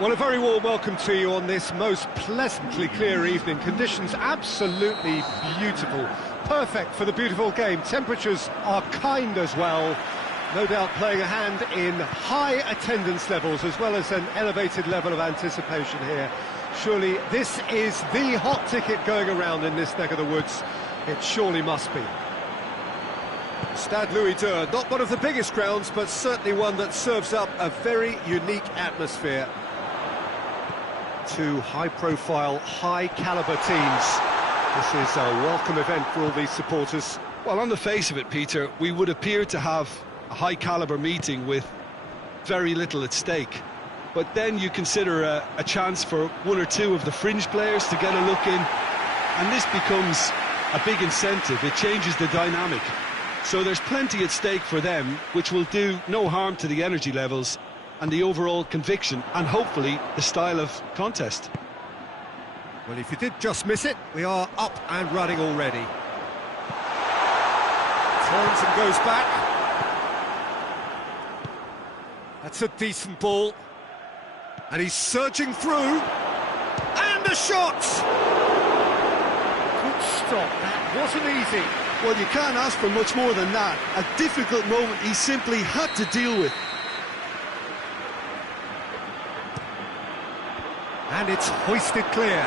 Well, a very warm welcome to you on this most pleasantly clear evening. Conditions absolutely beautiful. Perfect for the beautiful game. Temperatures are kind as well. No doubt playing a hand in high attendance levels as well as an elevated level of anticipation here. Surely this is the hot ticket going around in this neck of the woods. It surely must be. Stade Louis II, not one of the biggest grounds, but certainly one that serves up a very unique atmosphere. Two high-profile, high-caliber teams. This is a welcome event for all these supporters. Well, on the face of it, Peter, we would appear to have a high-caliber meeting with very little at stake. But then you consider a chance for one or two of the fringe players to get a look in, and this becomes a big incentive. It changes the dynamic. So there's plenty at stake for them, which will do no harm to the energy levels and the overall conviction, and hopefully the style of contest. Well, if you did just miss it, we are up and running already. Turns and goes back. That's a decent ball. And he's surging through. And a shot! Good stop, that wasn't easy. Well, you can't ask for much more than that. A difficult moment he simply had to deal with. And it's hoisted clear.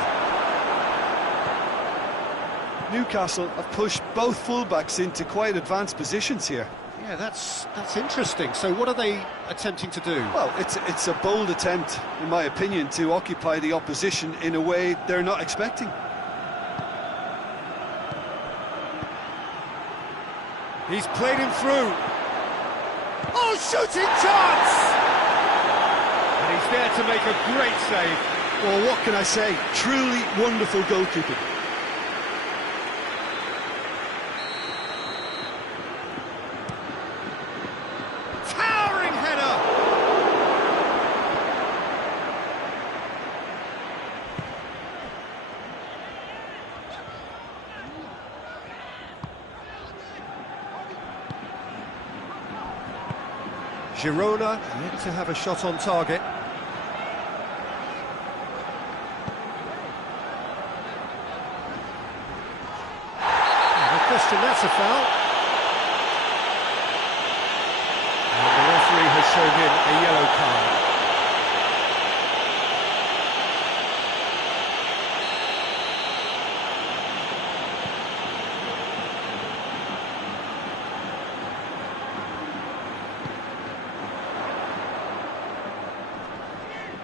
Newcastle have pushed both fullbacks into quite advanced positions here. Yeah, that's interesting. So what are they attempting to do? Well, it's a bold attempt, in my opinion, to occupy the opposition in a way they're not expecting. He's played him through. Oh, shooting chance! And he's there to make a great save. Well, what can I say? Truly wonderful goalkeeping. Towering header! Girona yet to have a shot on target. That's a foul. And the referee has shown him a yellow card.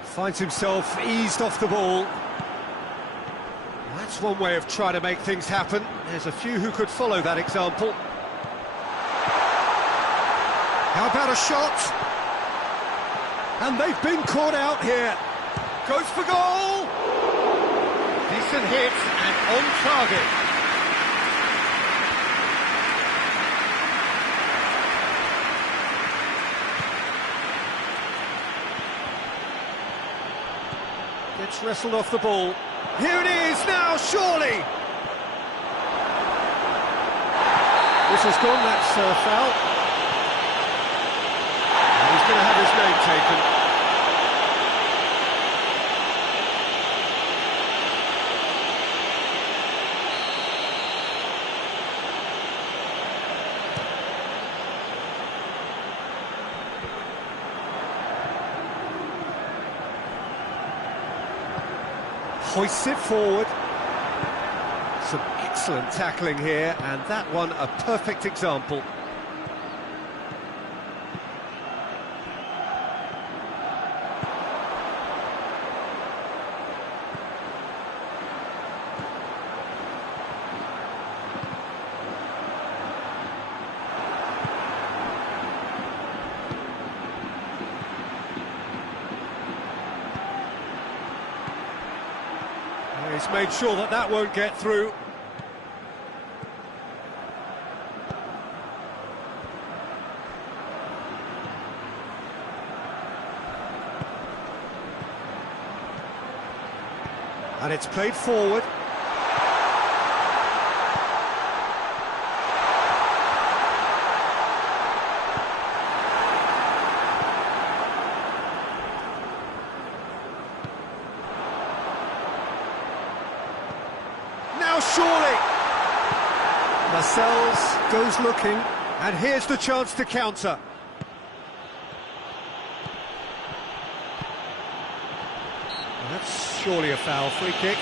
Finds himself eased off the ball. That's one way of trying to make things happen. There's a few who could follow that example. How about a shot? And they've been caught out here. Goes for goal! Decent hit and on target. Gets wrestled off the ball. Here it is now, surely! This has gone, that's a foul. And he's going to have his name taken. Hoists it forward. Some excellent tackling here, and that one a perfect example. He's made sure that that won't get through. And it's played forward. Lascelles goes looking, and here's the chance to counter. Well, that's surely a foul. Free kick.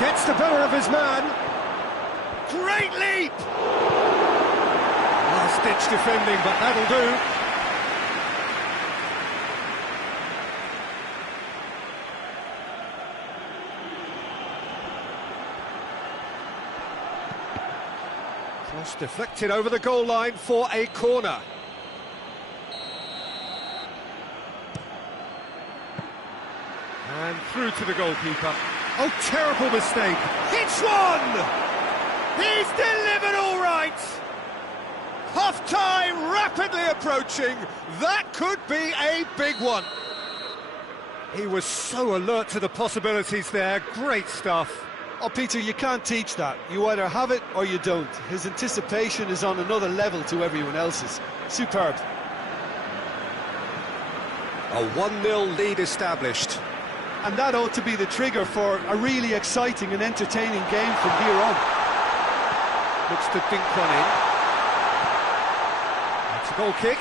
Gets the better of his man. Great leap! Last-ditch defending, but that'll do. Cross deflected over the goal line for a corner. And through to the goalkeeper. Oh, terrible mistake. Hits one! He's delivered all right! Half-time rapidly approaching. That could be a big one. He was so alert to the possibilities there. Great stuff. Oh, Peter, you can't teach that. You either have it or you don't. His anticipation is on another level to everyone else's. Superb. A 1-0 lead established. And that ought to be the trigger for a really exciting and entertaining game from here on. Looks to dink one in. It's a goal kick.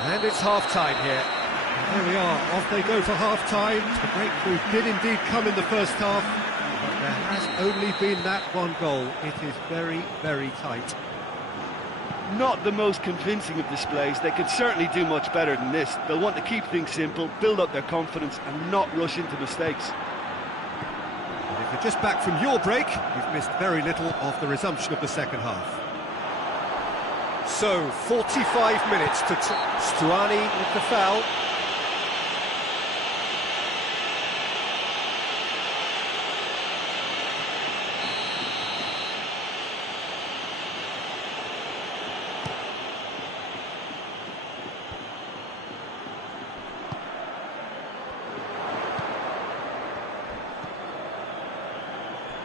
And it's half-time here. There we are, off they go for half-time. The breakthrough did indeed come in the first half, but there has only been that one goal. It is very, very tight. Not the most convincing of displays. They could certainly do much better than this. They'll want to keep things simple, build up their confidence and not rush into mistakes. And if you're just back from your break, you've missed very little of the resumption of the second half. So, 45 minutes to Stuani with the foul.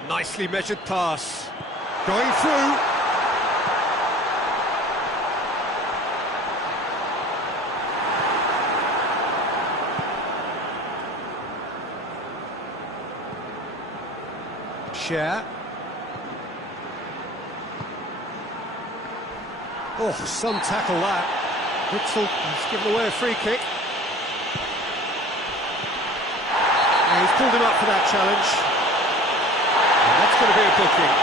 Nicely measured pass. Going through. Share. Oh, some tackle that. Witzel has given away a free kick. And he's pulled him up for that challenge. And that's going to be a booking.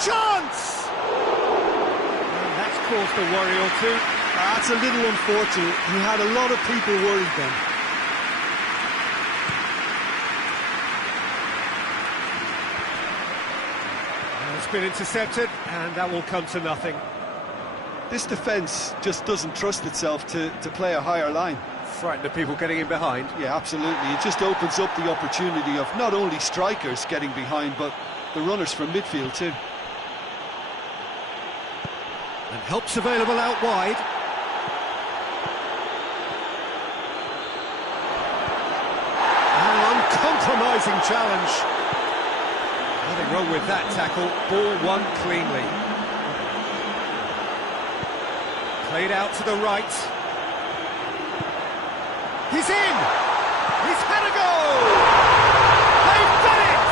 Chance! And that's caused a worry or two. That's a little unfortunate. He had a lot of people worried then. It's been intercepted, and that will come to nothing. This defence just doesn't trust itself to play a higher line. Frightened of people getting in behind. Yeah, absolutely. It just opens up the opportunity of not only strikers getting behind, but the runners from midfield too. And help's available out wide. An uncompromising challenge. Nothing wrong with that tackle. Ball won cleanly. Played out to the right. He's in! He's had a goal! They've done it!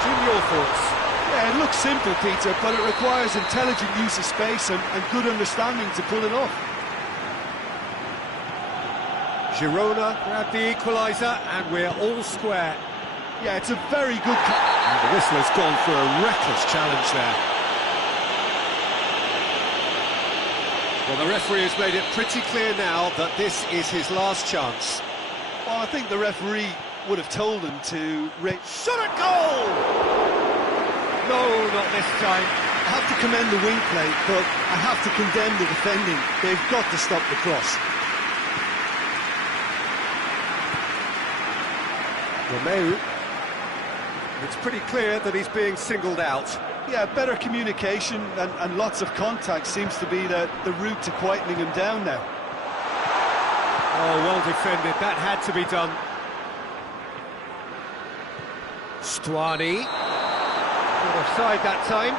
Jim, your thoughts? Yeah, it looks simple, Peter, but it requires intelligent use of space and good understanding to pull it off. Girona grabbed the equaliser, and we're all square. Yeah, it's a very good... And the whistle has gone for a reckless challenge there. Well, the referee has made it pretty clear now that this is his last chance. Well, I think the referee would have told him to... Shot at goal! No, not this time. I have to commend the wing play, but I have to condemn the defending. They've got to stop the cross. Romeu. It's pretty clear that he's being singled out. Yeah, better communication and lots of contact seems to be the route to quietening him down now. Oh, well defended. That had to be done. Stuani. Not offside that time.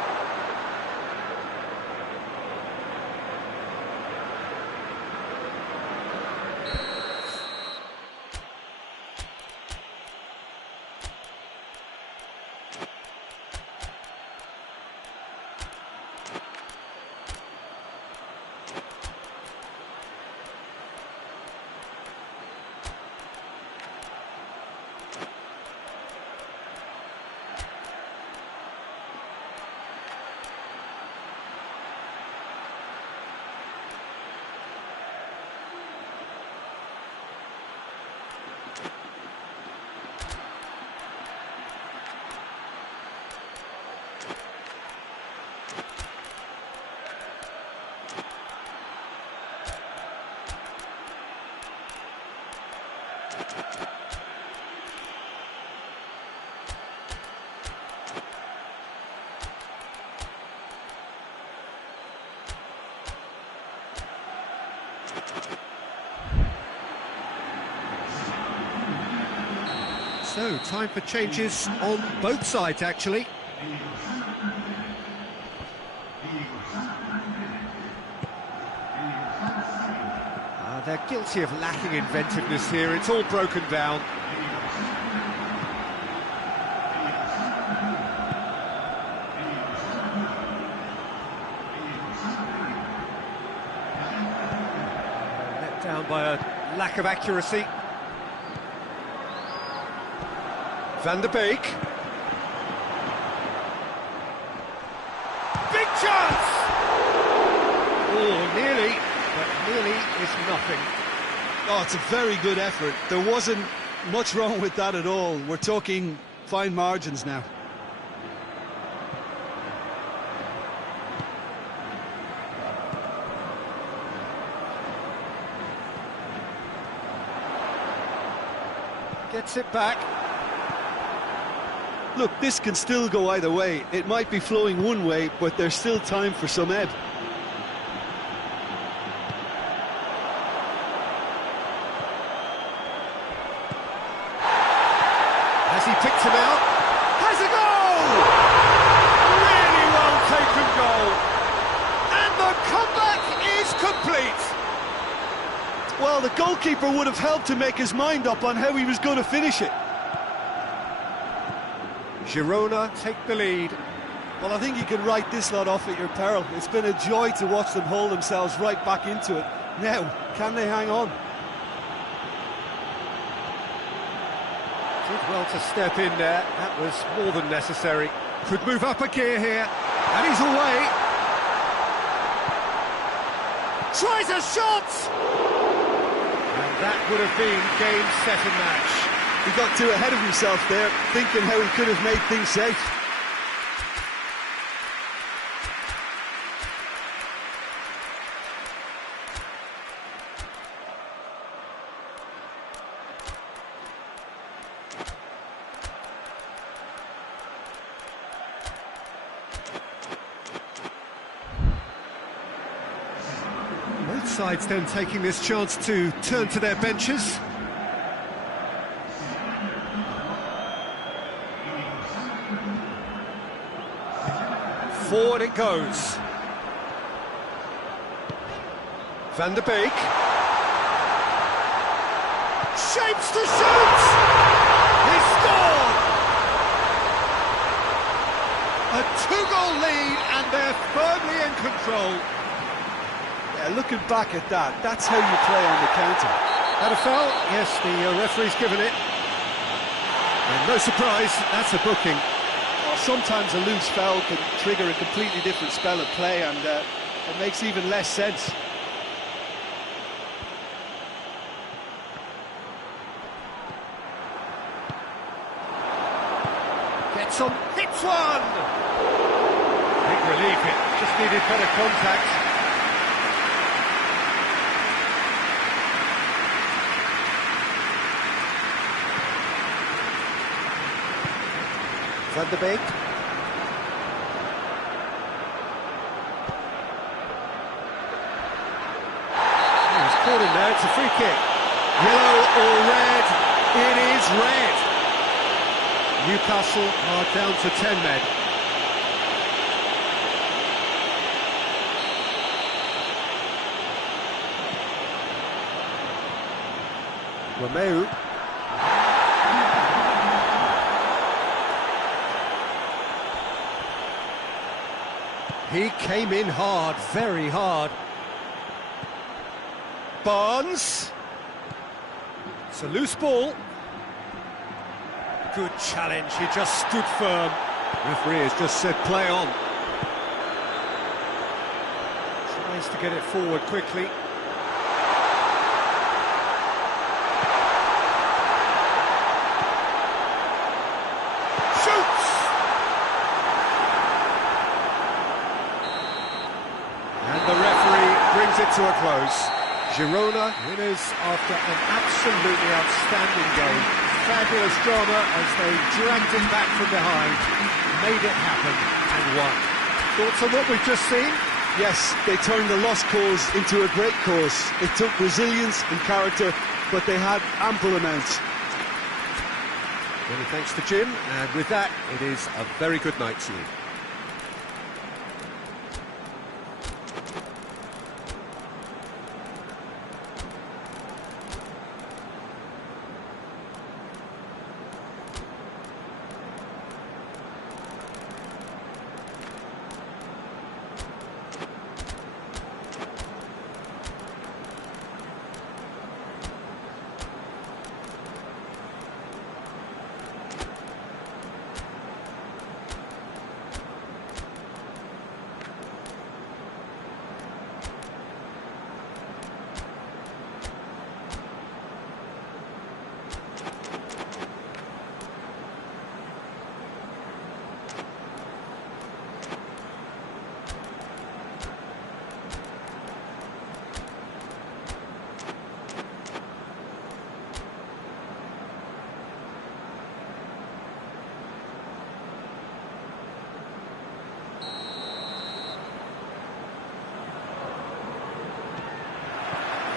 So, time for changes on both sides, actually. They're guilty of lacking inventiveness here. It's all broken down. Let down by a lack of accuracy. Van der Beek. Big chance! Oh, nearly, but nearly is nothing. Oh, it's a very good effort. There wasn't much wrong with that at all. We're talking fine margins now. Gets it back. Look, this can still go either way. It might be flowing one way, but there's still time for some ebb. Has he picked him out? Has a goal! Really well taken goal. And the comeback is complete. Well, the goalkeeper would have helped to make his mind up on how he was going to finish it. Girona take the lead. Well, I think you can write this lot off at your peril. It's been a joy to watch them hold themselves right back into it. Now, can they hang on? Did well to step in there. That was more than necessary. Could move up a gear here. And he's away. Tries a shot! And that would have been game, set and match. He got too ahead of himself there, thinking how he could have made things safe. Both sides then taking this chance to turn to their benches. Forward it goes. Van der Beek. Shapes to shoot! He scored! A two-goal lead and they're firmly in control. Yeah, looking back at that, that's how you play on the counter. That a foul? Yes, the referee's given it. And no surprise, that's a booking. Sometimes a loose foul can trigger a completely different spell of play, and it makes even less sense. on, hits one! Big relief, it just needed better contact. Van de Beek. He's caught him there, it's a free kick. Yellow or red? It is red. Newcastle are down to 10 men. Romeu. He came in hard, very hard. Barnes. It's a loose ball. Good challenge, he just stood firm. Referee has just said play on. Tries to get it forward quickly. Shoots! And the referee brings it to a close. Girona winners after an absolutely outstanding game. Fabulous drama as they dragged it back from behind, made it happen and won. Thoughts on what we've just seen? Yes, they turned a lost cause into a great cause. It took resilience and character, but they had ample amounts. Many thanks to Jim, and with that, it is a very good night to you.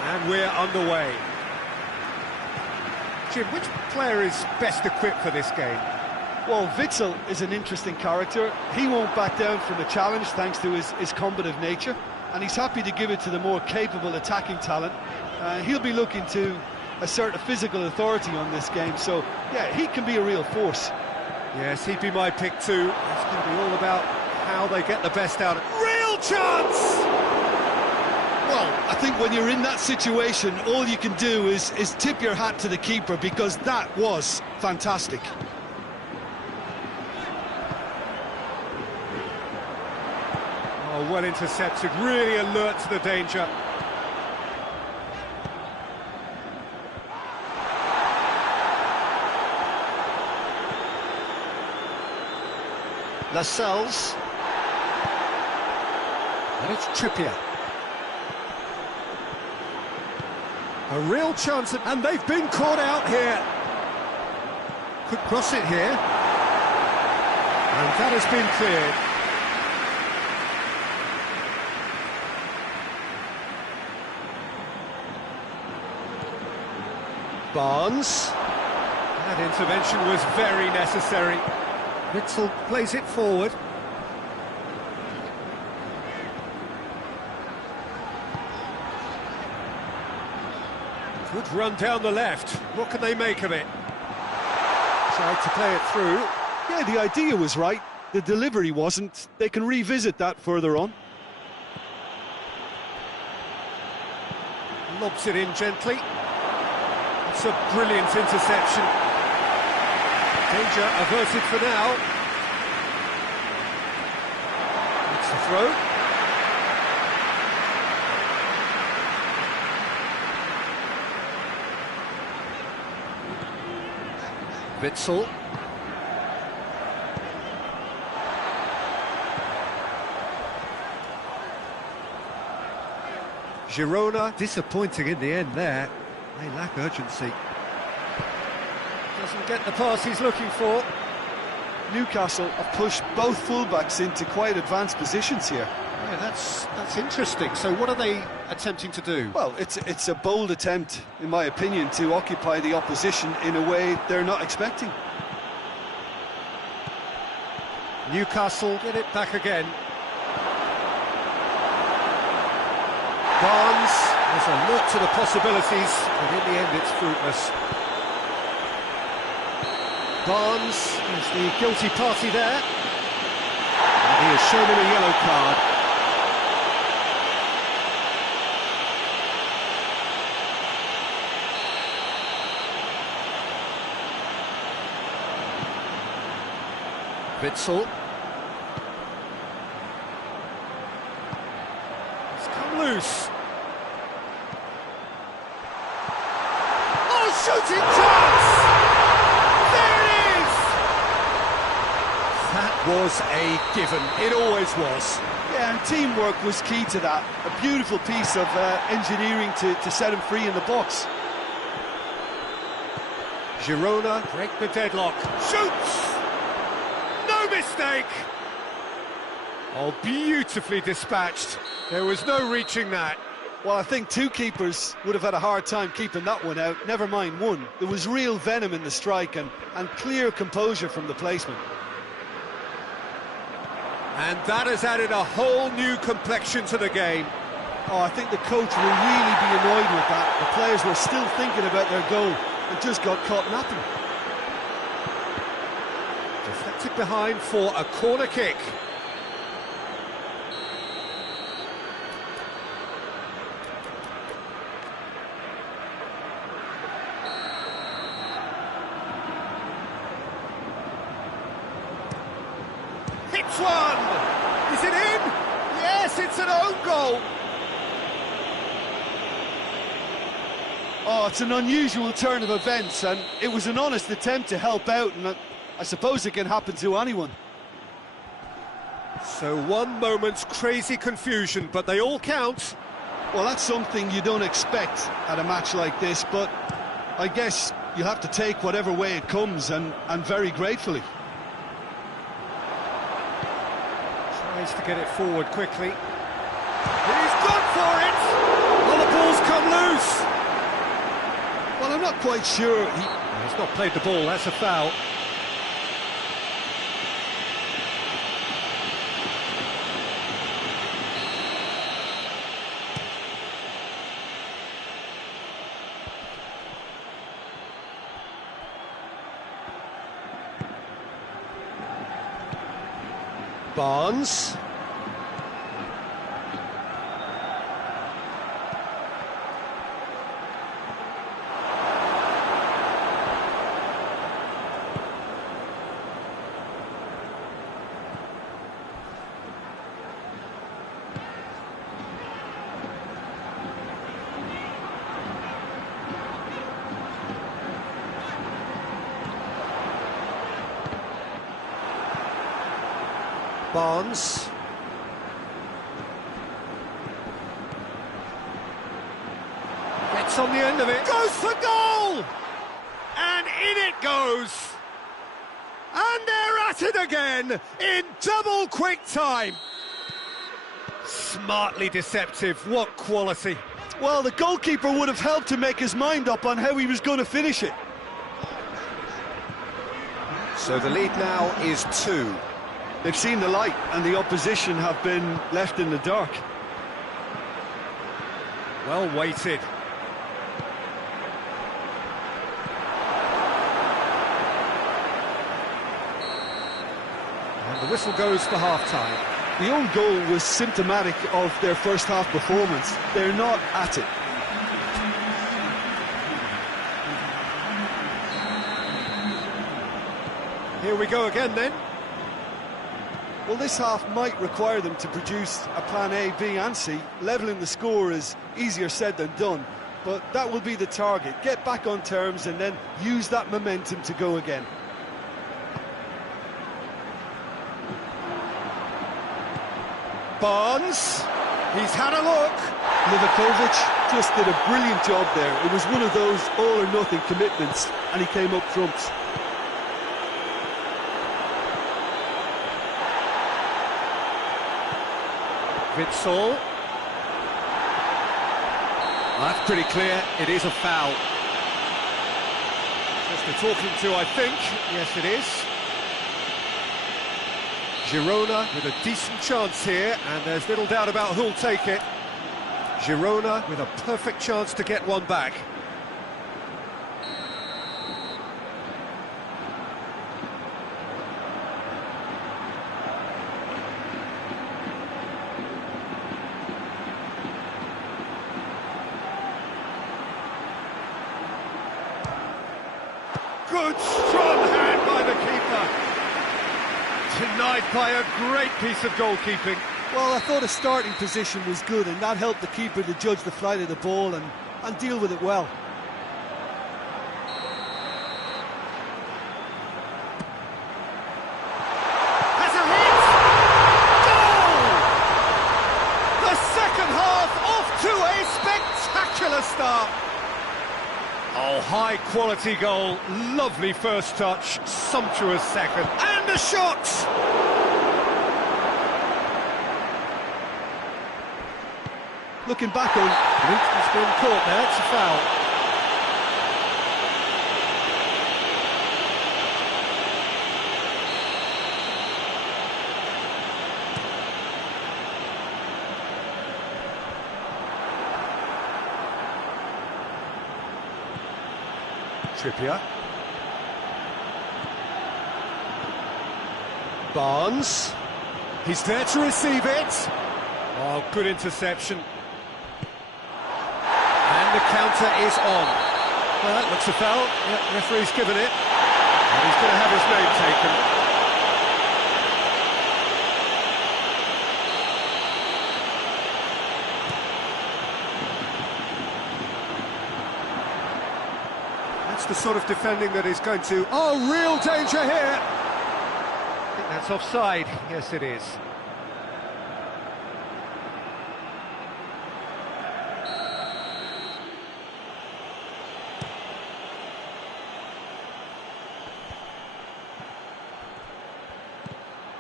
And we're underway. Jim, which player is best equipped for this game? Well, Witsel is an interesting character. He won't back down from a challenge thanks to his combative nature, and he's happy to give it to the more capable attacking talent. He'll be looking to assert a physical authority on this game, so yeah, he can be a real force. Yes, he'd be my pick too. It's going to be all about how they get the best out of it. Real chance! Well, I think when you're in that situation, all you can do is tip your hat to the keeper, because that was fantastic. Oh, well intercepted, really alert to the danger. Lascelles. And it's Trippier. A real chance, and they've been caught out here. Could cross it here. And that has been cleared. Barnes. That intervention was very necessary. Witsel plays it forward. Good run down the left. What can they make of it? Tried to play it through. Yeah, the idea was right. The delivery wasn't. They can revisit that further on. Lobs it in gently. It's a brilliant interception. Danger averted for now. It's the throw. Witsel. Girona, disappointing in the end there. They lack urgency. Doesn't get the pass he's looking for. Newcastle have pushed both fullbacks into quite advanced positions here. Yeah, that's interesting. So what are they attempting to do? Well, it's a bold attempt, in my opinion, to occupy the opposition in a way they're not expecting. Newcastle get it back again. Barnes, there's a look to the possibilities, but in the end it's fruitless. Barnes is the guilty party there. And he is shown in a yellow card. Witsel. It's come loose. Oh, shooting chance! There it is! That was a given. It always was. Yeah, and teamwork was key to that. A beautiful piece of engineering to set him free in the box. Girona break the deadlock. Shoots! No mistake! Oh, beautifully dispatched. There was no reaching that. Well, I think two keepers would have had a hard time keeping that one out, never mind one. There was real venom in the strike and clear composure from the placement. And that has added a whole new complexion to the game. Oh, I think the coach will really be annoyed with that. The players were still thinking about their goal and just got caught napping. Deflected behind for a corner kick. Hits one! Is it in? Yes, it's an own goal! Oh, it's an unusual turn of events, and it was an honest attempt to help out, and I suppose it can happen to anyone. So one moment's crazy confusion, but they all count. Well, that's something you don't expect at a match like this, but I guess you have to take whatever way it comes, and very gratefully. Tries to get it forward quickly. He's gone for it! Well, the ball's come loose! Well, I'm not quite sure. He's not played the ball, that's a foul. Barnes. Barnes. Gets on the end of it. Goes for goal! And in it goes! And they're at it again in double quick time. Smartly deceptive. What quality. Well, the goalkeeper would have helped to make his mind up on how he was going to finish it. So the lead now is 2. They've seen the light, and the opposition have been left in the dark. Well weighted. And the whistle goes for half-time. The own goal was symptomatic of their first half performance. They're not at it. Here we go again then. Well, this half might require them to produce a plan A, B and C. Levelling the score is easier said than done, but that will be the target. Get back on terms and then use that momentum to go again. Barnes, he's had a look. Livakovic just did a brilliant job there. It was one of those all-or-nothing commitments, and he came up trumps. Witsel. That's pretty clear, it is a foul. Just a talking to, I think. Yes, it is. Girona with a decent chance here, and there's little doubt about who'll take it. Girona with a perfect chance to get one back. Good, strong hand by the keeper. Denied by a great piece of goalkeeping. Well, I thought his starting position was good, and that helped the keeper to judge the flight of the ball and deal with it well. Has a hit! Goal! The second half off to a spectacular start. Oh, high-quality goal, lovely first touch, sumptuous second, and a shot! Looking back on... It's been caught there, it's a foul. Trippier. Barnes. He's there to receive it. Oh, good interception. And the counter is on. Well, that looks a foul. Yeah, referee's given it. And he's going to have his name taken. That's the sort of defending that is going to... Oh, real danger here! I think that's offside. Yes, it is.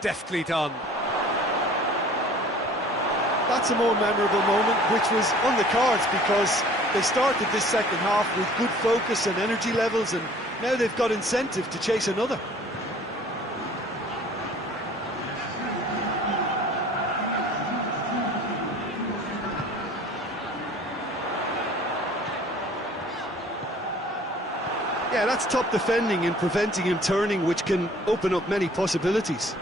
Deftly done. That's a more memorable moment, which was on the cards because they started this second half with good focus and energy levels, and now they've got incentive to chase another. Yeah, that's top defending and preventing him turning, which can open up many possibilities.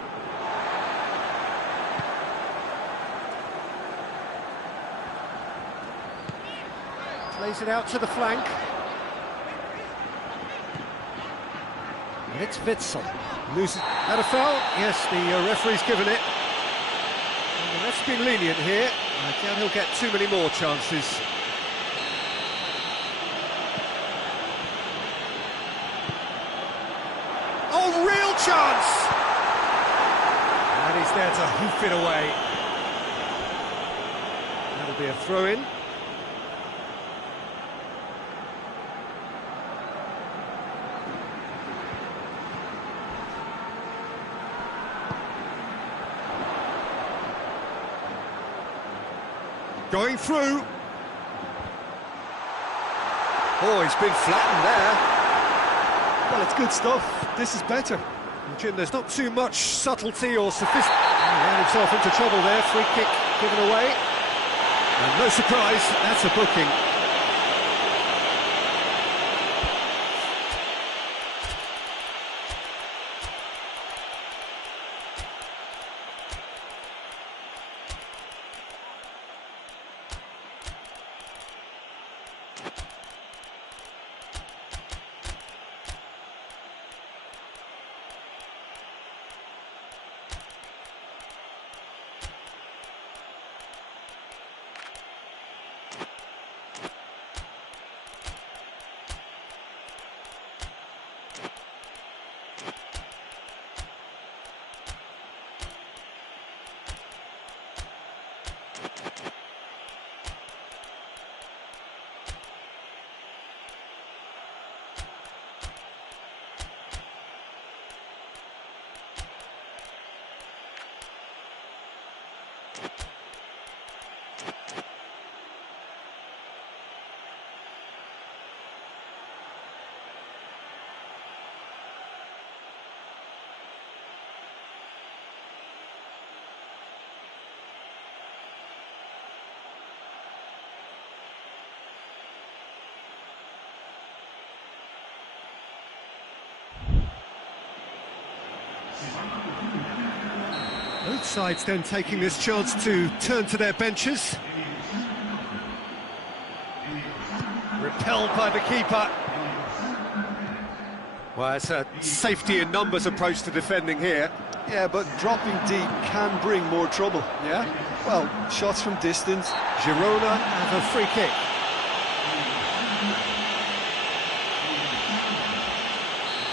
Plays it out to the flank. And it's Witsel. Loses. That a foul? Yes, the referee's given it. And the ref's been lenient here. I doubt he'll get too many more chances. Oh, real chance! And he's there to hoof it away. That'll be a throw-in. Going through. Oh, he's been flattened there. Well, it's good stuff. This is better. Jim, there's not too much subtlety or sophistication. He ran himself into trouble there. Free kick given away. And no surprise, that's a booking. Both sides then taking this chance to turn to their benches. Repelled by the keeper. Well, it's a safety in numbers approach to defending here. Yeah, but dropping deep can bring more trouble. Yeah? Well, shots from distance. Girona have a free kick.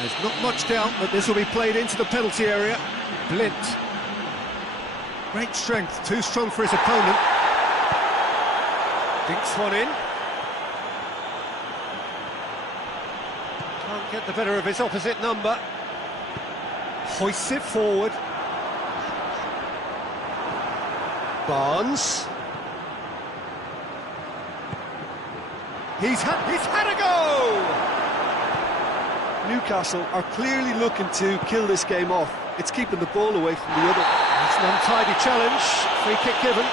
There's not much doubt that this will be played into the penalty area. Blint. Great strength, too strong for his opponent. Dinks one in. Can't get the better of his opposite number. Hoists it forward. Barnes. He's had a go! Newcastle are clearly looking to kill this game off. It's keeping the ball away from the other. It's an untidy challenge. Free kick given.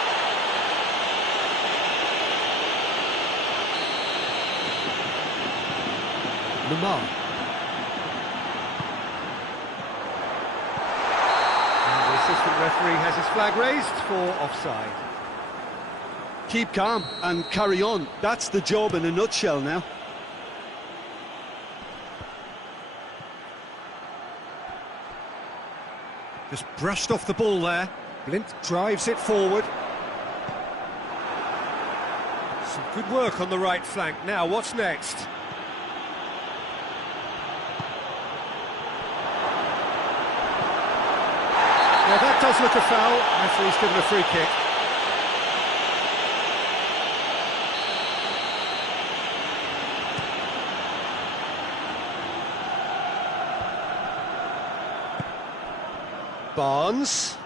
Lamar. And the assistant referee has his flag raised for offside. Keep calm and carry on. That's the job in a nutshell now. Just brushed off the ball there. Blint drives it forward. Some good work on the right flank. Now, what's next? Now, that does look a foul. Referee's given a free kick. Barnes.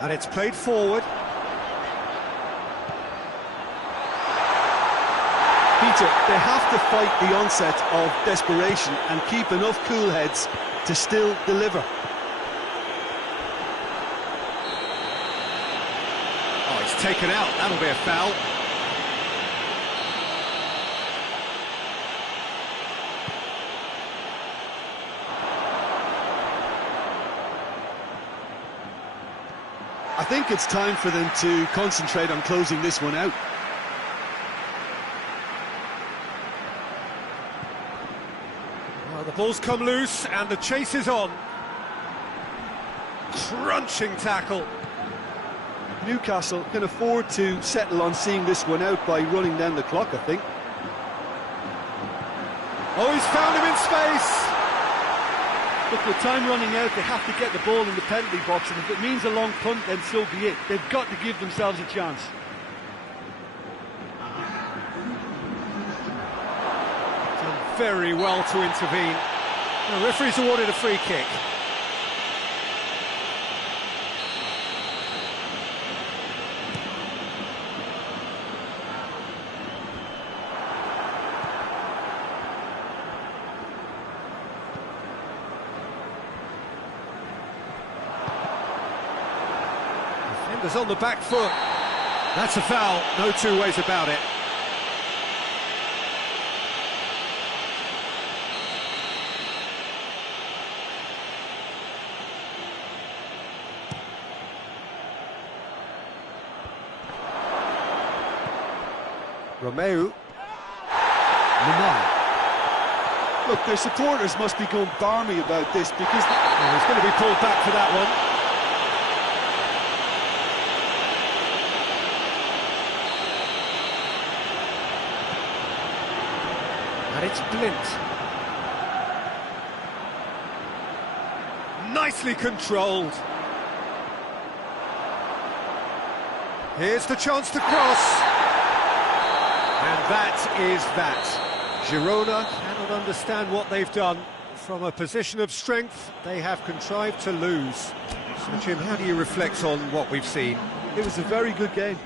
And it's played forward. Peter, they have to fight the onset of desperation and keep enough cool heads to still deliver. Oh, he's taken out. That'll be a foul. I think it's time for them to concentrate on closing this one out. Well, the ball's come loose and the chase is on. Crunching tackle. Newcastle can afford to settle on seeing this one out by running down the clock, I think. Oh, he's found him in space. Look, with time running out, they have to get the ball in the penalty box, and if it means a long punt, then so be it. They've got to give themselves a chance. Done very well to intervene. The referee's awarded a free kick. Defenders on the back foot. That's a foul, no two ways about it. Romeu. Lamar. Look, their supporters must be going barmy about this because... Oh, he's going to be pulled back for that one. And it's Blint. Nicely controlled. Here's the chance to cross. And that is that. Girona cannot understand what they've done. From a position of strength, they have contrived to lose. So, Jim, how do you reflect on what we've seen? It was a very good game.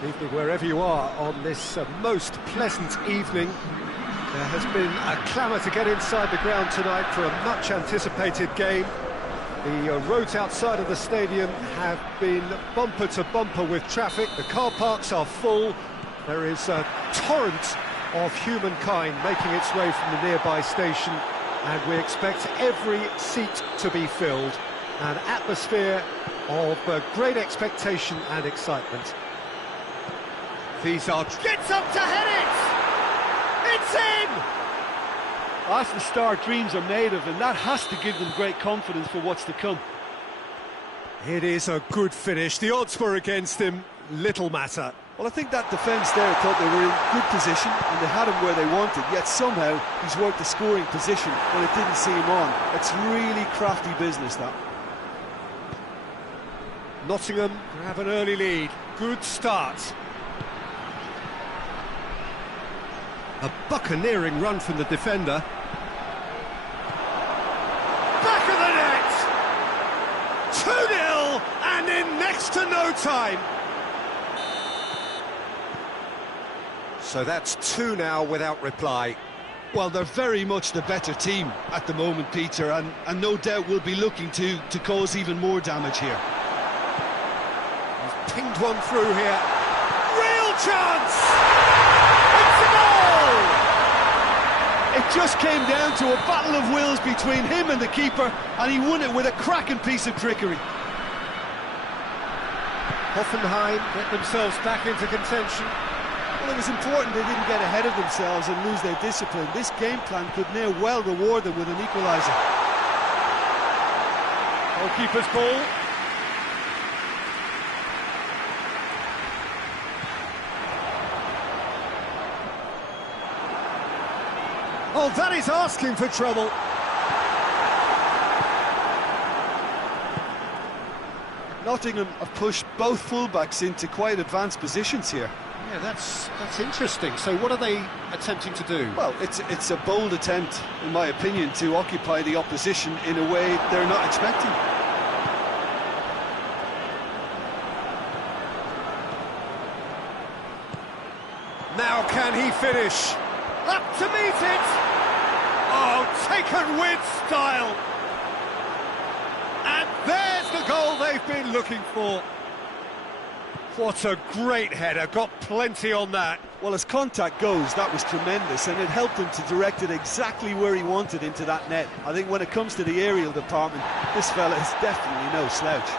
Good evening wherever you are on this most pleasant evening. There has been a clamour to get inside the ground tonight for a much-anticipated game. The roads outside of the stadium have been bumper to bumper with traffic. The car parks are full. There is a torrent of humankind making its way from the nearby station, and we expect every seat to be filled. An atmosphere of great expectation and excitement. These are... Gets up to head it! It's in! That's the start dreams are made of, and that has to give them great confidence for what's to come. It is a good finish. The odds were against him. Little matter. Well, I think that defence there thought they were in good position and they had him where they wanted, yet somehow he's worked the scoring position when it didn't see him on. It's really crafty business, that. Nottingham have an early lead. Good start. A buccaneering run from the defender. Back of the net! 2-0 and in next to no time. So that's 2 now without reply. Well, they're very much the better team at the moment, Peter, and no doubt will be looking to cause even more damage here. He's pinged one through here. Real chance! It's a goal! It just came down to a battle of wills between him and the keeper, and he won it with a cracking piece of trickery. Hoffenheim get themselves back into contention. Well, it was important they didn't get ahead of themselves and lose their discipline. This game plan could near well reward them with an equaliser. Goalkeeper's ball. Oh, that is asking for trouble. Nottingham have pushed both fullbacks into quite advanced positions here. Yeah, that's interesting. So what are they attempting to do? Well, it's a bold attempt, in my opinion, to occupy the opposition in a way they're not expecting. Now can he finish? Up to meet it! Oh, taken with style! And there's the goal they've been looking for. What a great header, got plenty on that. Well, as contact goes, that was tremendous, and it helped him to direct it exactly where he wanted into that net. I think when it comes to the aerial department, this fella is definitely no slouch.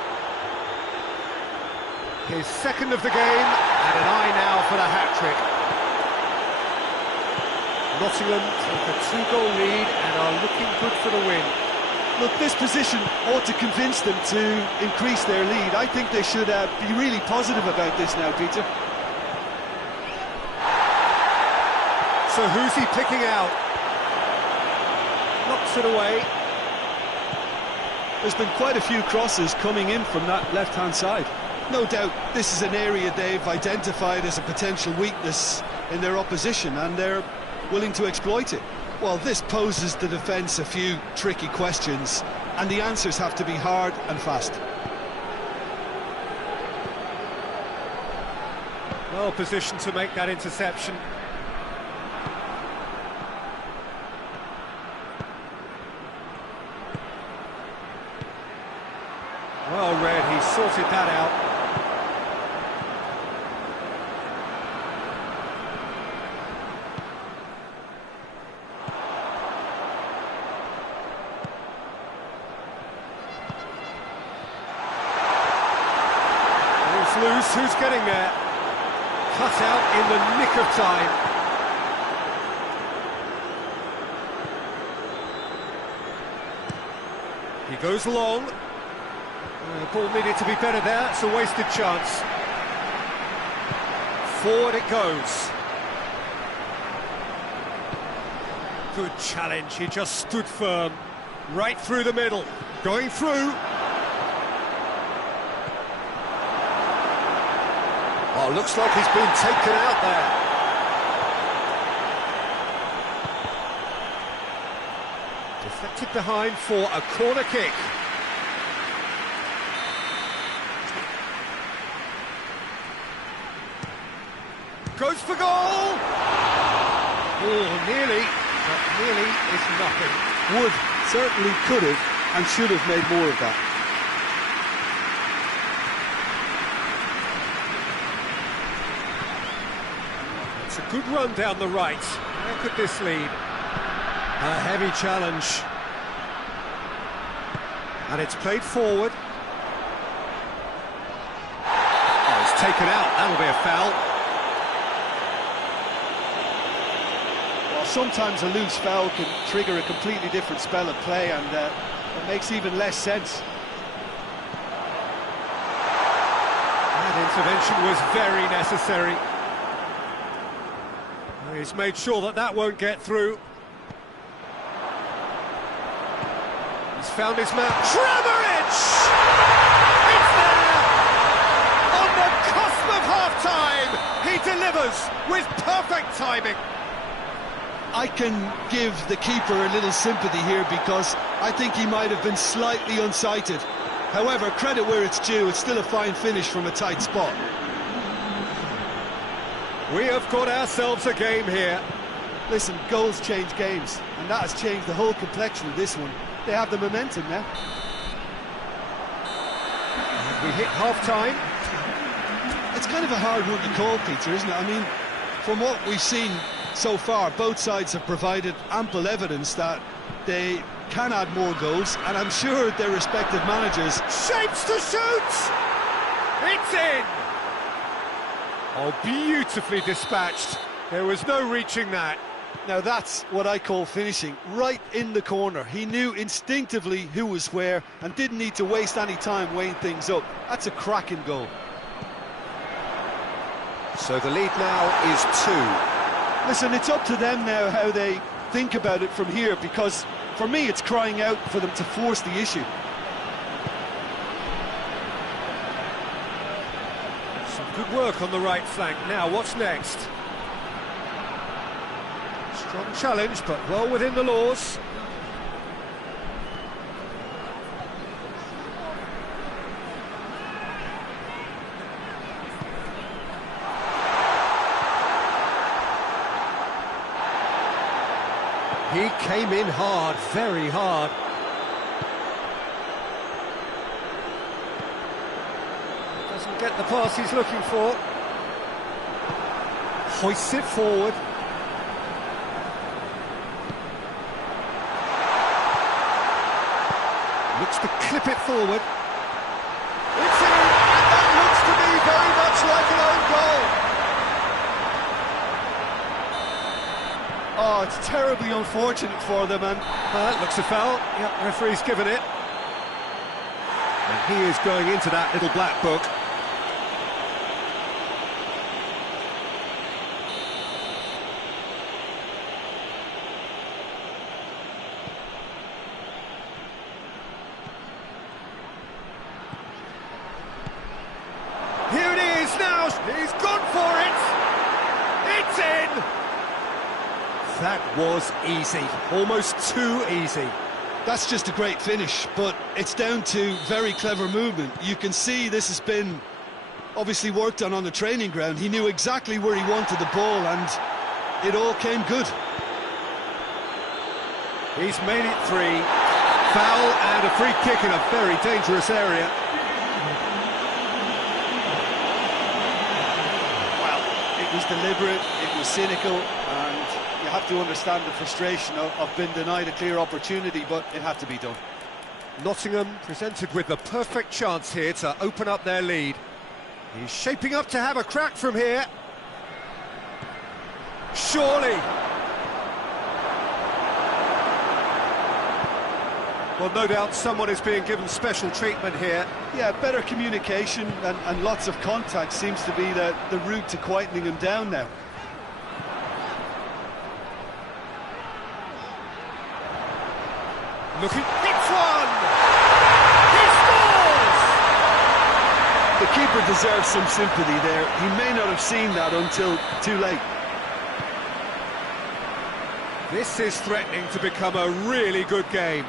His second of the game, and an eye now for the hat-trick. Nottingham take a 2-goal lead and are looking good for the win. Look, this position ought to convince them to increase their lead. I think they should be really positive about this now, Peter. So who's he picking out? Knocks it away. There's been quite a few crosses coming in from that left-hand side. No doubt this is an area they've identified as a potential weakness in their opposition, and they're willing to exploit it. Well, this poses the defence a few tricky questions, and the answers have to be hard and fast. Well positioned to make that interception. Well read, he sorted that out. Loose, who's getting there? Cut out in the nick of time. He goes long. Ball needed to be better there, it's a wasted chance. Forward it goes. Good challenge, he just stood firm. Right through the middle, going through. Oh, looks like he's been taken out there. Deflected behind for a corner kick. Goes for goal! Oh, nearly, but nearly is nothing. Wood certainly could have and should have made more of that. It's a good run down the right. Where could this lead? A heavy challenge. And it's played forward. Oh, it's taken out. That'll be a foul. Well, sometimes a loose foul can trigger a completely different spell of play, and it makes even less sense. That intervention was very necessary. He's made sure that that won't get through. He's found his man. Trevoric! It's there! On the cusp of half-time, he delivers with perfect timing. I can give the keeper a little sympathy here because I think he might have been slightly unsighted. However, credit where it's due, it's still a fine finish from a tight spot. We have got ourselves a game here. Listen, goals change games, and that has changed the whole complexion of this one. They have the momentum now. We hit half-time. It's kind of a hard one to call, Peter, isn't it? I mean, from what we've seen so far, both sides have provided ample evidence that they can add more goals, and I'm sure their respective managers... Shapes to shoot! It's in! Oh, beautifully dispatched. There was no reaching that. Now that's what I call finishing, right in the corner. He knew instinctively who was where and didn't need to waste any time weighing things up. That's a cracking goal. So the lead now is 2. Listen, it's up to them now how they think about it from here, because for me it's crying out for them to force the issue. Some good work on the right flank. Now, what's next? Strong challenge, but well within the laws. He came in hard, very hard. Doesn't get the pass he's looking for. Hoists it forward. Looks to clip it forward. It's in, and that looks to me very much like an own goal. Oh, it's terribly unfortunate for them, and... That looks a foul. Yep, referee's given it. And he is going into that little black book. Here it is now, he's gone for it! It's in! That was easy, almost too easy. That's just a great finish, but it's down to very clever movement. You can see this has been obviously worked on the training ground. He knew exactly where he wanted the ball and it all came good. He's made it 3. Foul and a free kick in a very dangerous area. It was deliberate, it was cynical, and you have to understand the frustration of being denied a clear opportunity, but it had to be done. Nottingham presented with the perfect chance here to open up their lead. He's shaping up to have a crack from here. Surely. Well, no doubt someone is being given special treatment here. Yeah, better communication and lots of contact seems to be the route to quietening him down now. Looking, it's one! He scores! The keeper deserves some sympathy there. He may not have seen that until too late. This is threatening to become a really good game.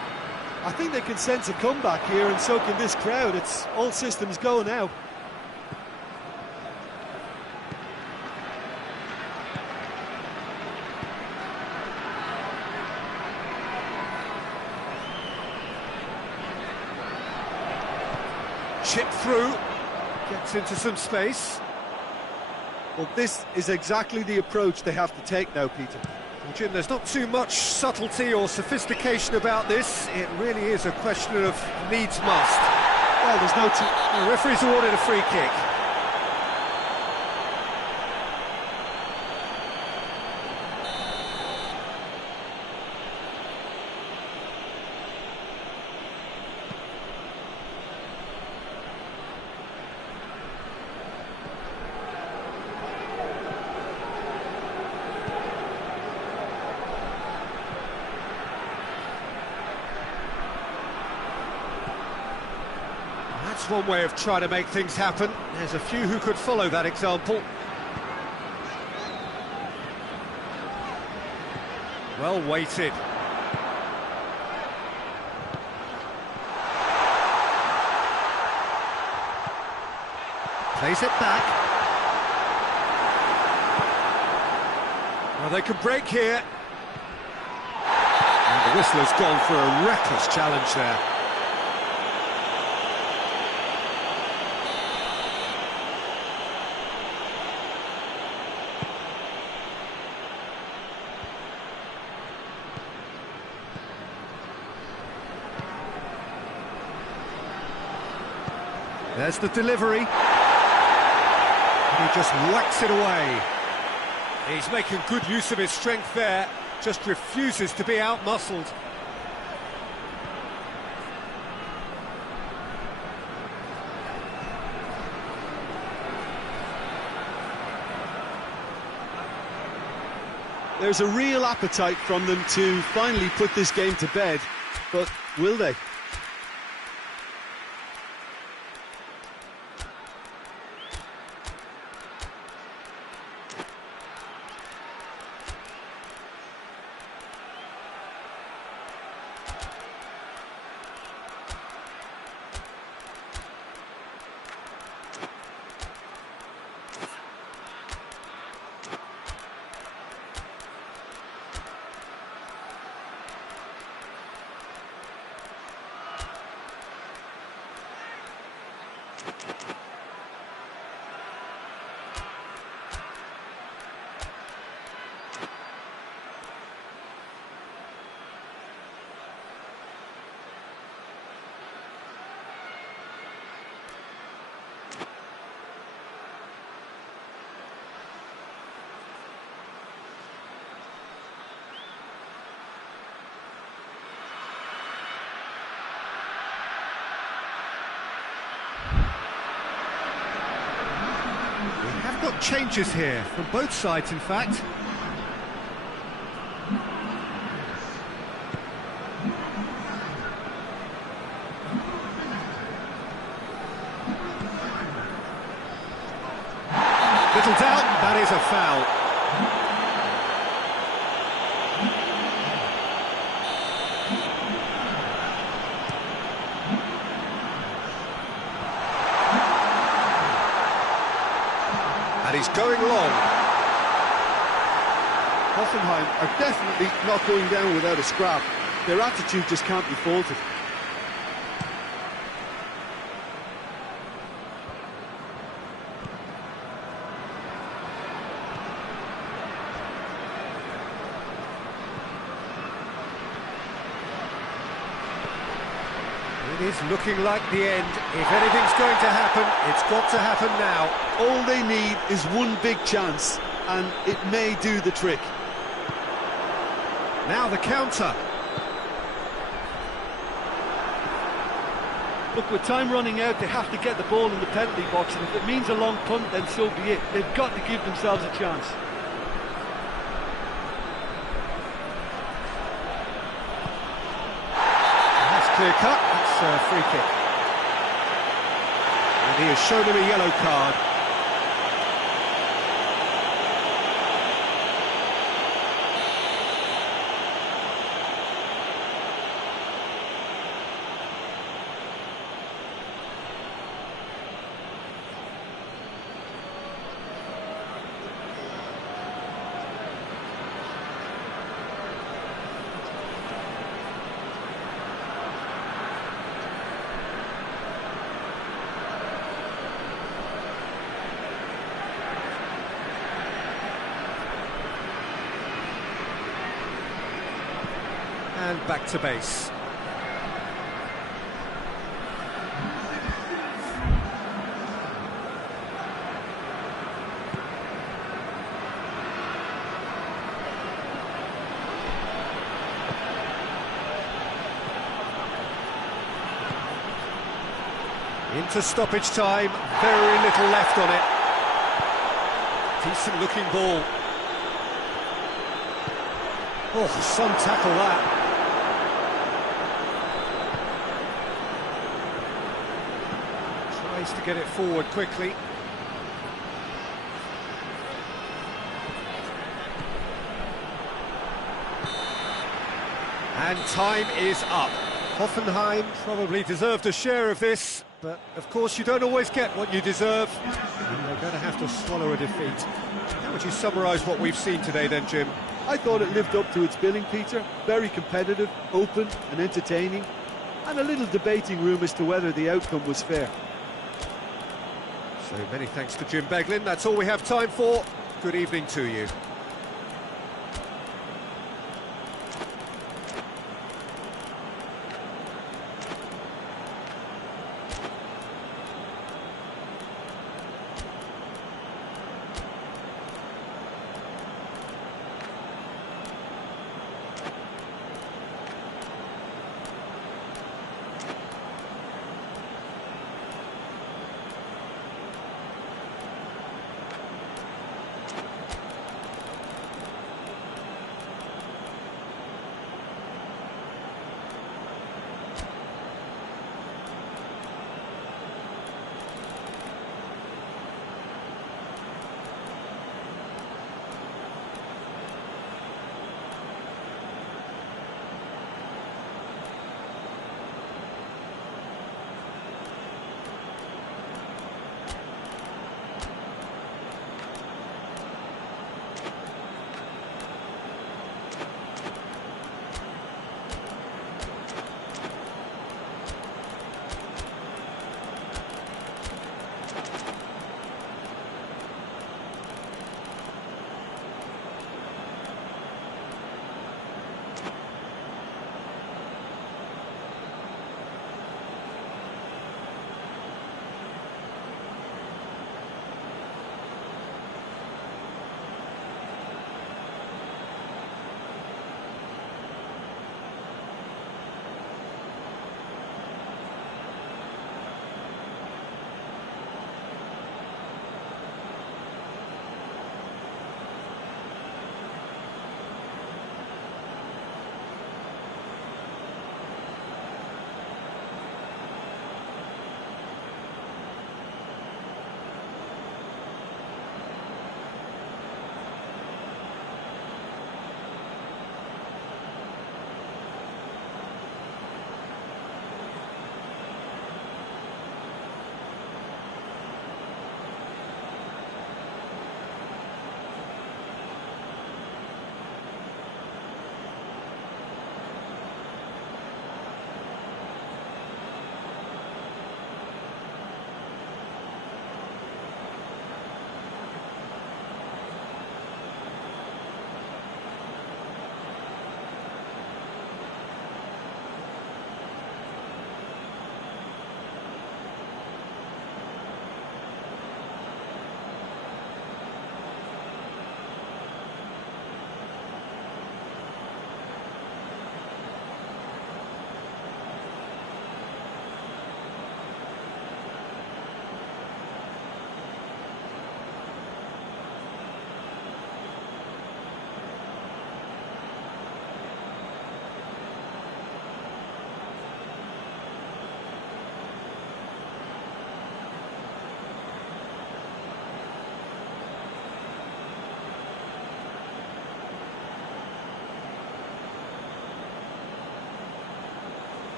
I think they can sense a comeback here, and so can this crowd. It's all systems go now. chip through, gets into some space. Well, this is exactly the approach they have to take now, Peter. Well, Jim, there's not too much subtlety or sophistication about this. It really is a question of needs must. Well, there's no... The referee's awarded a free kick. That's one way of trying to make things happen. There's a few who could follow that example. Well weighted. Plays it back. Well, they could break here. And the whistler's gone for a reckless challenge there. There's the delivery. And he just whacks it away. He's making good use of his strength there, just refuses to be out-muscled. There's a real appetite from them to finally put this game to bed, but will they? Got changes here from both sides, in fact. Little doubt, that is a foul. And he's going long. Hoffenheim are definitely not going down without a scrap. Their attitude just can't be faulted. It is looking like the end. If anything's going to happen, it's got to happen now. All they need is one big chance, and it may do the trick. Now the counter. Look, with time running out, they have to get the ball in the penalty box, and if it means a long punt, then so be it. They've got to give themselves a chance. That's clear cut. That's a free kick. And he has shown him a yellow card. And back to base. Into stoppage time, very little left on it. Decent looking ball. Oh, some tackle that. Tries to get it forward quickly. And time is up. Hoffenheim probably deserved a share of this, but of course you don't always get what you deserve, and they're going to have to swallow a defeat. How would you summarise what we've seen today then, Jim? I thought it lived up to its billing, Peter. Very competitive, open and entertaining, and a little debating room as to whether the outcome was fair. So many thanks to Jim Beglin. That's all we have time for. Good evening to you.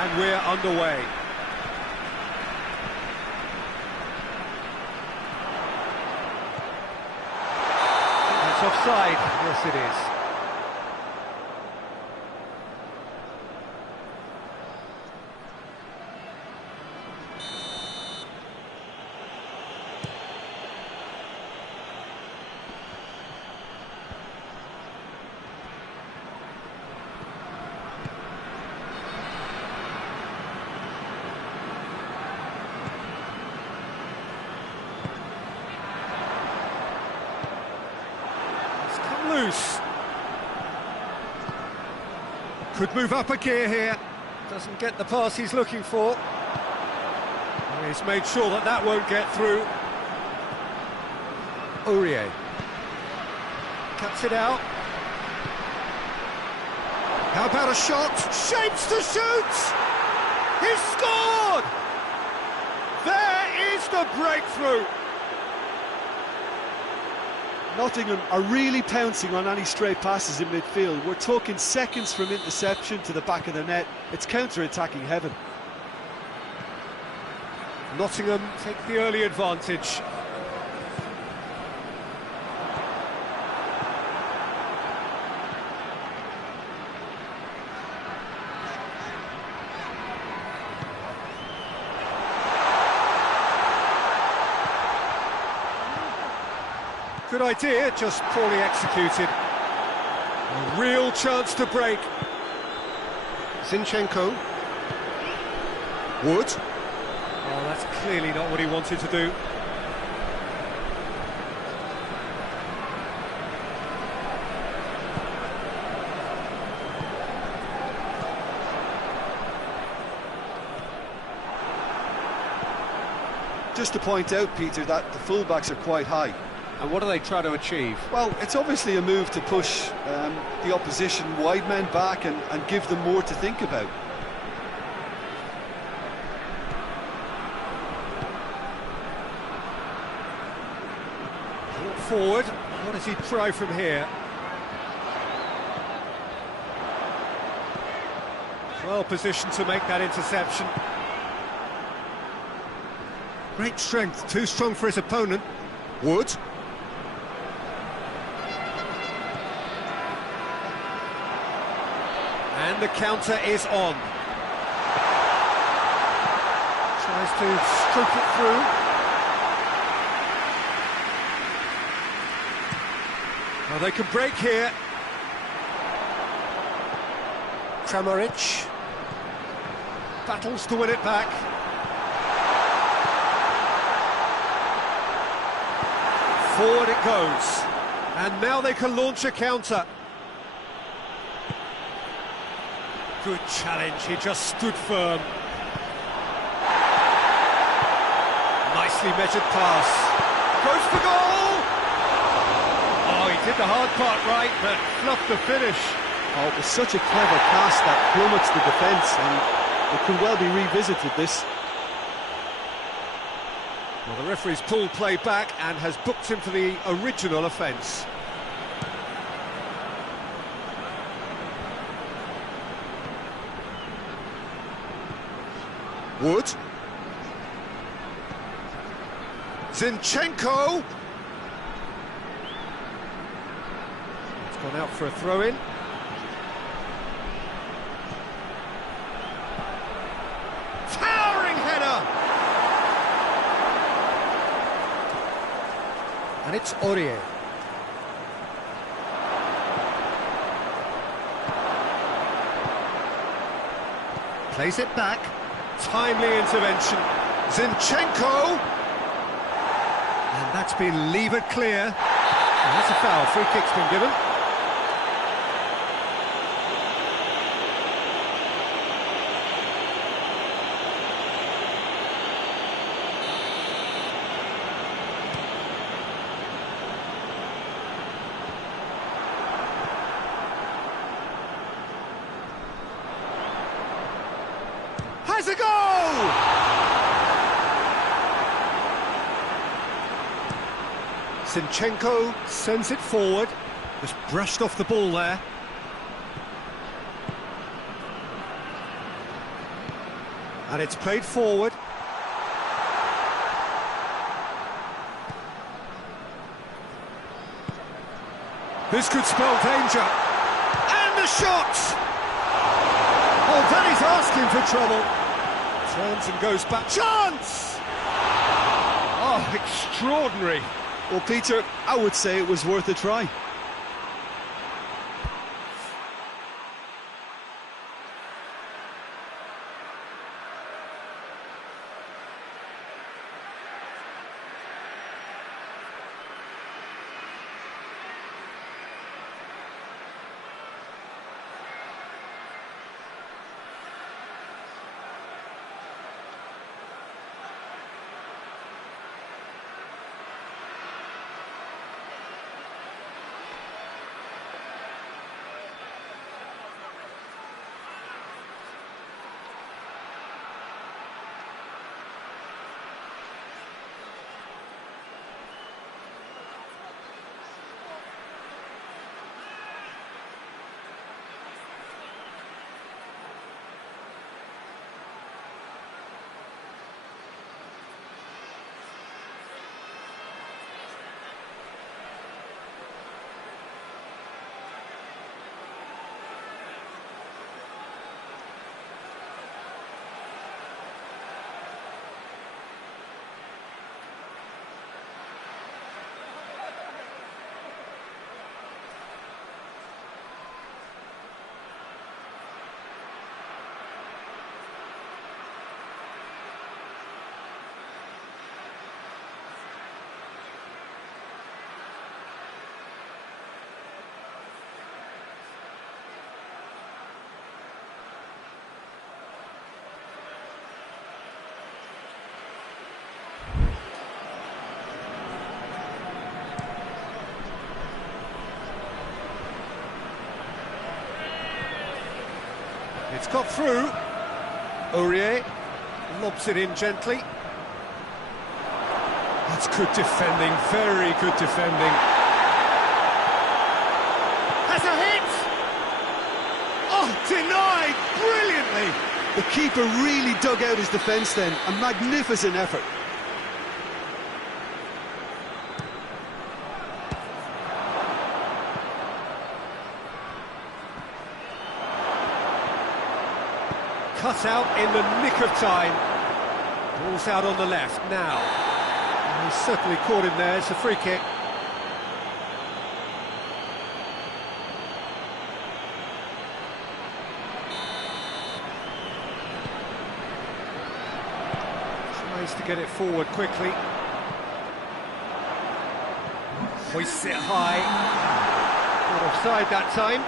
And we're underway. That's offside. Yes, it is. Loose. Could move up a gear here. Doesn't get the pass he's looking for. And he's made sure that that won't get through. Aurier cuts it out. How about a shot? Shapes to shoot! He's scored! There is the breakthrough! Nottingham are really pouncing on any stray passes in midfield. We're talking seconds from interception to the back of the net. It's counter-attacking heaven. Nottingham take the early advantage. Good idea, just poorly executed. A real chance to break. Zinchenko. Wood. Oh, that's clearly not what he wanted to do. Just to point out, Peter, that the fullbacks are quite high. And what are they trying to achieve? Well, it's obviously a move to push the opposition wide men back and give them more to think about. Forward, what does he try from here? Well positioned to make that interception. Great strength, too strong for his opponent. Wood. And the counter is on. Tries to stroke it through. Well, they can break here. Kramaric battles to win it back. Forward it goes. And now they can launch a counter. Good challenge, he just stood firm. Nicely measured pass. Goes for goal! Oh, he did the hard part right, but fluffed the finish. Oh, it was such a clever pass that plummets the defence, and it could well be revisited, this. Well, the referee's pulled play back and has booked him for the original offence. Wood. Zinchenko. It's gone out for a throw-in. Towering header! And it's Aurier. Plays it back. Timely intervention. Zinchenko! And that's been levered clear. And that's a foul. Free kick's been given. Has a goal! Zinchenko sends it forward. Just brushed off the ball there. And it's played forward. This could spell danger. And the shot! Oh, that is asking for trouble. Turns and goes back. Chance! Oh, extraordinary. Well, Peter, I would say it was worth a try. It's got through. Aurier lobs it in gently. That's good defending, very good defending. Has a hit! Oh, denied brilliantly! The keeper really dug out his defence then. A magnificent effort. Cut out in the nick of time. Ball's out on the left now. He's certainly caught him there. It's a free kick. Tries to get it forward quickly. Hoists it high. Not offside that time.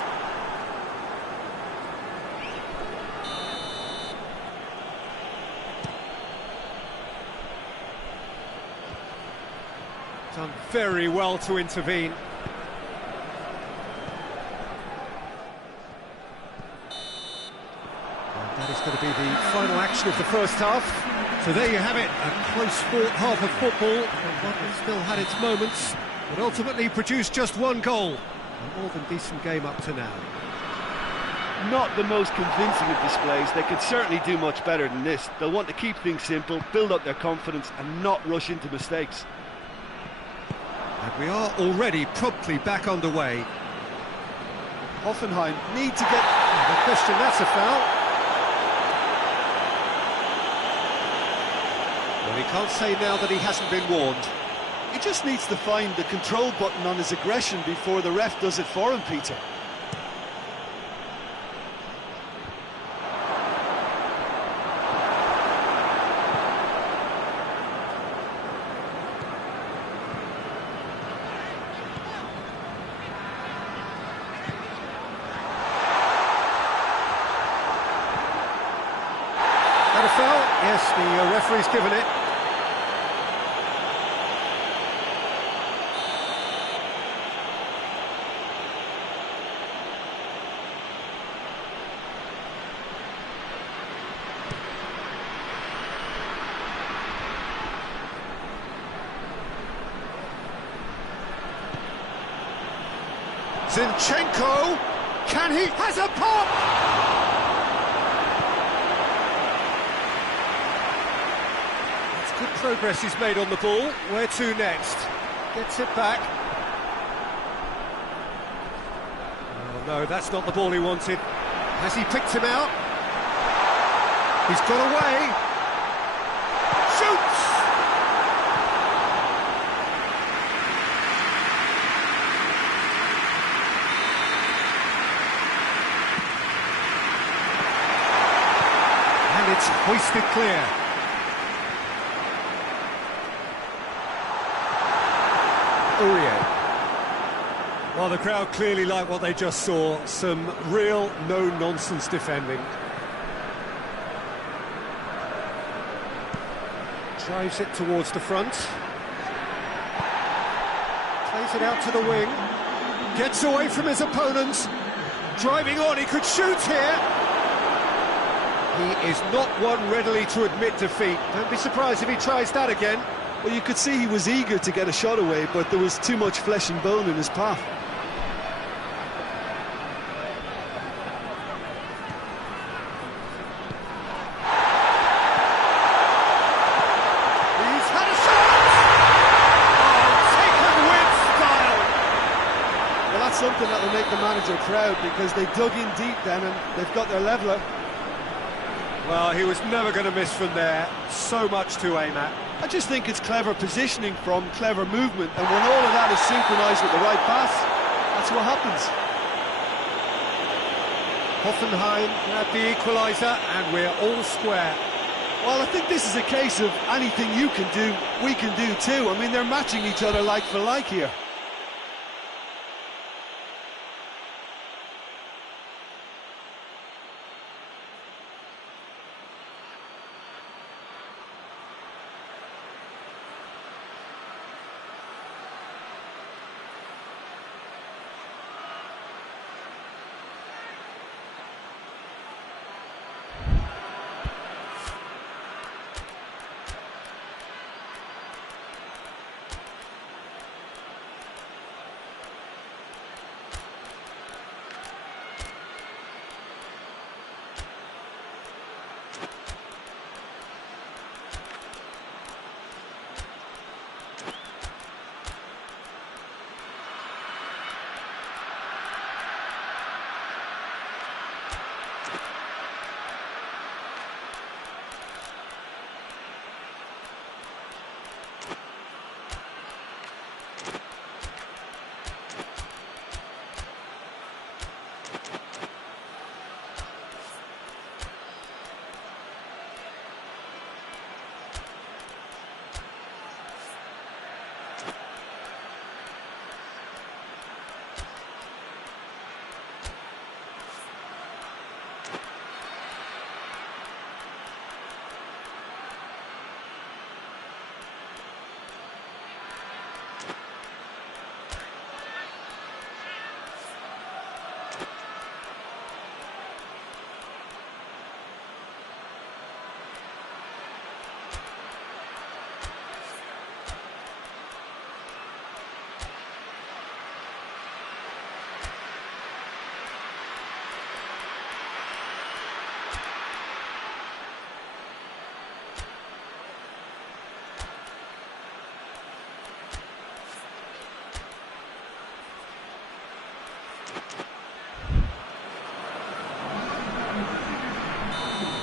Done very well to intervene. And that is going to be the final action of the first half. So there you have it, a close-fought half of football, and one that still had its moments, but ultimately produced just one goal. A more than decent game up to now. Not the most convincing of displays. They could certainly do much better than this. They'll want to keep things simple, build up their confidence, and not rush into mistakes. And we are already promptly back underway. Hoffenheim need to get... No question, that's a foul. Well, he can't say now that he hasn't been warned. He just needs to find the control button on his aggression before the ref does it for him, Peter. That a foul? Yes, the referee's given it. Zinchenko, can he? Has a pop! Good progress he's made on the ball. Where to next? Gets it back. Oh no, that's not the ball he wanted. Has he picked him out? He's got away. Shoots! And it's hoisted clear. Well, the crowd clearly like what they just saw. Some real no-nonsense defending. Drives it towards the front. Plays it out to the wing. Gets away from his opponents. Driving on, he could shoot here. He is not one readily to admit defeat. Don't be surprised if he tries that again. Well, you could see he was eager to get a shot away, but there was too much flesh and bone in his path. He's had a shot! Oh, taken with style! Well, that's something that will make the manager proud, because they dug in deep then and they've got their leveller. Well, he was never going to miss from there. So much to aim at. I just think it's clever positioning from clever movement, and when all of that is synchronised with the right pass, that's what happens. Hoffenheim had the equaliser, and we're all square. Well, I think this is a case of anything you can do, we can do too. I mean, they're matching each other like for like here.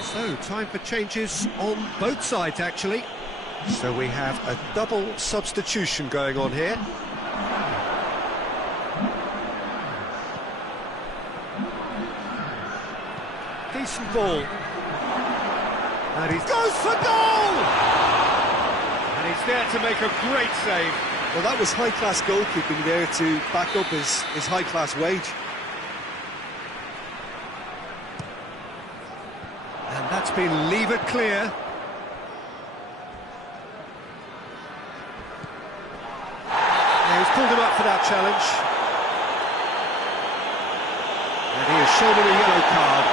So, time for changes on both sides, actually. So we have a double substitution going on here. Decent ball. And he goes for goal! And he's there to make a great save. Well, that was high-class goalkeeping there to back up his high-class wage. And that's been levered clear. Now he's pulled him up for that challenge. And he has shown him a yellow card.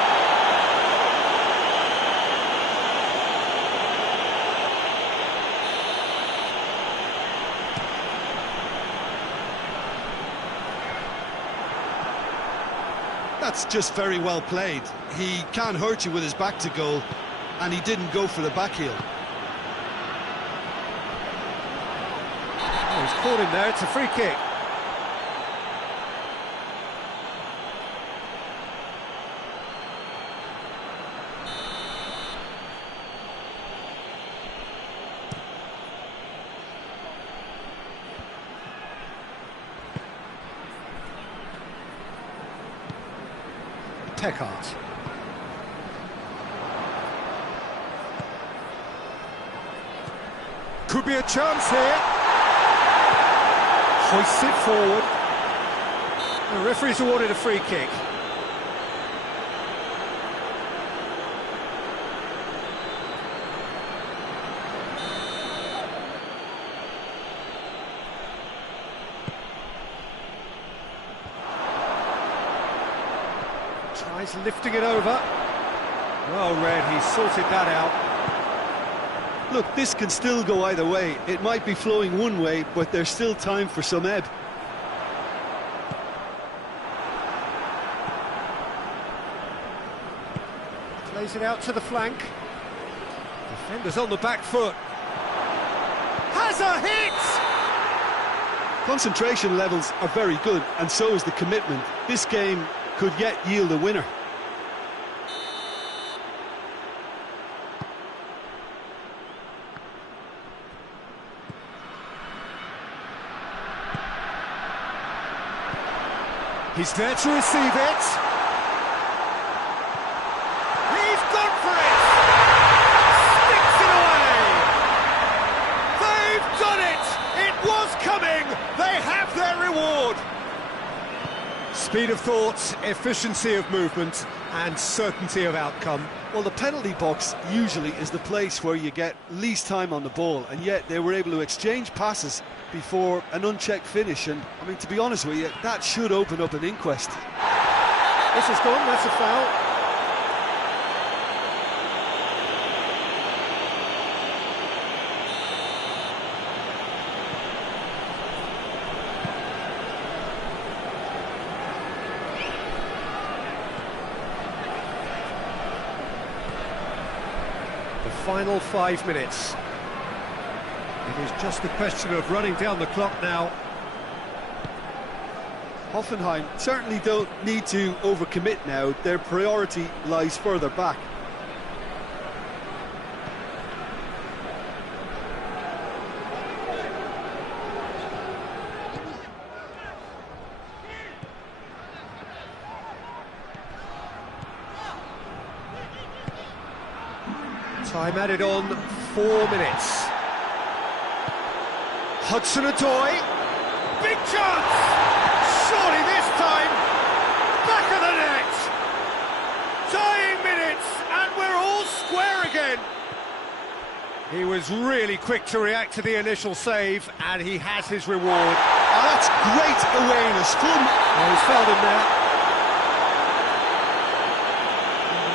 That's just very well played. He can hurt you with his back to goal, and he didn't go for the back heel. caught him there, it's a free kick. Peckhart. Could be a chance here. Hoists it forward. The referee's awarded a free kick. Tries lifting it over. Well read, he sorted that out. Look, this can still go either way. It might be flowing one way, but there's still time for some ebb. Plays it out to the flank. Defender's on the back foot. Has a hit! Concentration levels are very good, and so is the commitment. This game could yet yield a winner. He's there to receive it. He's gone for it! Sticks it away! They've done it! It was coming! They have their reward! Speed of thought, efficiency of movement, and certainty of outcome. Well, the penalty box usually is the place where you get least time on the ball, and yet they were able to exchange passes before an unchecked finish, and I mean, to be honest with you, that should open up an inquest. This is gone, that's a foul. The final 5 minutes. It is just a question of running down the clock now. Hoffenheim certainly don't need to overcommit now. Their priority lies further back. Time added on, 4 minutes. Hudson-Odoi, big chance! Surely this time, back of the net! Dying minutes, and we're all square again! He was really quick to react to the initial save, and he has his reward. Oh, that's great awareness from... Oh, he's fouled him there.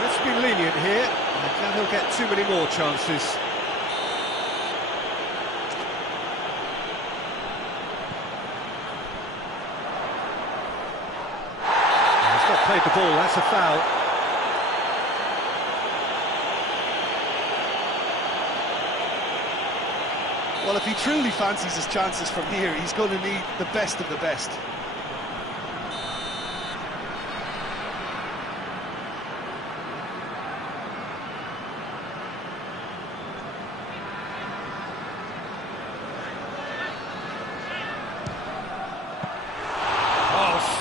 Let's be lenient here. I doubt he'll get too many more chances. Played the ball, that's a foul. Well, if he truly fancies his chances from here, he's going to need the best of the best.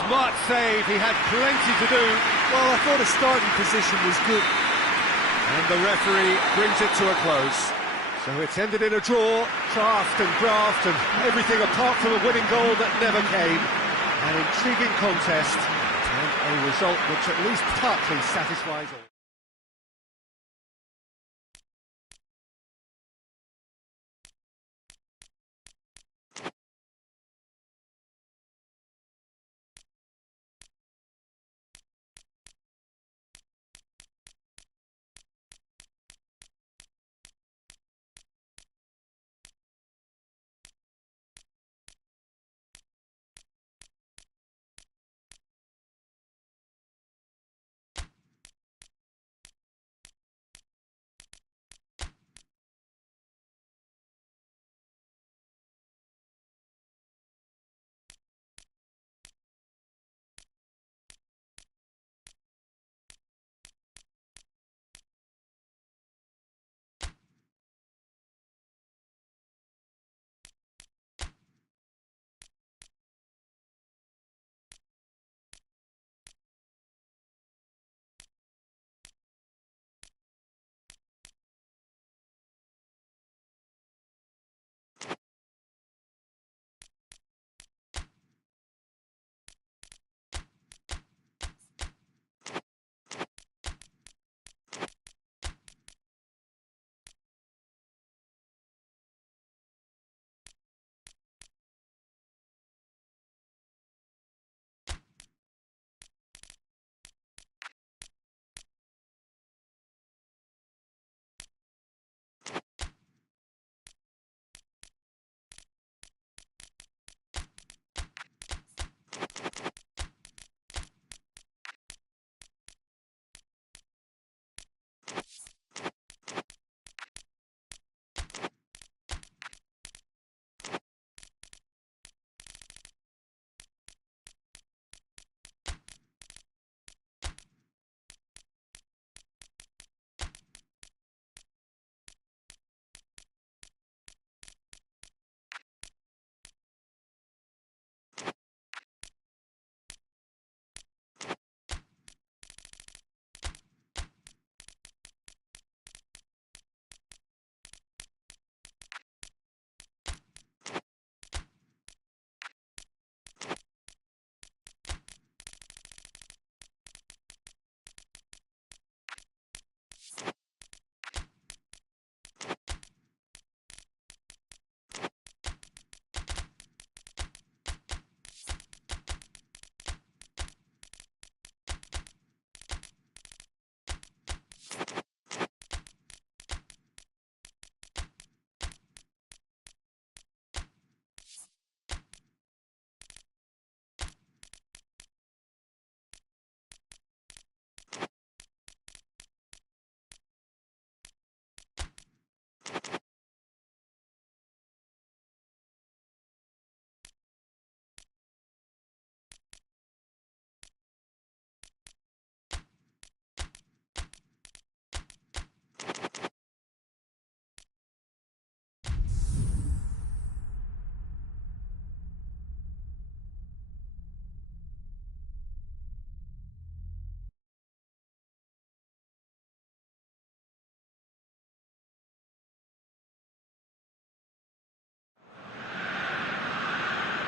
Smart save, he had plenty to do. Well, I thought his starting position was good. And the referee brings it to a close. So it's ended in a draw, craft and graft and everything apart from a winning goal that never came. An intriguing contest and a result which at least partly satisfies all.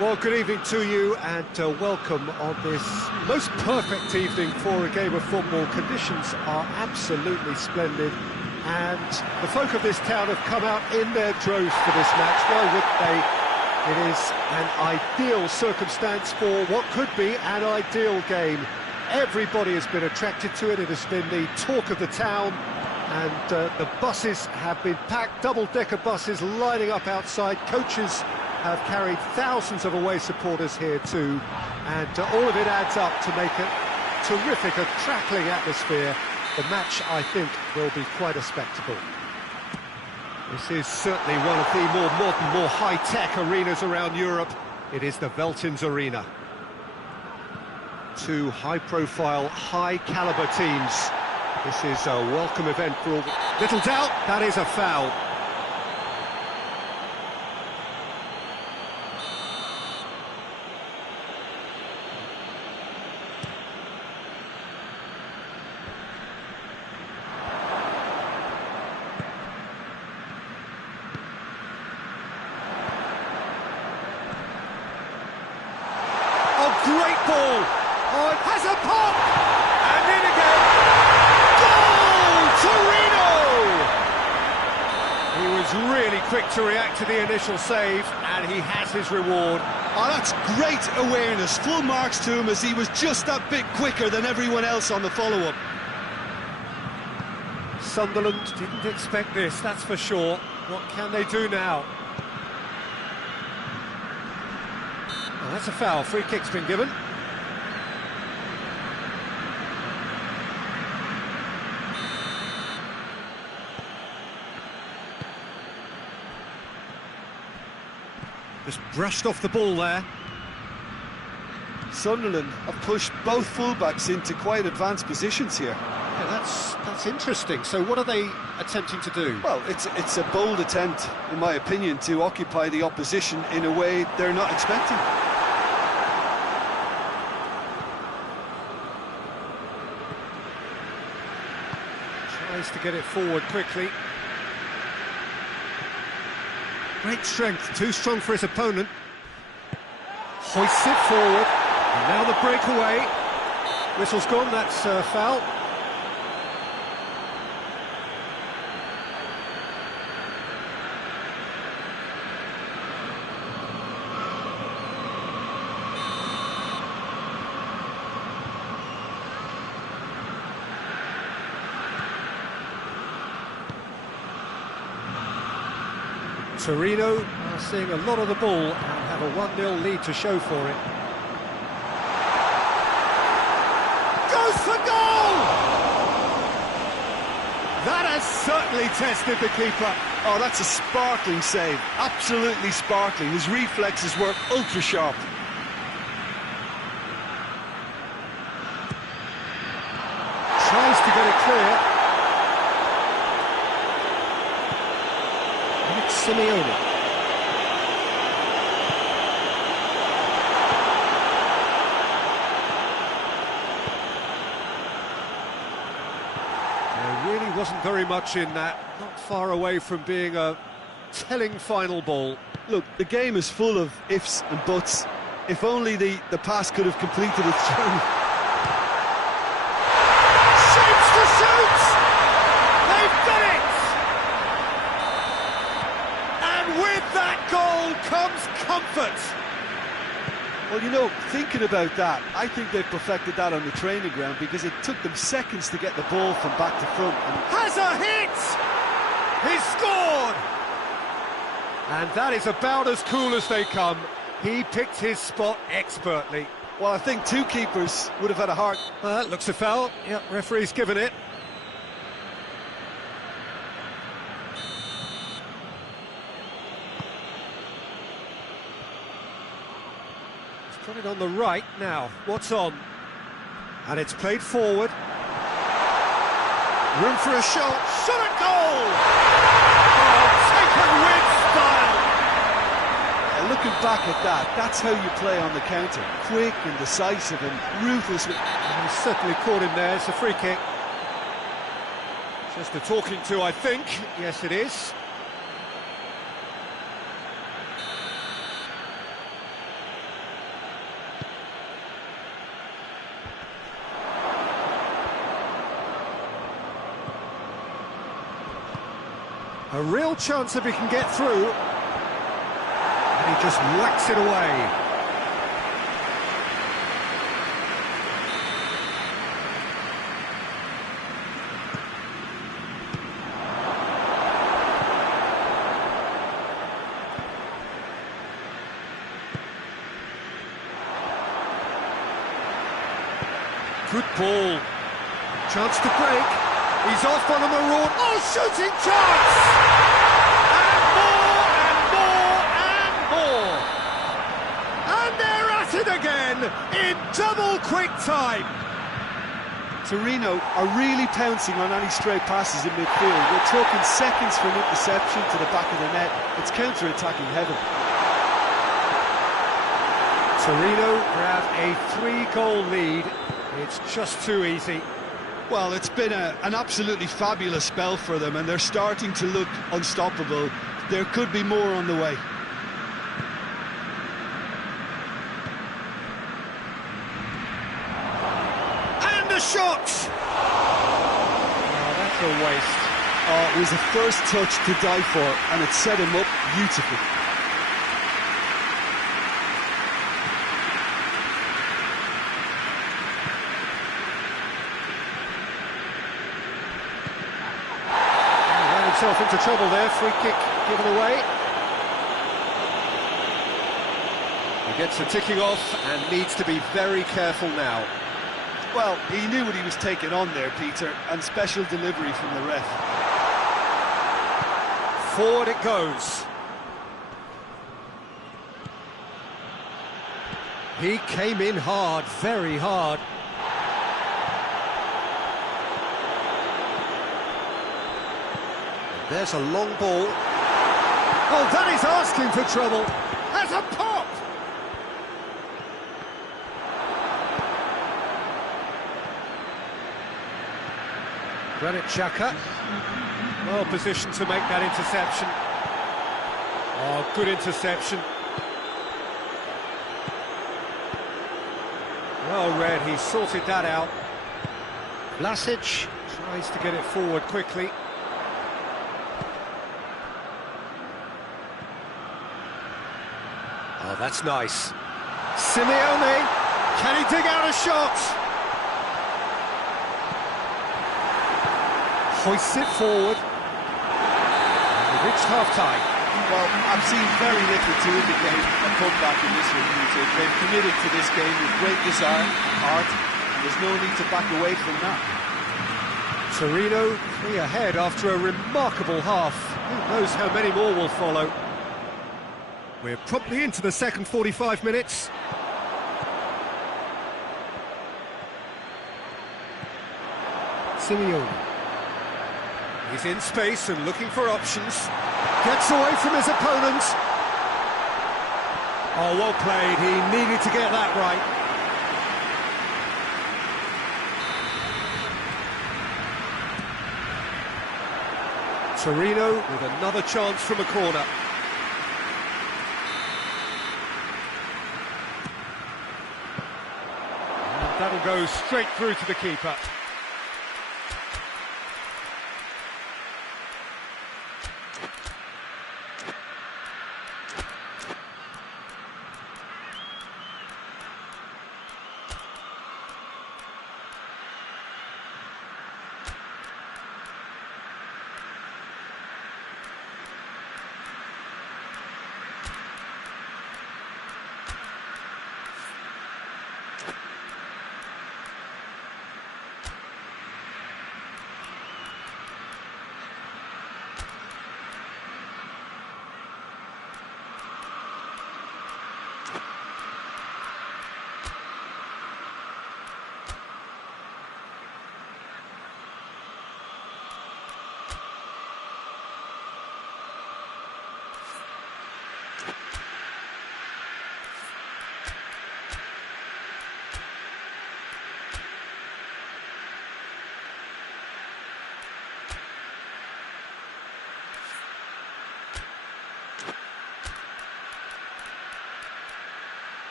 Well, good evening to you and welcome on this most perfect evening for a game of football. Conditions are absolutely splendid and the folk of this town have come out in their droves for this match. Why would they? It is an ideal circumstance for what could be an ideal game. Everybody has been attracted to it. It has been the talk of the town and the buses have been packed, double-decker buses lining up outside. Coaches have carried thousands of away supporters here too, and all of it adds up to make it terrific, a crackling atmosphere. The match, I think, will be quite a spectacle. This is certainly one of the more modern, more high-tech arenas around Europe. It is the Veltins Arena. Two high-profile, high-caliber teams. This is a welcome event for all. Little doubt, that is a foul. Great ball! Oh, it has a pop! And in again! Goal! Torino! He was really quick to react to the initial save, and he has his reward. Oh, that's great awareness. Full marks to him as he was just that bit quicker than everyone else on the follow-up. Sunderland didn't expect this, that's for sure. What can they do now? Oh, that's a foul. Free kick's been given. Just brushed off the ball there. Sunderland have pushed both fullbacks into quite advanced positions here. Yeah, that's interesting. So what are they attempting to do? Well, it's a bold attempt, in my opinion, to occupy the opposition in a way they're not expecting. Tries to get it forward quickly. Great strength, too strong for his opponent. Hoists it forward, and now the breakaway. Whistle's gone, that's foul. Torino are seeing a lot of the ball and have a 1-0 lead to show for it. Goes for goal! That has certainly tested the keeper. Oh, that's a sparkling save. Absolutely sparkling. His reflexes were ultra sharp. Tries to get it clear. Simeone. There really wasn't very much in that, not far away from being a telling final ball. Look, the game is full of ifs and buts. If only the pass could have completed its journey. Shapes to shoot! They've done it! With that goal comes comfort. Well, you know, thinking about that, I think they've perfected that on the training ground because it took them seconds to get the ball from back to front. And has a hit! He's scored! And that is about as cool as they come. He picked his spot expertly. Well, I think two keepers would have had a heart. That looks a foul. Yep, referee's given it. Got it on the right now. What's on? And it's played forward. Room for a shot. Shot at goal! Oh, taken with style! Looking back at that, that's how you play on the counter. Quick and decisive and ruthless. And he's certainly caught him there. It's a free kick. Just a talking to, I think. Yes, it is. A real chance if he can get through. And he just whacks it away. Good ball. Chance to break. He's off on a maraud. Oh, shooting chance! And more, and more, and more. And they're at it again in double quick time. Torino are really pouncing on any stray passes in midfield. We're talking seconds from interception to the back of the net. It's counter-attacking heaven. Torino grab a 3-goal lead. It's just too easy. Well, it's been an absolutely fabulous spell for them, and they're starting to look unstoppable. There could be more on the way. And a shot! Oh, that's a waste. Oh, it was a first touch to die for, and it set him up beautifully. Himself into trouble there, free kick given away. He gets the ticking off and needs to be very careful now. Well, he knew what he was taking on there, Peter, and special delivery from the ref. Forward it goes. He came in hard, very hard. There's a long ball. Oh, that is asking for trouble. Has a pop! Granit Xhaka. Well positioned to make that interception. Oh, good interception. Well read, he sorted that out. Vlasic tries to get it forward quickly. Oh, that's nice. Simeone, can he dig out a shot? Hoists it forward. We've reached half-time. Well, I've seen very little to indicate a comeback in this one, Peter. They've committed to this game with great desire, heart, and there's no need to back away from that. Torino 3 ahead after a remarkable half. Who knows how many more will follow. We're promptly into the second 45 minutes. Simeone. He's in space and looking for options. Gets away from his opponent. Oh, well played. He needed to get that right. Torino with another chance from a corner. That'll go straight through to the keeper.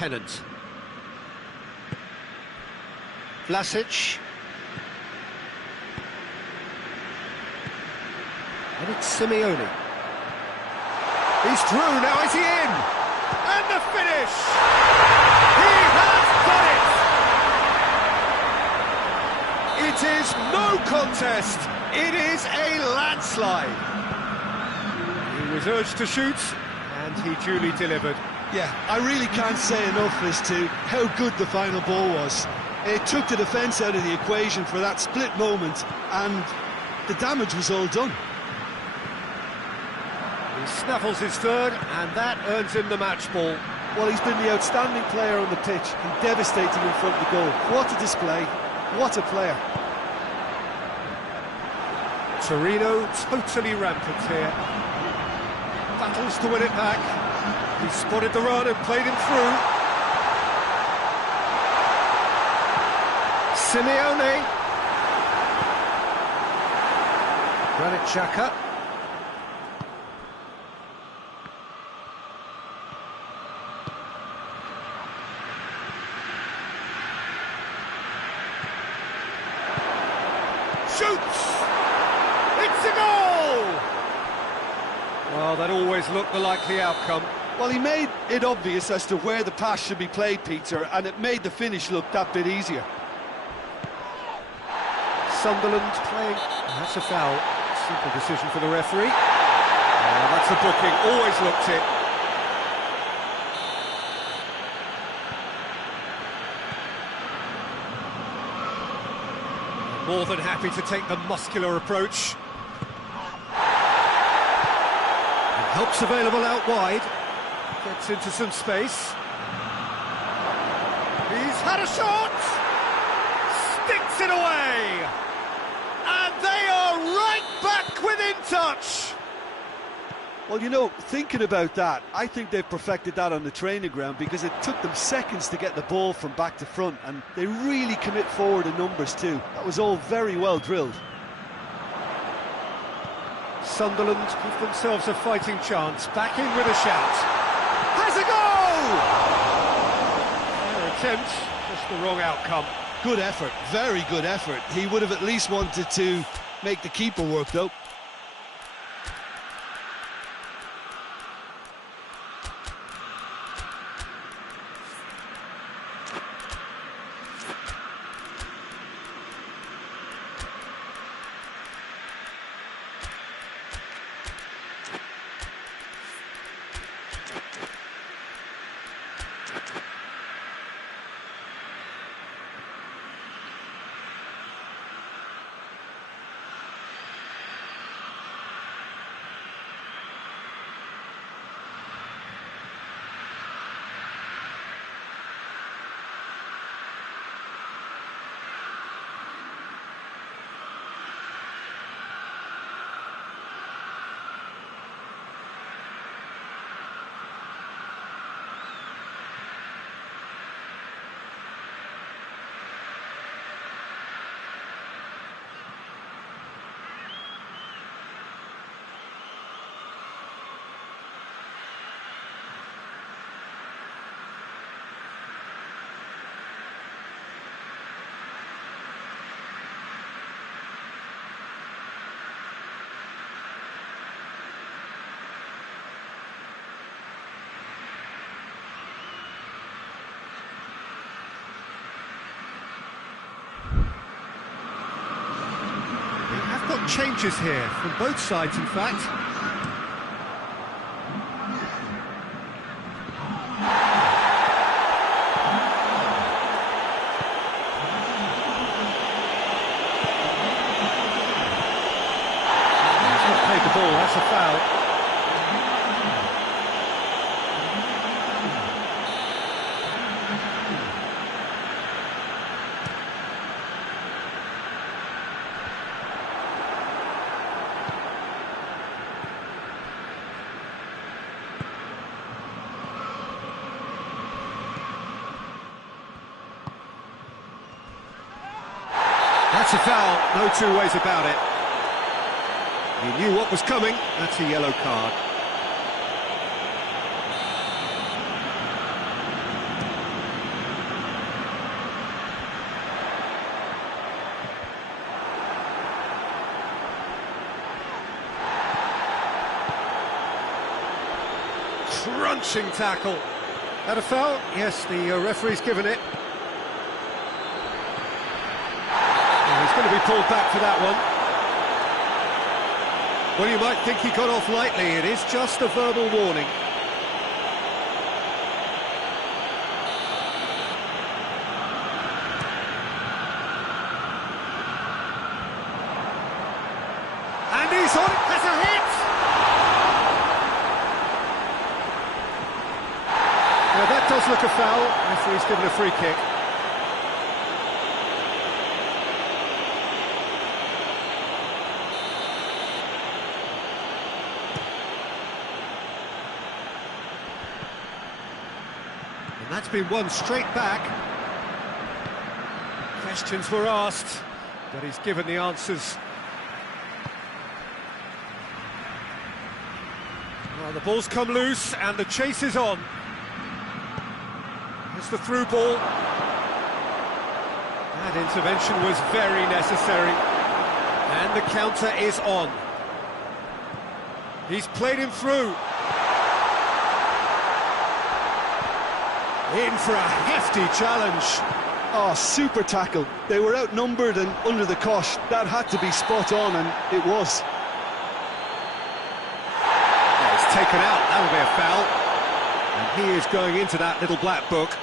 pennant. Vlasic. And it's Simeone. He's through, now is he in? And the finish! He has done it! It is no contest, it is a landslide. He was urged to shoot, and he duly delivered. Yeah, I really can't say enough as to how good the final ball was. It took the defence out of the equation for that split moment, and the damage was all done. He snaffles his third, and that earns him the match ball. Well, he's been the outstanding player on the pitch and devastating in front of the goal. What a display, what a player. Torino totally rampant here. Battles to win it back. He spotted the run and played him through. Simeone. Granit Xhaka. Shoots! It's a goal! Well, that always looked the likely outcome. Well, he made it obvious as to where the pass should be played, Peter, and it made the finish look that bit easier. Sunderland playing... That's a foul. Simple decision for the referee. That's a booking. Always looked it. More than happy to take the muscular approach. And help's available out wide. Gets into some space. He's had a shot! Sticks it away! And they are right back within touch! Well, you know, thinking about that, I think they've perfected that on the training ground because it took them seconds to get the ball from back to front, and they really commit forward in numbers too. That was all very well drilled. Sunderland give themselves a fighting chance, back in with a shout. Has a goal! Their attempt, just the wrong outcome. Good effort, very good effort. He would have at least wanted to make the keeper work though. Changes here from both sides, in fact. He's not played the ball, that's a foul. That's a foul, no two ways about it. He knew what was coming, that's a yellow card. crunching tackle. Had a foul? Yes, the referee's given it. Oh, he's going to be pulled back for that one. Well, you might think he got off lightly. It is just a verbal warning. And he's on it. Has a hit! Now that does look a foul. Referee's given a free kick. And that's been won straight back. Questions were asked, but he's given the answers. Well, the ball's come loose and the chase is on. It's the through ball. That intervention was very necessary. And the counter is on. He's played him through. In for a hefty challenge. Oh, super tackle. They were outnumbered and under the cosh. That had to be spot on, and it was. Oh, it's taken out. That'll be a foul. And he is going into that little black book.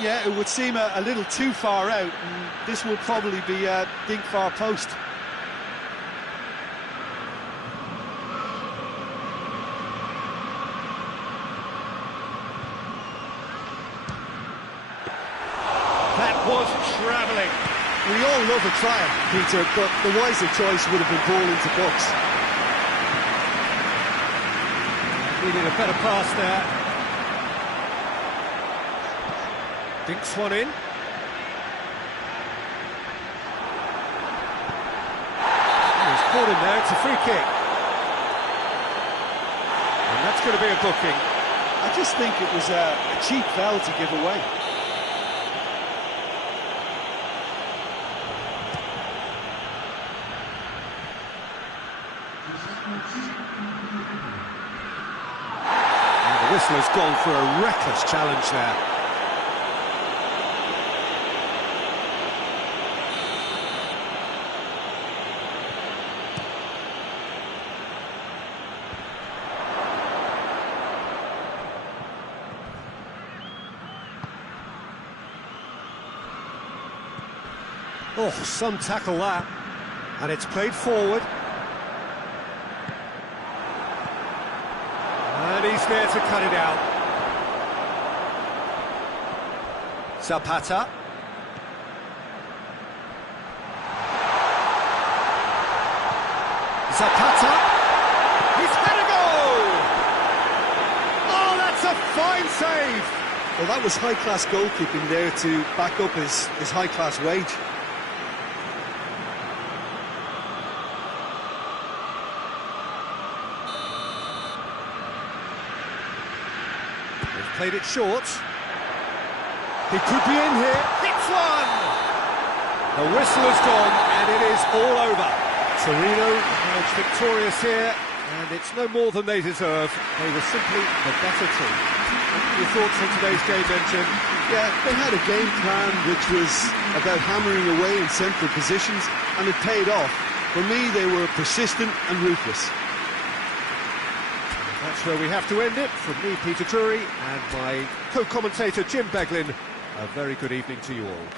Yeah, it would seem a little too far out, and this will probably be a dink far post. That was travelling. We all love a trial, Peter, but the wiser choice would have been ball into box. Needed a better pass there. Dinks one in. He's caught him there, it's a free kick. And that's going to be a booking. I just think it was a cheap foul to give away. And the whistler's gone for a reckless challenge there. Oh, some tackle that. And it's played forward. And he's there to cut it out. Zapata. Zapata. He's had a goal! Oh, that's a fine save! Well, that was high-class goalkeeping there to back up his high-class wage. They've played it short. He could be in here. Hits one! The whistle has gone, and it is all over. Torino emerged victorious here, and it's no more than they deserve. They were simply the better team. Your thoughts on today's game then, Jim? Yeah, they had a game plan which was about hammering away in central positions, and it paid off. For me, they were persistent and ruthless. That's where we have to end it. From me, Peter Drury, and my co-commentator, Jim Beglin, a very good evening to you all.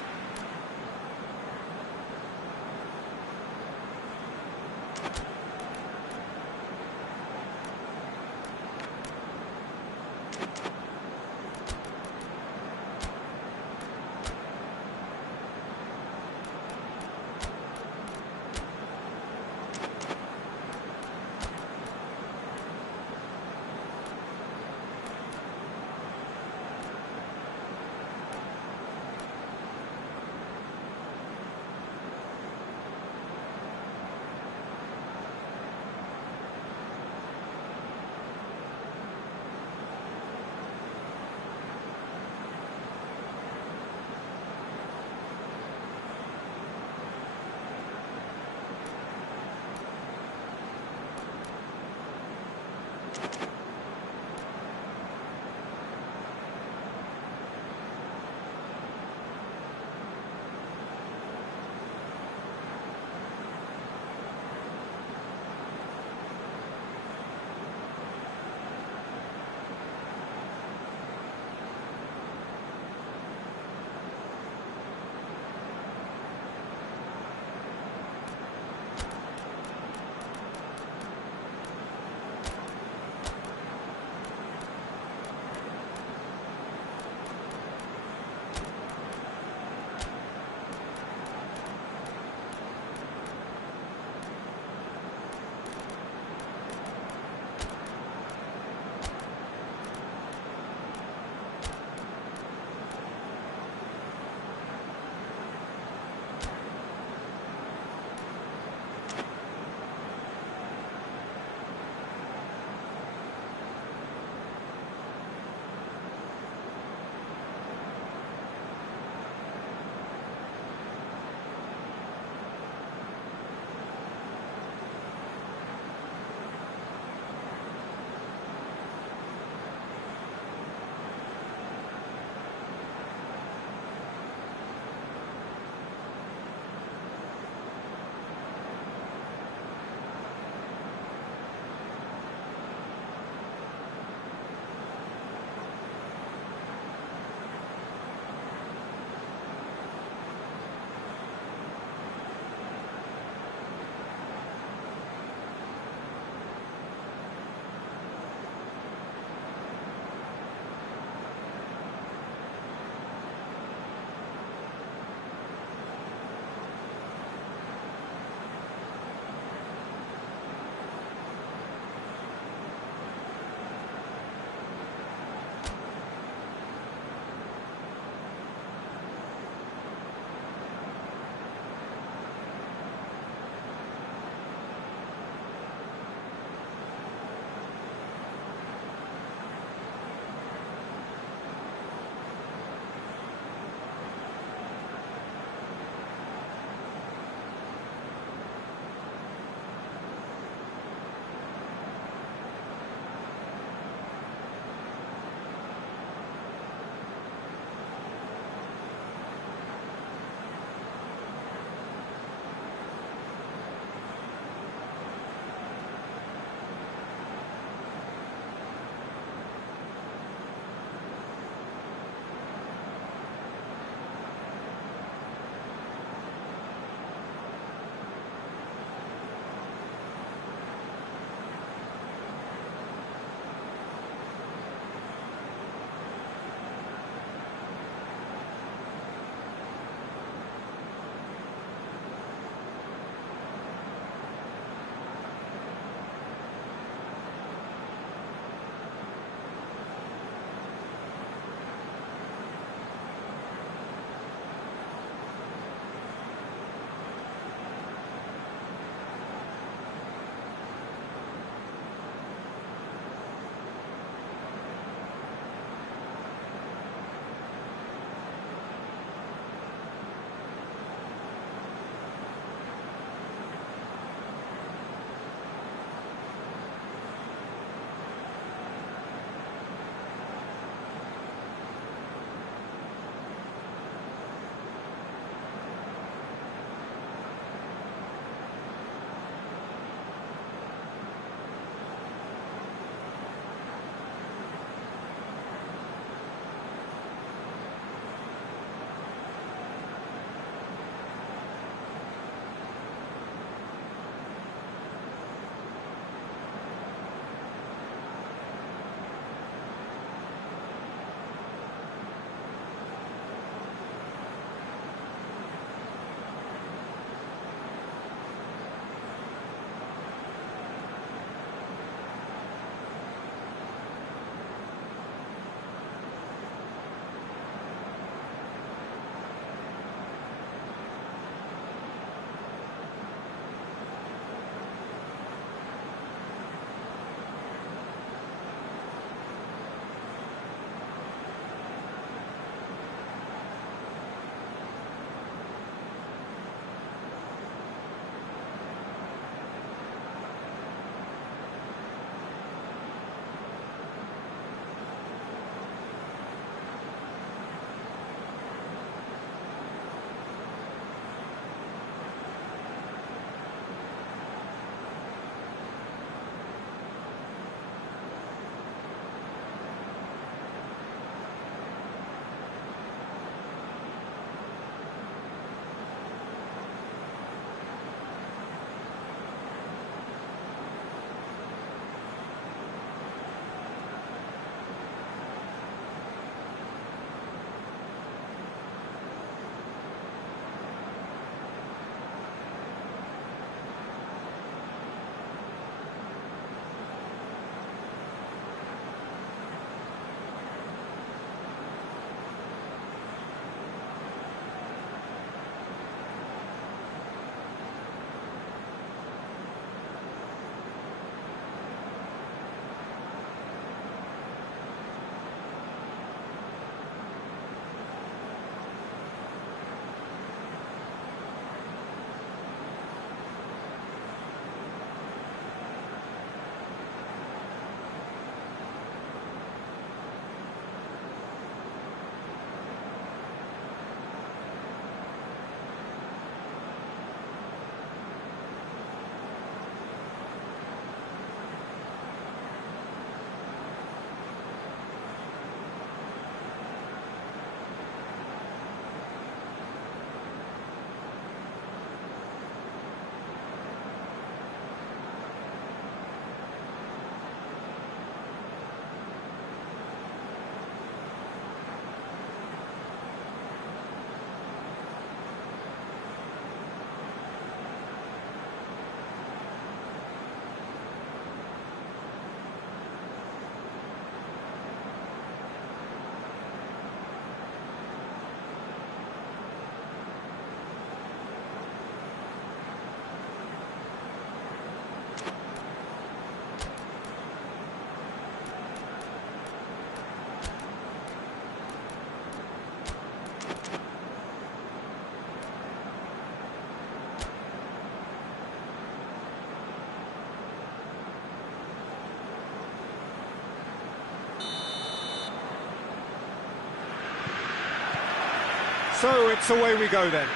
So it's away we go then.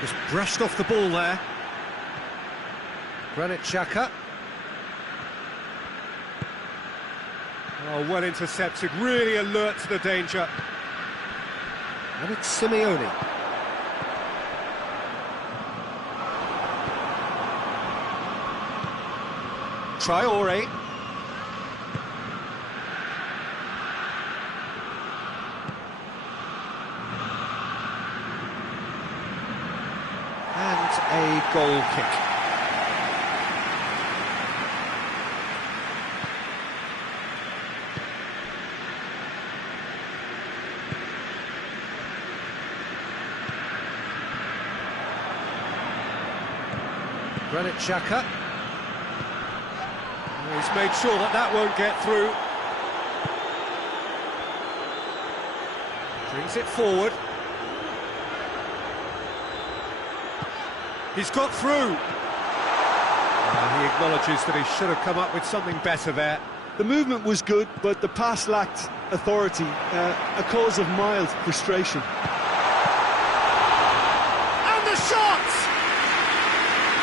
Just brushed off the ball there. Granit Xhaka. Oh, well intercepted, really alert to the danger. And it's Simeone. Traore. And a goal kick. Granit Xhaka. He's made sure that that won't get through. Brings it forward. He's got through. He acknowledges that he should have come up with something better there. The movement was good, but the pass lacked authority, a cause of mild frustration. And the shot!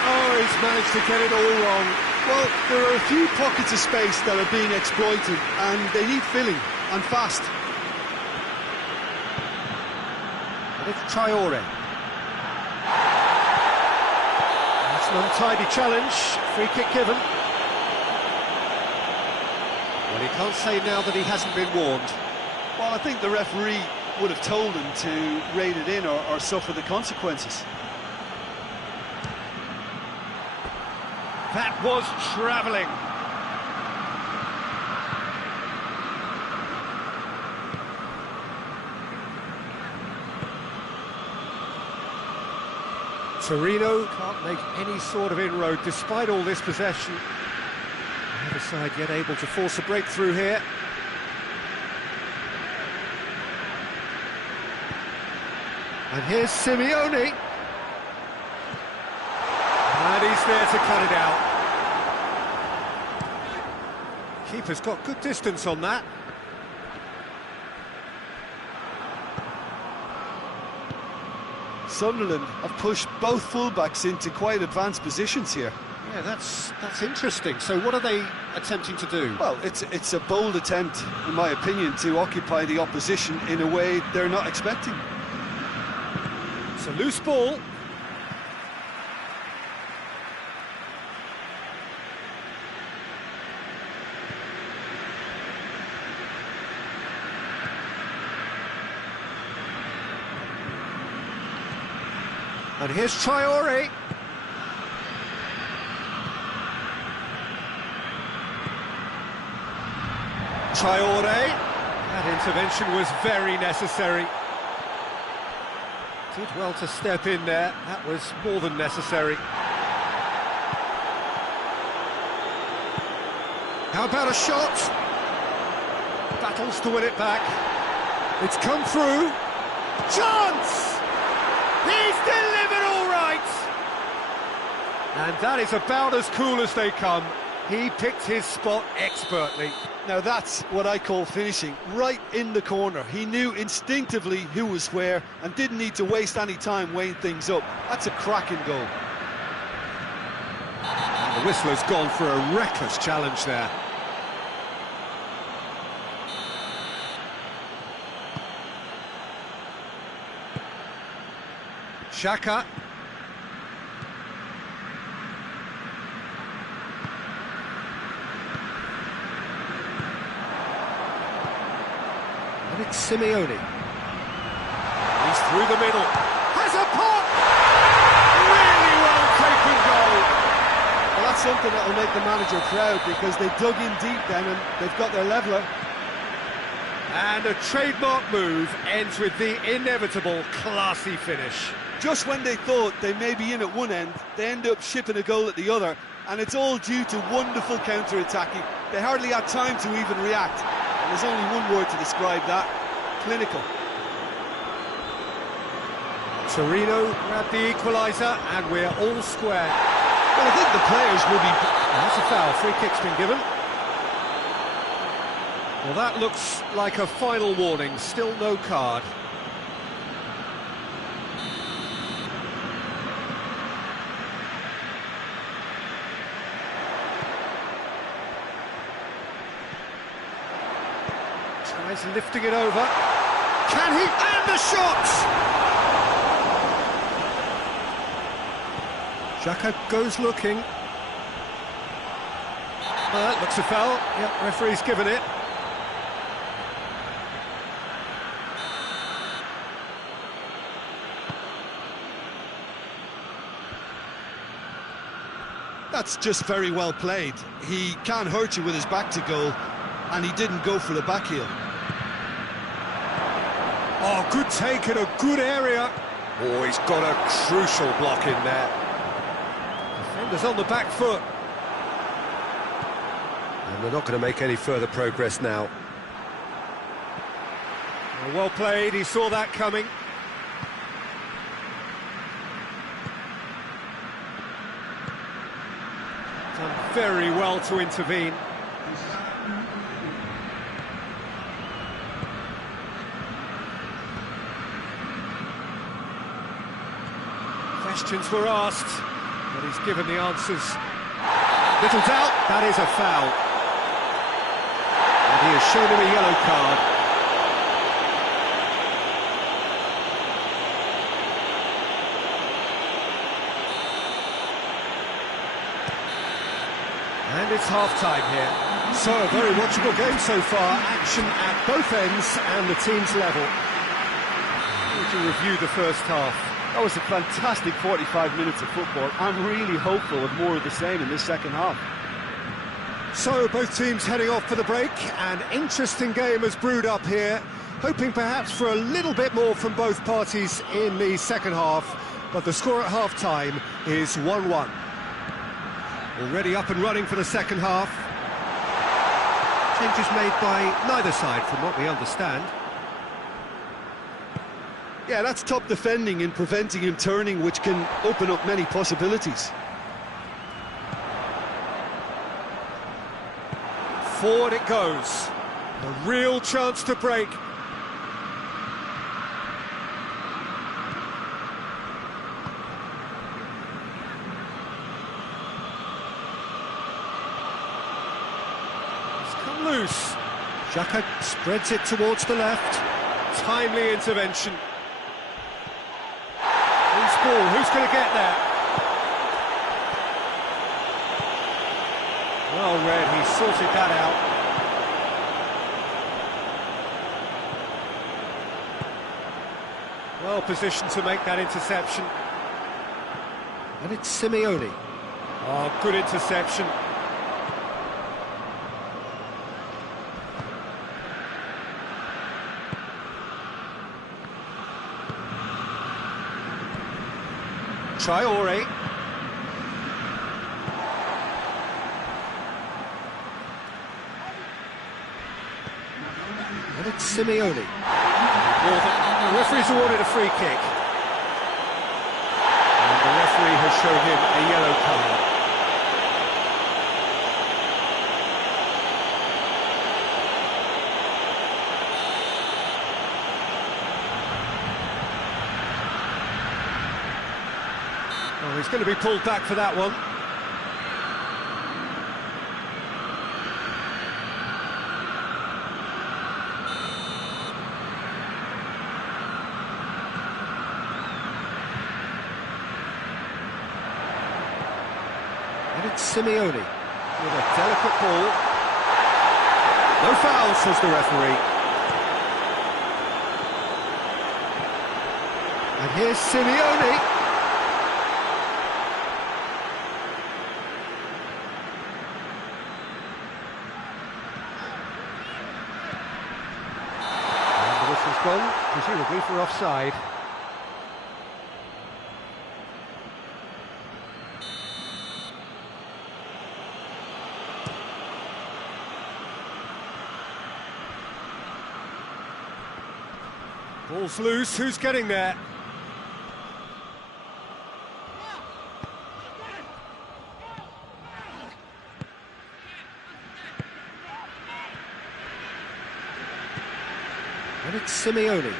Oh, he's managed to get it all wrong. Well, there are a few pockets of space that are being exploited, and they need filling, and fast. And it's Traore. That's an untidy challenge. Free kick given. Well, he can't say now that he hasn't been warned. Well, I think the referee would have told him to rein it in or suffer the consequences. That was travelling. Torino can't make any sort of inroad despite all this possession. Neither side yet able to force a breakthrough here. And here's Simeone. And he's there to cut it out. Keeper's got good distance on that. Sunderland have pushed both fullbacks into quite advanced positions here. Yeah, that's interesting. So what are they attempting to do? Well, it's a bold attempt, in my opinion, to occupy the opposition in a way they're not expecting. It's a loose ball. And here's Traore. Traore. That intervention was very necessary. Did well to step in there. That was more than necessary. How about a shot? Battles to win it back. It's come through. Chance! He's delivered all right! And that is about as cool as they come. He picked his spot expertly. Now that's what I call finishing, right in the corner. He knew instinctively who was where and didn't need to waste any time weighing things up. That's a cracking goal. And the whistler's gone for a reckless challenge there. Xhaka. And it's Simeone. He's through the middle. Has a pop! Really well taken goal. Well, that's something that will make the manager proud because they dug in deep then and they've got their leveller. And a trademark move ends with the inevitable classy finish. Just when they thought they may be in at one end, they end up shipping a goal at the other, and it's all due to wonderful counter-attacking. They hardly had time to even react, and there's only one word to describe that: clinical. Torino grabbed the equaliser, and we're all square. Well, I think the players will be... That's a foul. Free kick's been given. Well, that looks like a final warning, still no card. Tries lifting it over. Can he? And the shot! Xhaka goes looking. Looks a foul. Yep, referee's given it. That's just very well played. He can't hurt you with his back to goal, and he didn't go for the back heel. Oh, good take in a good area. Oh, he's got a crucial block in there. Defender's on the back foot. And they're not going to make any further progress now. Well played, he saw that coming. Done very well to intervene. Questions were asked, but he's given the answers. Little doubt, that is a foul. And he has shown him a yellow card. And it's half-time here. So, a very watchable game so far. Action at both ends and the team's level. How would you review the first half? That was a fantastic 45 minutes of football. I'm really hopeful of more of the same in this second half. So, both teams heading off for the break. An interesting game has brewed up here. Hoping perhaps for a little bit more from both parties in the second half. But the score at half-time is 1-1. Already up and running for the second half. Changes made by neither side, from what we understand. Yeah, that's top defending and preventing him turning, which can open up many possibilities. Forward it goes. A real chance to break. Loose. Xhaka spreads it towards the left. Timely intervention. Loose ball, who's going to get there? Well read, he sorted that out. Well positioned to make that interception. And it's Simeone. Oh, good interception. Traore. And it's Simeone. The referee's awarded a free kick. And the referee has shown him a yellow card. Oh, he's going to be pulled back for that one. And it's Simeone with a delicate ball. No foul, says the referee. And here's Simeone. Gone, presumably for offside. Ball's loose, who's getting there? And it's Simeone.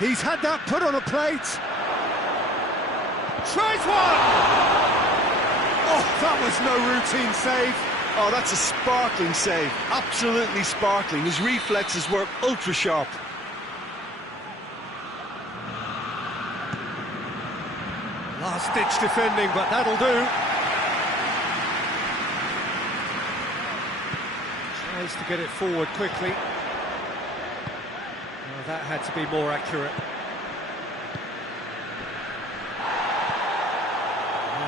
He's had that put on a plate. Tries one! Oh, that was no routine save. Oh, that's a sparkling save. Absolutely sparkling. His reflexes were ultra sharp. Last-ditch defending, but that'll do. Tries to get it forward quickly. Oh, that had to be more accurate.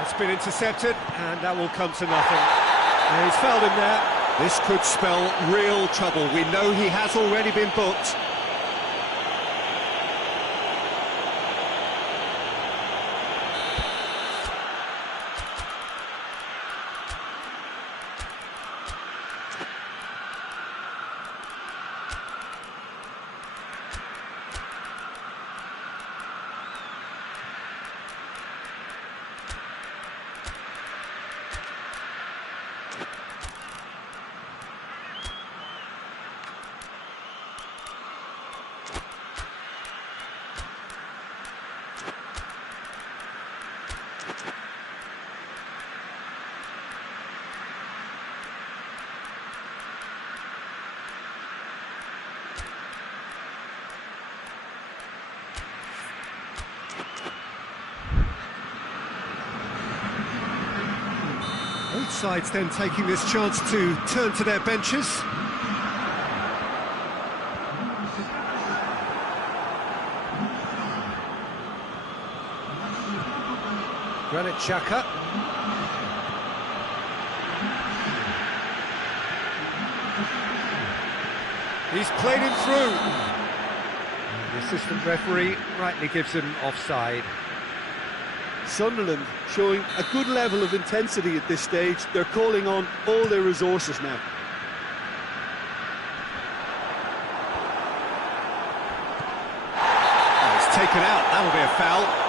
It's been intercepted, and that will come to nothing. And he's fouled him there. This could spell real trouble. We know he has already been booked. Both sides then taking this chance to turn to their benches. Granit Xhaka. He's played him through. The assistant referee rightly gives him offside. Sunderland showing a good level of intensity at this stage. They're calling on all their resources now. Oh, it's taken out. That'll be a foul.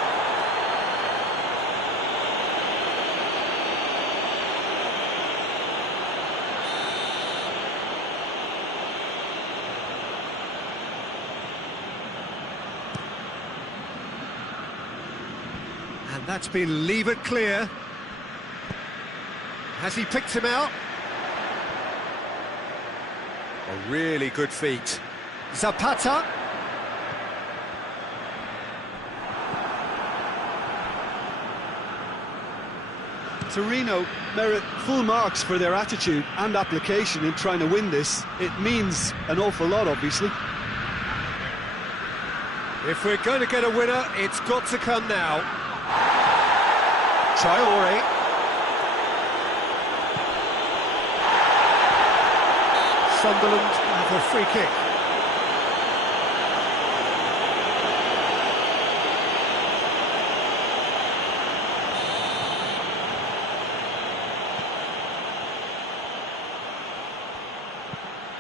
And that's been levered clear. Has he picked him out? A really good feat. Zapata. Torino merit full marks for their attitude and application in trying to win this. It means an awful lot, obviously. If we're going to get a winner, it's got to come now. Traore. Sunderland have a free kick.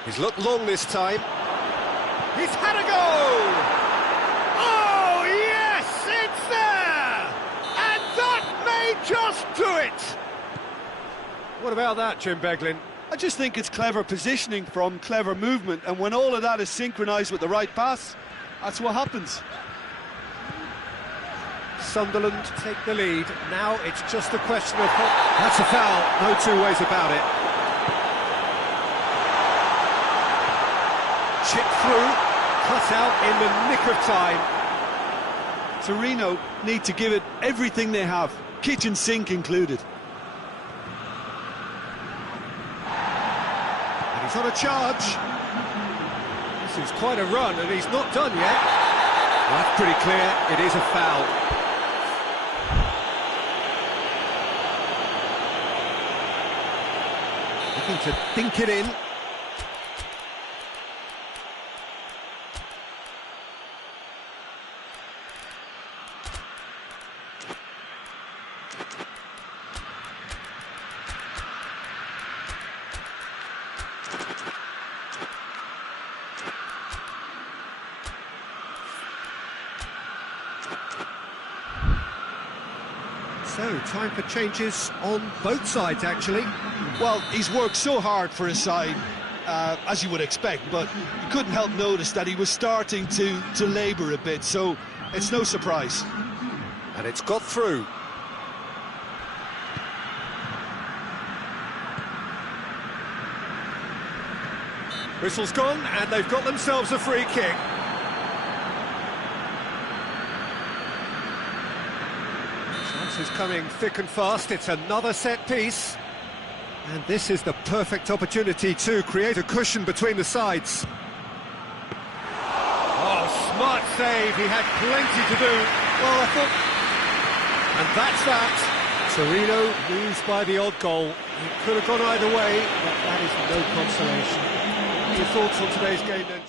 He's looked long this time. He's had a go! Oh, yes, it's there! And that may just do it! What about that, Jim Beglin? I just think it's clever positioning from clever movement, and when all of that is synchronised with the right pass, that's what happens. Sunderland take the lead. Now it's just a question of... That's a foul, no two ways about it. Chip through, cut out in the nick of time. Torino need to give it everything they have, kitchen sink included. And he's on a charge. This is quite a run, and he's not done yet. Well, that's pretty clear, it is a foul. Looking to dink it in. So, time for changes on both sides, actually. Well, he's worked so hard for his side, as you would expect, but you couldn't help notice that he was starting to labour a bit, so it's no surprise. And it's got through. Whistle's gone, and they've got themselves a free kick. Chance is coming thick and fast. It's another set piece. And this is the perfect opportunity to create a cushion between the sides. Oh, smart save. He had plenty to do. Well, I thought... And that's that. Torino lose by the odd goal. It could have gone either way, but that is no consolation. Your thoughts on today's game, then?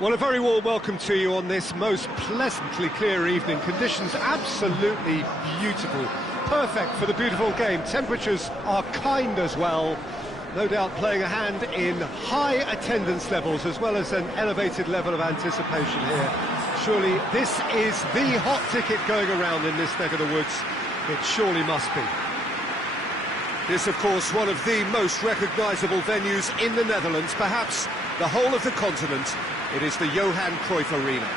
Well, a very warm welcome to you on this most pleasantly clear evening. Conditions absolutely beautiful. Perfect for the beautiful game. Temperatures are kind as well. No doubt playing a hand in high attendance levels as well as an elevated level of anticipation here. Surely this is the hot ticket going around in this neck of the woods. It surely must be. This, of course, one of the most recognisable venues in the Netherlands, perhaps the whole of the continent. It is the Johan Cruyff Arena.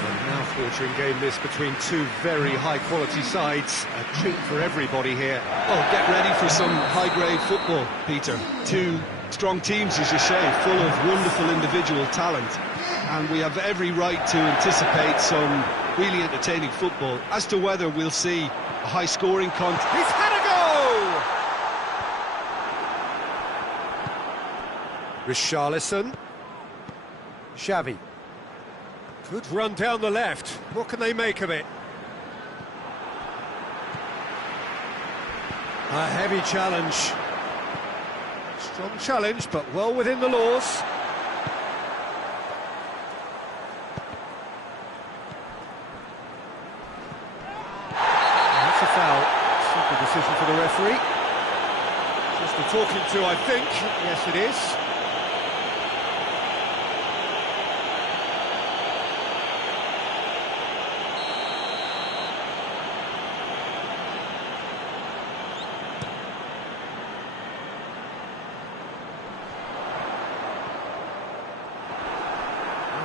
A mouth-watering game this between two very high-quality sides. A treat for everybody here. Oh, get ready for some high-grade football, Peter. Two strong teams, as you say, full of wonderful individual talent. And we have every right to anticipate some really entertaining football. As to whether we'll see a high-scoring contest... He's had a go! Richarlison. Xavi. Good run down the left. What can they make of it? A heavy challenge. Strong challenge, but well within the laws. That's a foul. Simple decision for the referee. Just a talking to, I think. Yes, it is.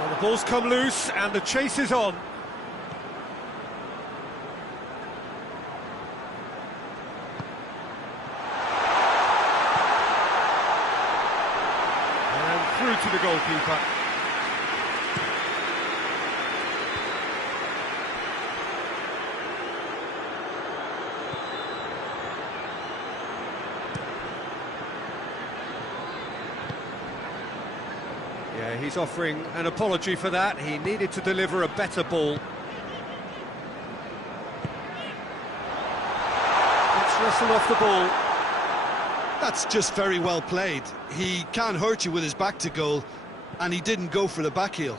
The ball's come loose and the chase is on. And through to the goalkeeper. Yeah, he's offering an apology for that. He needed to deliver a better ball. It's wrestled off the ball. That's just very well played. He can't hurt you with his back to goal, and he didn't go for the back heel.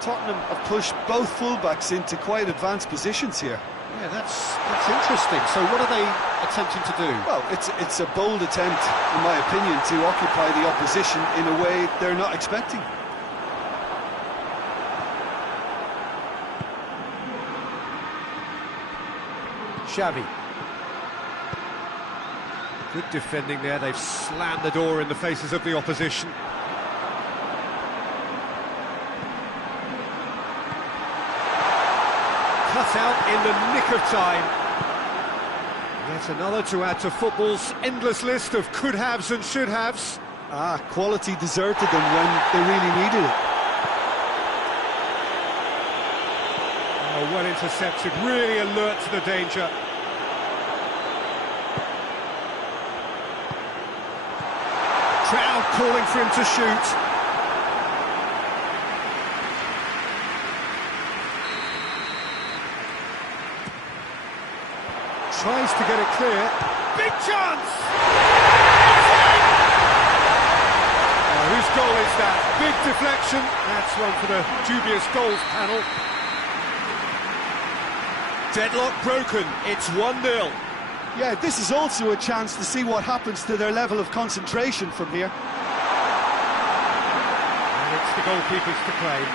Tottenham have pushed both fullbacks into quite advanced positions here. Yeah, that's interesting. So what are they attempting to do? Well, it's a bold attempt, in my opinion, to occupy the opposition in a way they're not expecting. Xavi. Good defending there. They've slammed the door in the faces of the opposition. Cut out in the nick of time. Yet another to add to football's endless list of could-haves and should-haves. Quality deserted them when they really needed it. Oh, well intercepted, really alert to the danger. Crowd calling for him to shoot. Tries to get it clear. Big chance! Whose goal is that? Big deflection. That's one for the dubious goals panel. Deadlock broken. It's 1-0. Yeah, this is also a chance to see what happens to their level of concentration from here. And it's the goalkeepers to claim.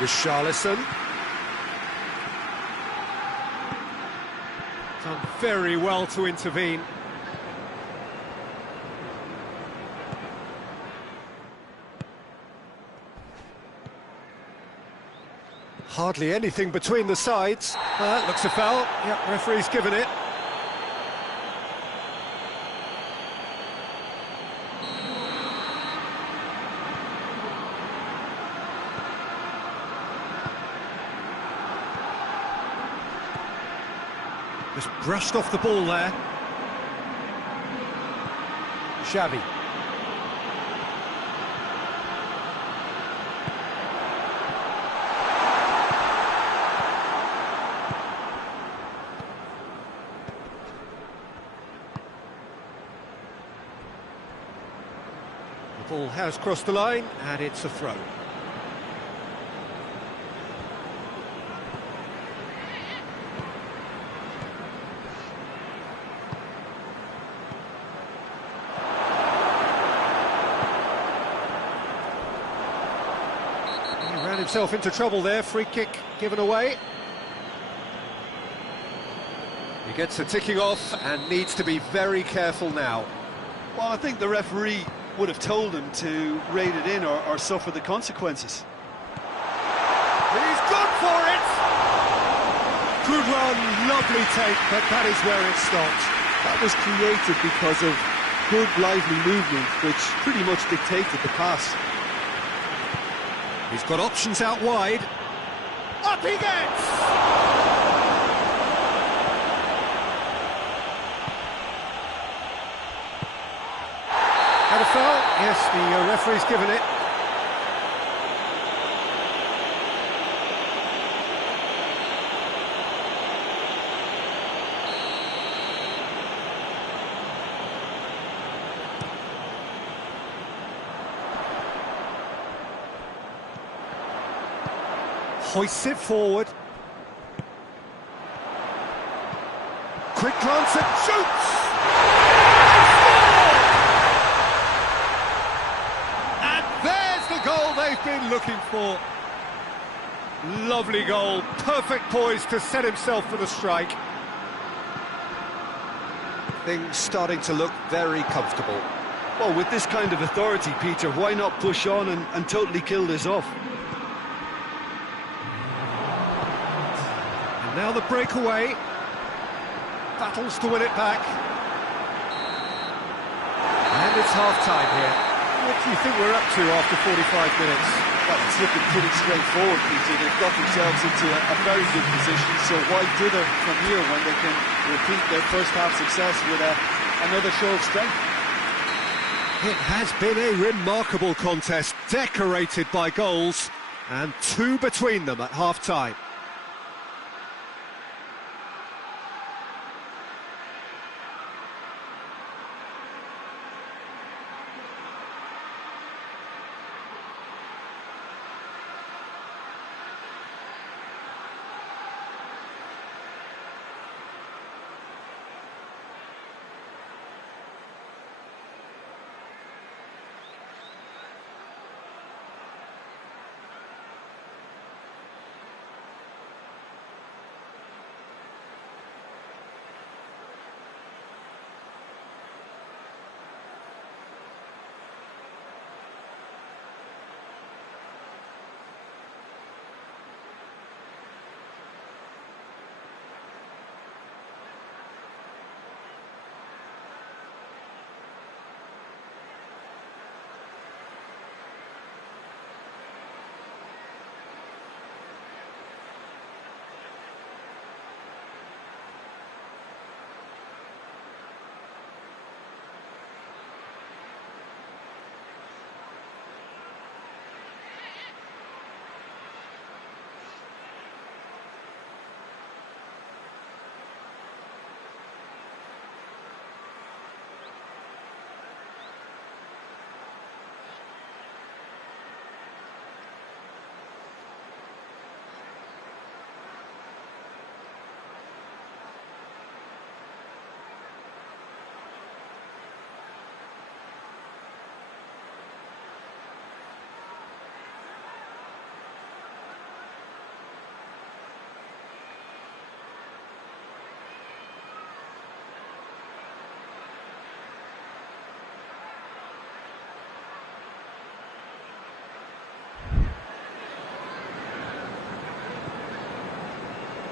Richarlison. Done very well to intervene. Hardly anything between the sides. Looks a foul. Yep, referee's given it. Just brushed off the ball there. Xavi. Ball has crossed the line, and it's a throw. He ran himself into trouble there, free kick given away. He gets a ticking off and needs to be very careful now. Well, I think the referee would have told him to rate it in or suffer the consequences. He's gone for it! Good run, lovely take, but that is where it stopped. That was created because of good, lively movement, which pretty much dictated the pass. He's got options out wide. Up he gets! Had a foul? Yes, the referee's given it. Hoists it forward. Quick glance and shoots! And there's the goal they've been looking for. Lovely goal, perfect poise to set himself for the strike. Things starting to look very comfortable. Well, with this kind of authority, Peter, why not push on and totally kill this off? And now the breakaway. Battles to win it back. And it's half-time here. What do you think we're up to after 45 minutes? Well, it's looking pretty straightforward, Peter. They've got themselves into a very good position, so why dither from here when they can repeat their first-half success with another show of strength? It has been a remarkable contest, decorated by goals, and two between them at half-time.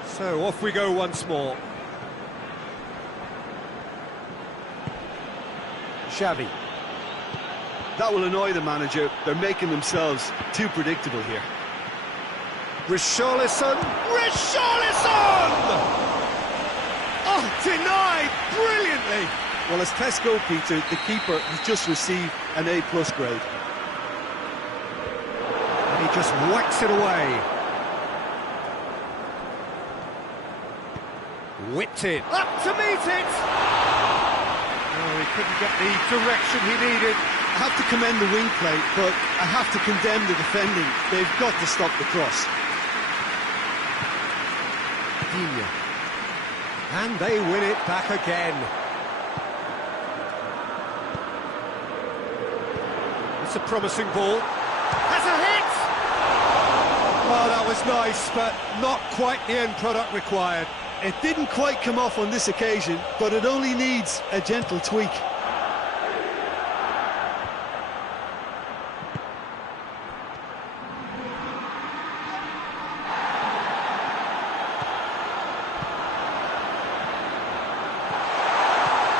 So off we go once more. Xavi. That will annoy the manager. They're making themselves too predictable here. Richarlison! Richarlison! Oh, denied brilliantly! Well, as tests go, Peter, the keeper has just received an A+ grade. And he just whacks it away. Whipped it. Up to meet it! Oh, he couldn't get the direction he needed. I have to commend the wing play, but I have to condemn the defending. They've got to stop the cross. And they win it back again. It's a promising ball. Has a hit! Oh, that was nice, but not quite the end product required. It didn't quite come off on this occasion, but it only needs a gentle tweak.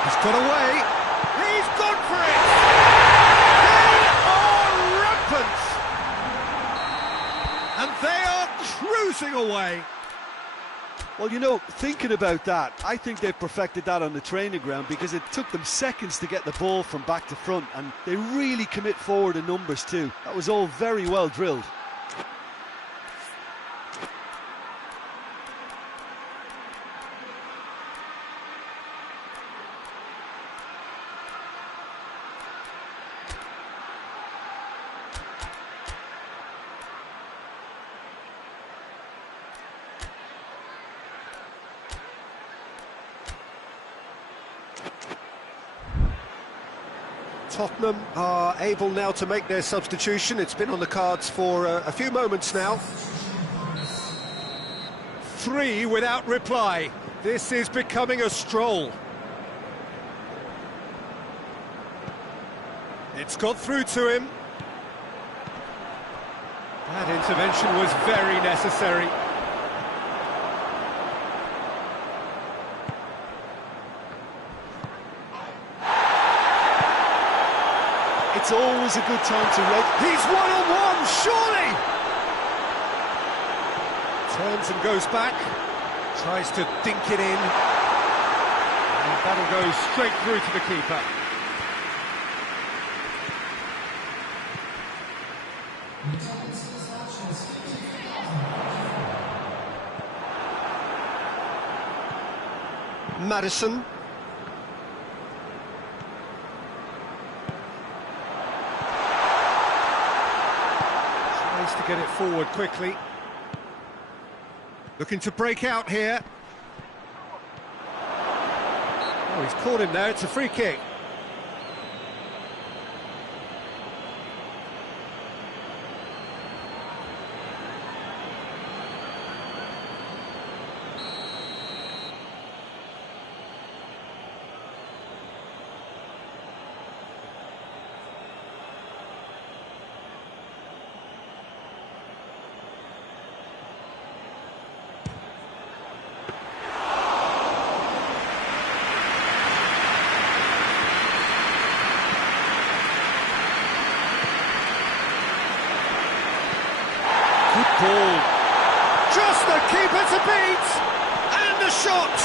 He's got away. He's gone for it! They are rampant! And they are cruising away. Well, you know, thinking about that, I think they've perfected that on the training ground because it took them seconds to get the ball from back to front, and they really commit forward in numbers too. That was all very well drilled. Tottenham are able now to make their substitution. It's been on the cards for a few moments now. 3 without reply. This is becoming a stroll. It's got through to him. That intervention was very necessary. It's always a good time to read. He's one-on-one, surely! Turns and goes back, tries to dink it in. And that'll go straight through to the keeper. Madison. To get it forward quickly. Looking to break out here. Oh, he's caught him there, it's a free kick. Ball. Just the keeper to beat! And the shot!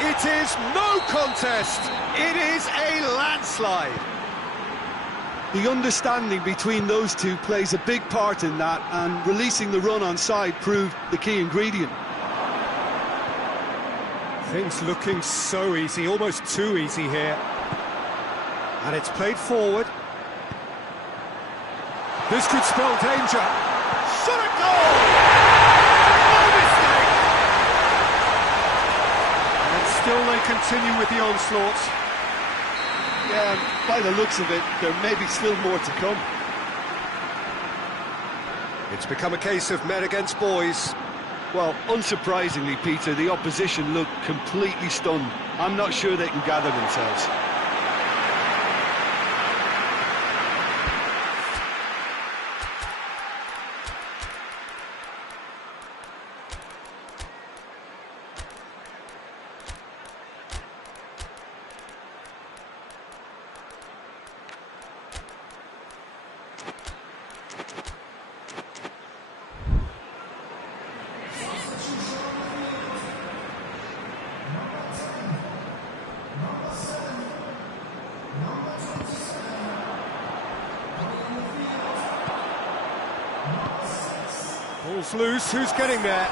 Goal! It is no contest. It is a landslide. The understanding between those two plays a big part in that, and releasing the run on side proved the key ingredient. Things looking so easy, almost too easy here. And it's played forward. This could spell danger. Shot at goal! No mistake! And still they continue with the onslaught. Yeah, by the looks of it, there may be still more to come. It's become a case of men against boys. Well, unsurprisingly, Peter, the opposition look completely stunned. I'm not sure they can gather themselves. Ball's loose, who's getting there?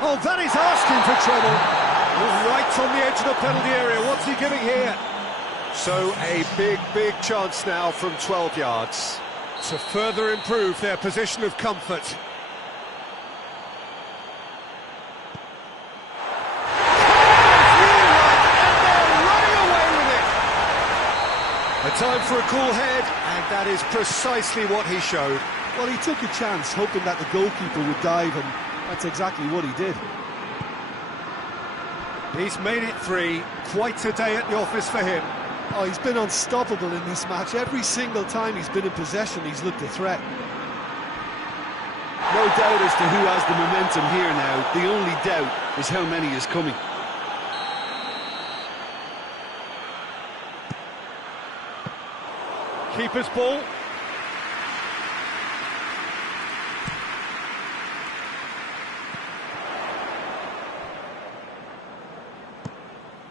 Oh, that is asking for trouble. Right on the edge of the penalty area. What's he giving here? So a big chance now from 12 yards to further improve their position of comfort. A time for a cool head, and that is precisely what he showed. Well, he took a chance, hoping that the goalkeeper would dive, and that's exactly what he did. He's made it 3. Quite a day at the office for him. Oh, he's been unstoppable in this match. Every single time he's been in possession, he's looked a threat. No doubt as to who has the momentum here now. The only doubt is how many is coming. Keeper's ball.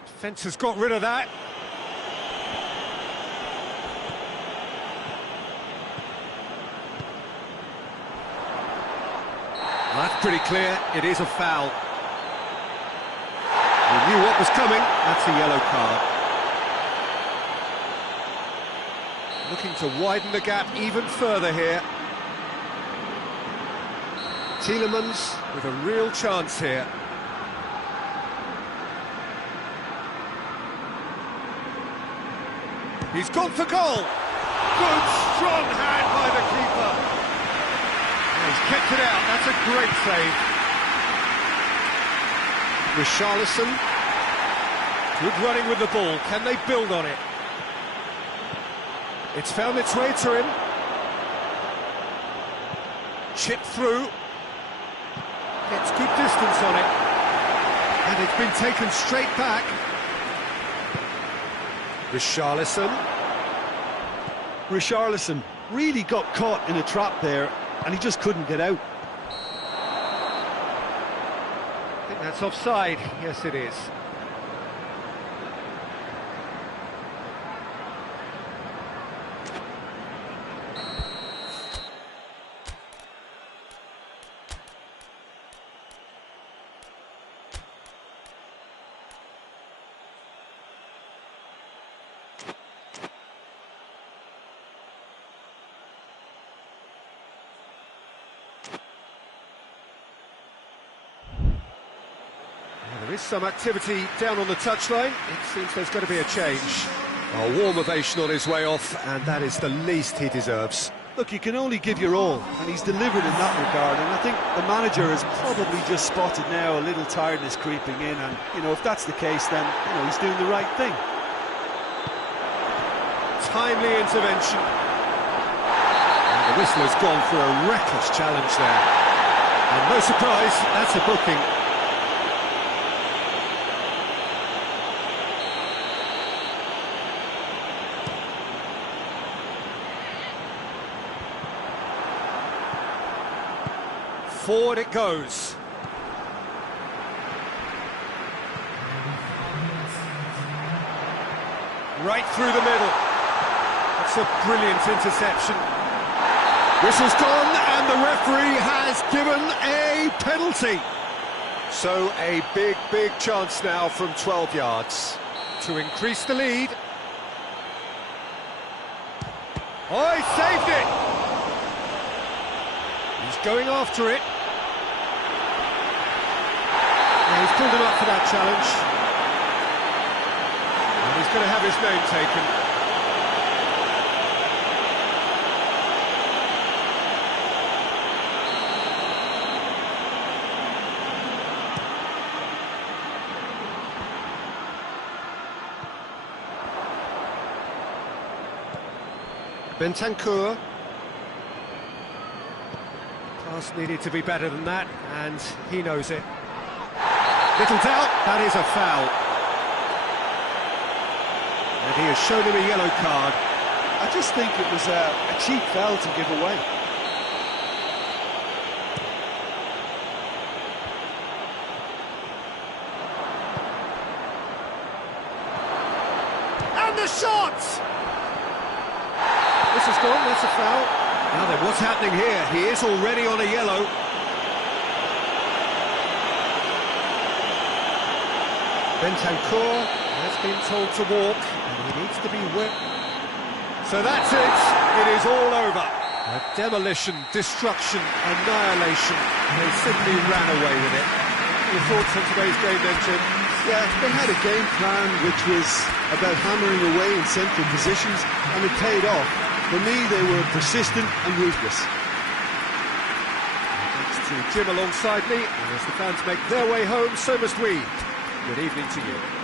Defence has got rid of that. Well, that's pretty clear. It is a foul. He knew what was coming. That's a yellow card. Looking to widen the gap even further here. Tielemans with a real chance here. He's gone for goal. Good, strong hand by the keeper. He's kept it out. That's a great save. Richarlison. Good running with the ball. Can they build on it? It's found its way to him. Chip through. Gets good distance on it. And it's been taken straight back. Richarlison really got caught in a trap there, and he just couldn't get out. I think that's offside. Yes, it is. There is some activity down on the touchline. It seems there's going to be a change. A warm ovation on his way off, and that is the least he deserves. Look, you can only give your all, and he's delivered in that regard, and I think the manager has probably just spotted now a little tiredness creeping in, and, you know, if that's the case, then, you know, he's doing the right thing. Timely intervention. And the whistle has gone for a reckless challenge there. And no surprise, that's a booking. Forward it goes. Right through the middle. That's a brilliant interception. Whistle's gone, and the referee has given a penalty. So a big chance now from 12 yards to increase the lead. Oh, he saved it! He's going after it. Yeah, he's pulled him up for that challenge. And he's going to have his name taken. Bentancur. Pass needed to be better than that, and he knows it. Little doubt, that is a foul. And he has shown him a yellow card. I just think it was a cheap foul to give away. And the shot! This is gone, that's a foul. Now then, what's happening here? He is already on a yellow. Bentancur has been told to walk, and he needs to be with. So that's it. It is all over. A demolition, destruction, annihilation. They simply ran away with it. Your thoughts on today's game then, Tim? Yeah, they had a game plan which was about hammering away in central positions, and it paid off. For me, they were persistent and ruthless. Thanks to Jim alongside me, and as the fans make their way home, so must we. Good evening to you.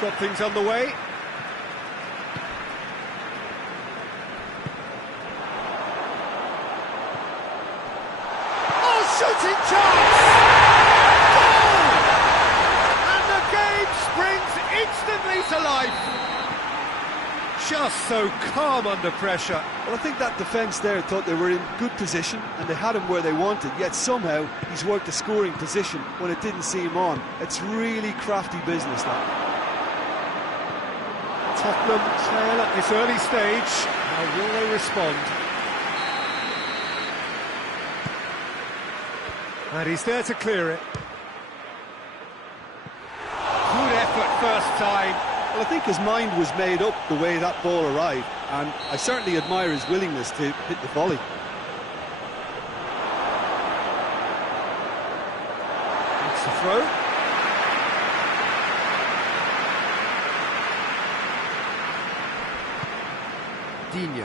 got things underway. Oh, shooting chance! Goal! And the game springs instantly to life. Just so calm under pressure. Well, I think that defence there thought they were in good position and they had him where they wanted, yet somehow he's worked the scoring position when it didn't see him on. It's really crafty business, that. Tottenham trail at this early stage. How will they respond? And he's there to clear it. Good effort first time. Well, I think his mind was made up the way that ball arrived, and I certainly admire his willingness to hit the volley. That's the throw. Digne.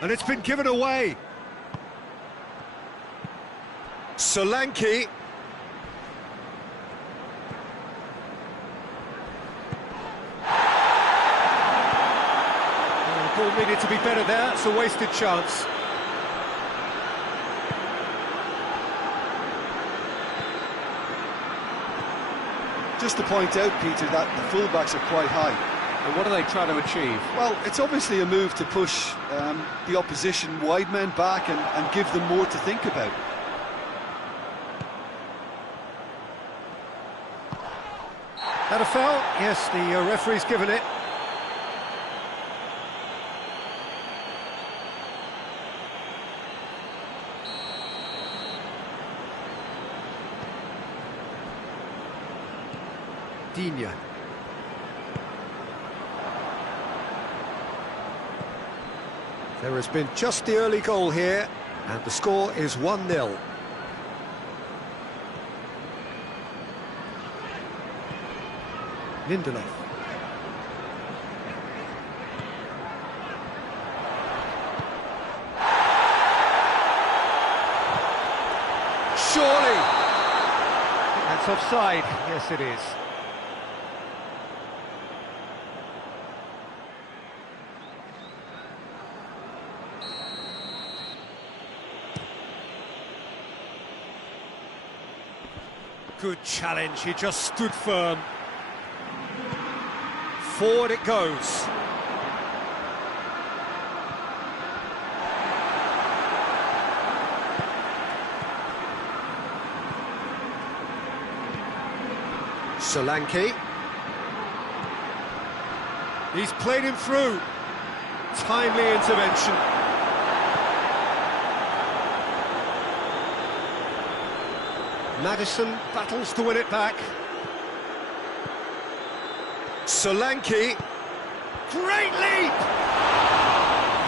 And it's been given away. Solanke. Oh, the ball needed to be better there. It's a wasted chance. Just to point out, Peter, that the fullbacks are quite high. And what are they trying to achieve? Well, it's obviously a move to push the opposition wide men back and give them more to think about. That a foul? Yes, the referee's given it. Digne. There has been just the early goal here, and the score is 1-0. Lindelof. Surely! That's offside. Yes, it is. Good challenge, he just stood firm. Forward it goes. Solanke. He's played him through. Timely intervention. Maddison battles to win it back. Solanke. Great leap!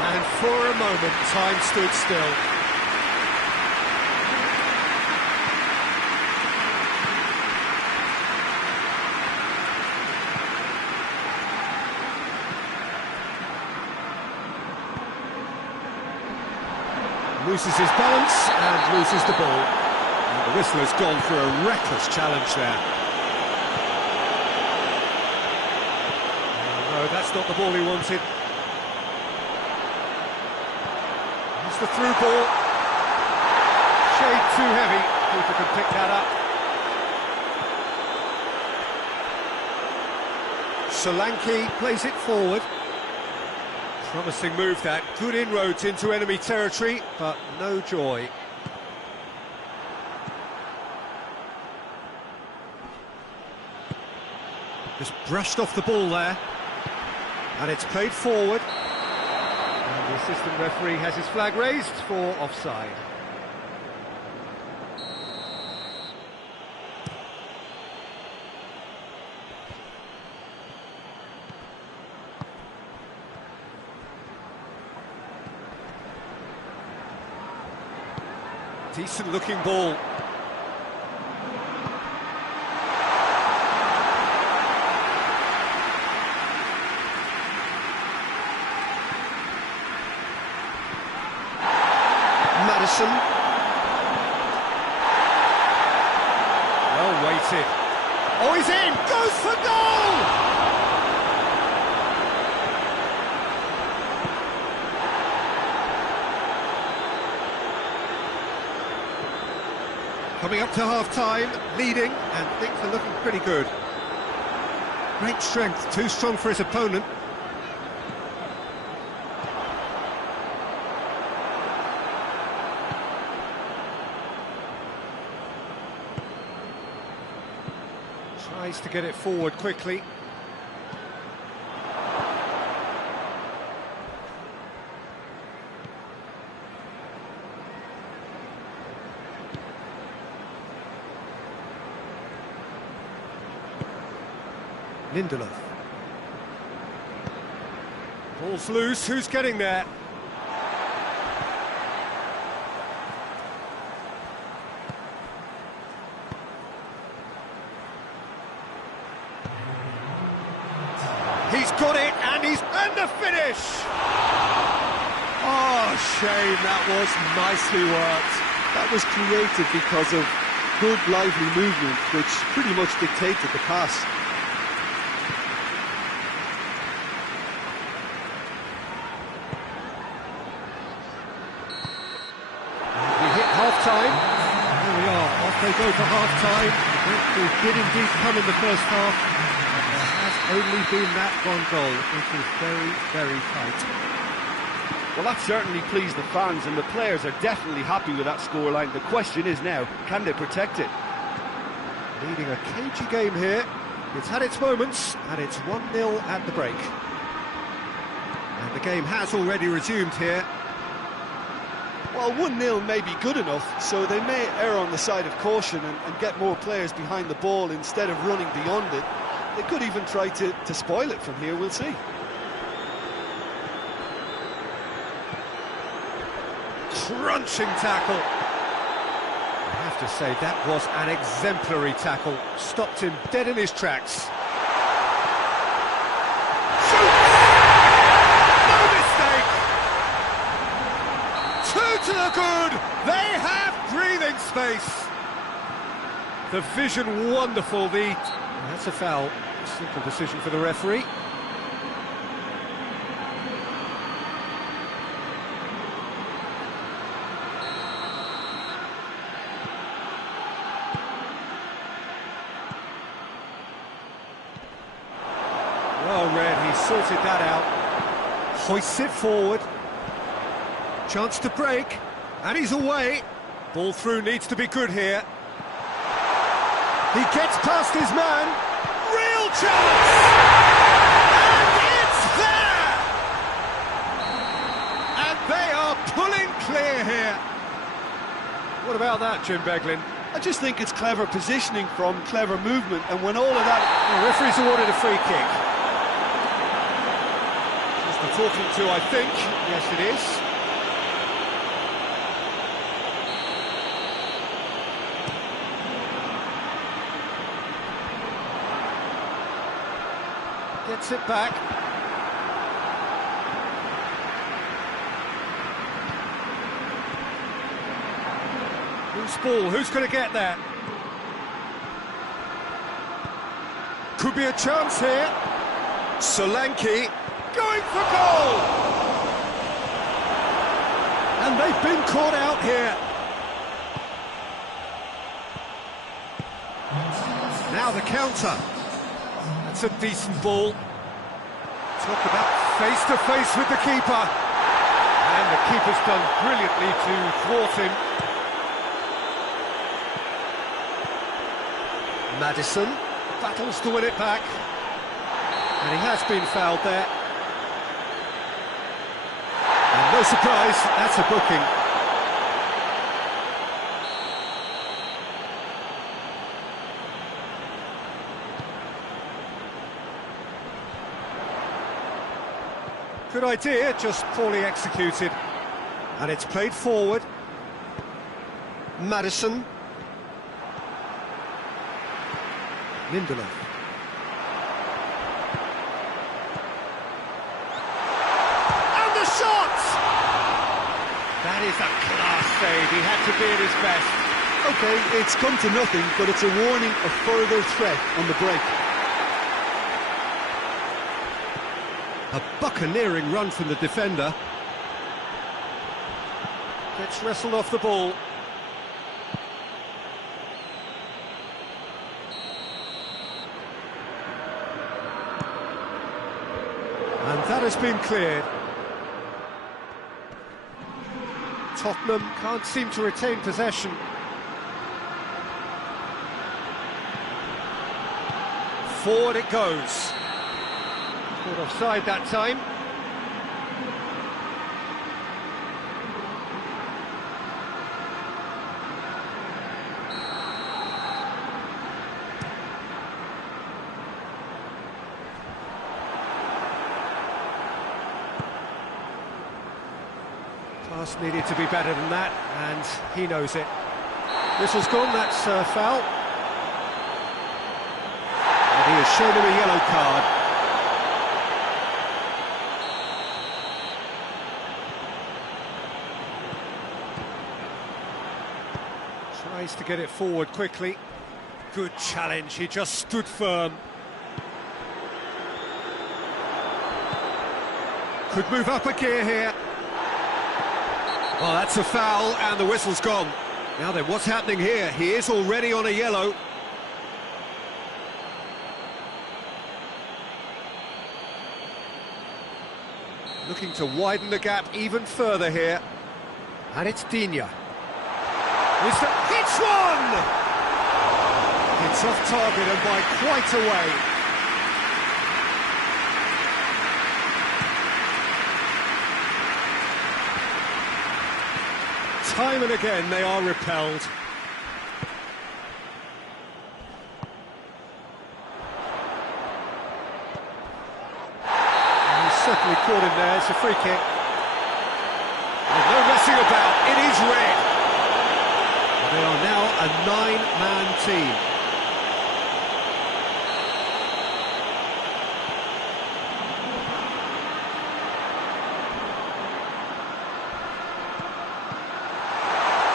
And for a moment, time stood still. Loses his balance and loses the ball. And the whistler's gone for a reckless challenge there. No, that's not the ball he wanted. It's the through ball. Shade too heavy. Keeper can pick that up. Solanke plays it forward. Promising move that. Good inroads into enemy territory, but no joy. Just brushed off the ball there. And it's played forward. And the assistant referee has his flag raised for offside. Decent looking ball. Madison. Well weighted. Oh, he's in! Goes for goal! Coming up to half-time, leading, and things are looking pretty good. Great strength, too strong for his opponent. Tries to get it forward quickly. Lindelof. Ball's loose, who's getting there? He's got it, and the finish! Oh, shame, that was nicely worked. That was created because of good, lively movement, which pretty much dictated the pass. We hit half-time. Here we are, off they go for half-time. It did indeed come in the first half. Only been that one goal. It is very, very tight. Well, that certainly pleased the fans, and the players are definitely happy with that scoreline. The question is now, can they protect it? Leading a cagey game here. It's had its moments, and it's 1-0 at the break. And the game has already resumed here. Well, 1-0 may be good enough, so they may err on the side of caution and get more players behind the ball instead of running beyond it. They could even try to spoil it from here, we'll see. Crunching tackle. I have to say, that was an exemplary tackle. Stopped him dead in his tracks. Shoots! No mistake! Two to the good! They have breathing space! The vision wonderful, That's a foul. Simple decision for the referee. Well read, he sorted that out. Hoists it forward. Chance to break. And he's away. Ball through needs to be good here. He gets past his man. Real chance! And it's there! And they are pulling clear here. What about that, Jim Beglin? I just think it's clever positioning from clever movement, and when all of that... The referee's awarded a free kick. Just the talking to, I think. Yes, it is. Gets it back. Loose ball, who's going to get that? Could be a chance here. Solanke going for goal! And they've been caught out here. Now the counter. That's a decent ball. Talk about face-to-face with the keeper. And the keeper's done brilliantly to thwart him. Madison battles to win it back. And he has been fouled there. And no surprise, that's a booking. Good idea, just poorly executed. And it's played forward. Madison. Lindelof. And the shot! That is a class save. He had to be at his best. OK, it's come to nothing, but it's a warning of further threat on the break. A buccaneering run from the defender. Gets wrestled off the ball. And that has been cleared. Tottenham can't seem to retain possession. Forward it goes. Caught offside that time. Pass needed to be better than that, and he knows it. Whistle's gone, that's foul. And he has shown him a yellow card. Tries to get it forward quickly. Good challenge, he just stood firm. Could move up a gear here. Well, that's a foul, and the whistle's gone. Now then, what's happening here? He is already on a yellow. Looking to widen the gap even further here. And it's Digne. Hits one! It's off target and by quite a way. Time and again they are repelled. And he's certainly caught him there, it's a free kick. With no messing about, it is red. They are now a 9-man team.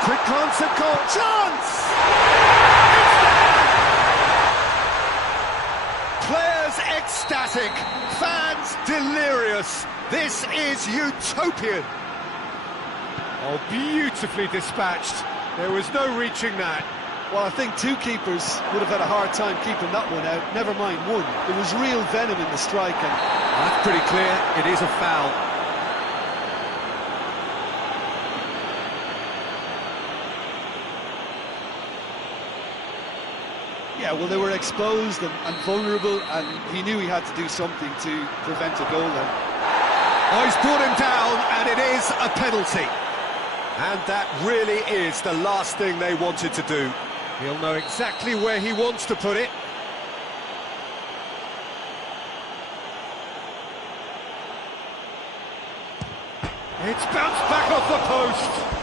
Quick glance at goal. Chance! It's there! Players ecstatic, fans delirious. This is utopian. Oh, beautifully dispatched. There was no reaching that. Well, I think two keepers would have had a hard time keeping that one out, never mind one. There was real venom in the strike, and that's pretty clear, it is a foul. yeah, well, they were exposed and vulnerable, and he knew he had to do something to prevent a goal then. Oh, he's brought him down, and it is a penalty. And that really is the last thing they wanted to do. He'll know exactly where he wants to put it. It's bounced back off the post.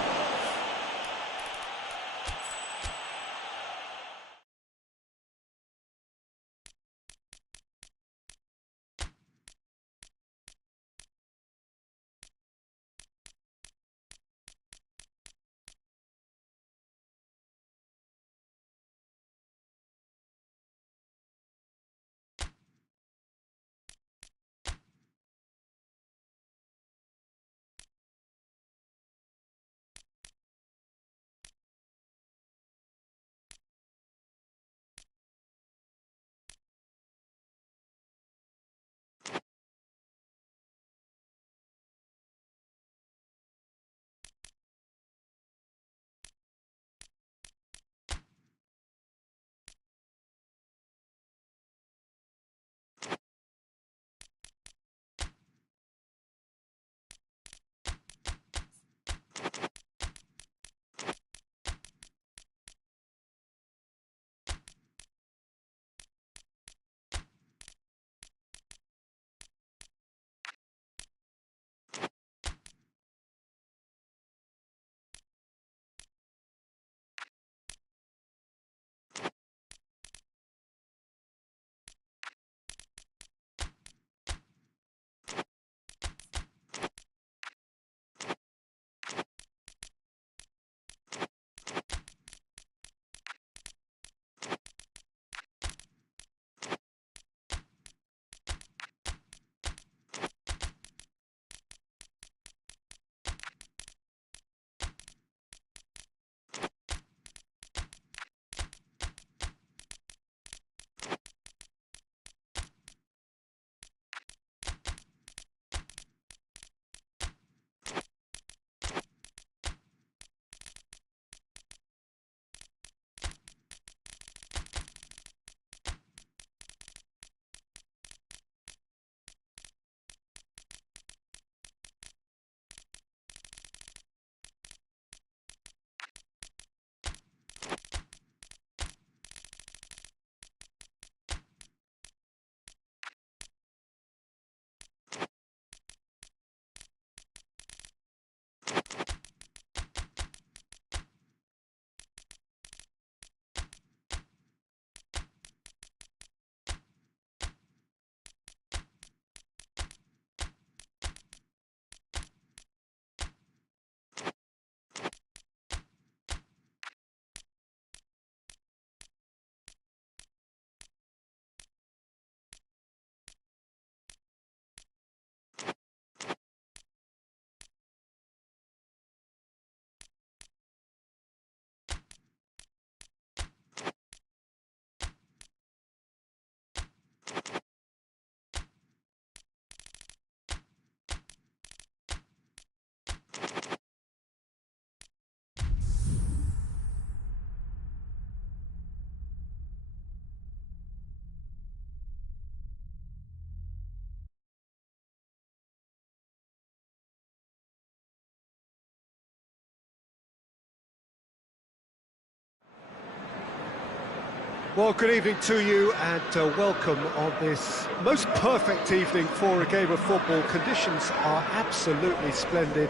Well, good evening to you and welcome on this most perfect evening for a game of football. Conditions are absolutely splendid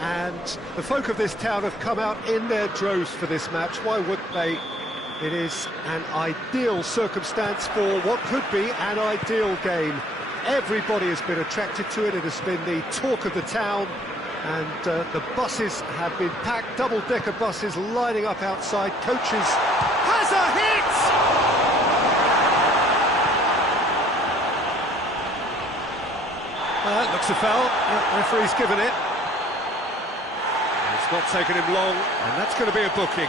and the folk of this town have come out in their droves for this match. Why wouldn't they? It is an ideal circumstance for what could be an ideal game. Everybody has been attracted to it. It has been the talk of the town, and the buses have been packed, double-decker buses lining up outside. Coaches has a hit! Well, that looks a foul. The referee's given it. It's not taken him long, and that's going to be a booking.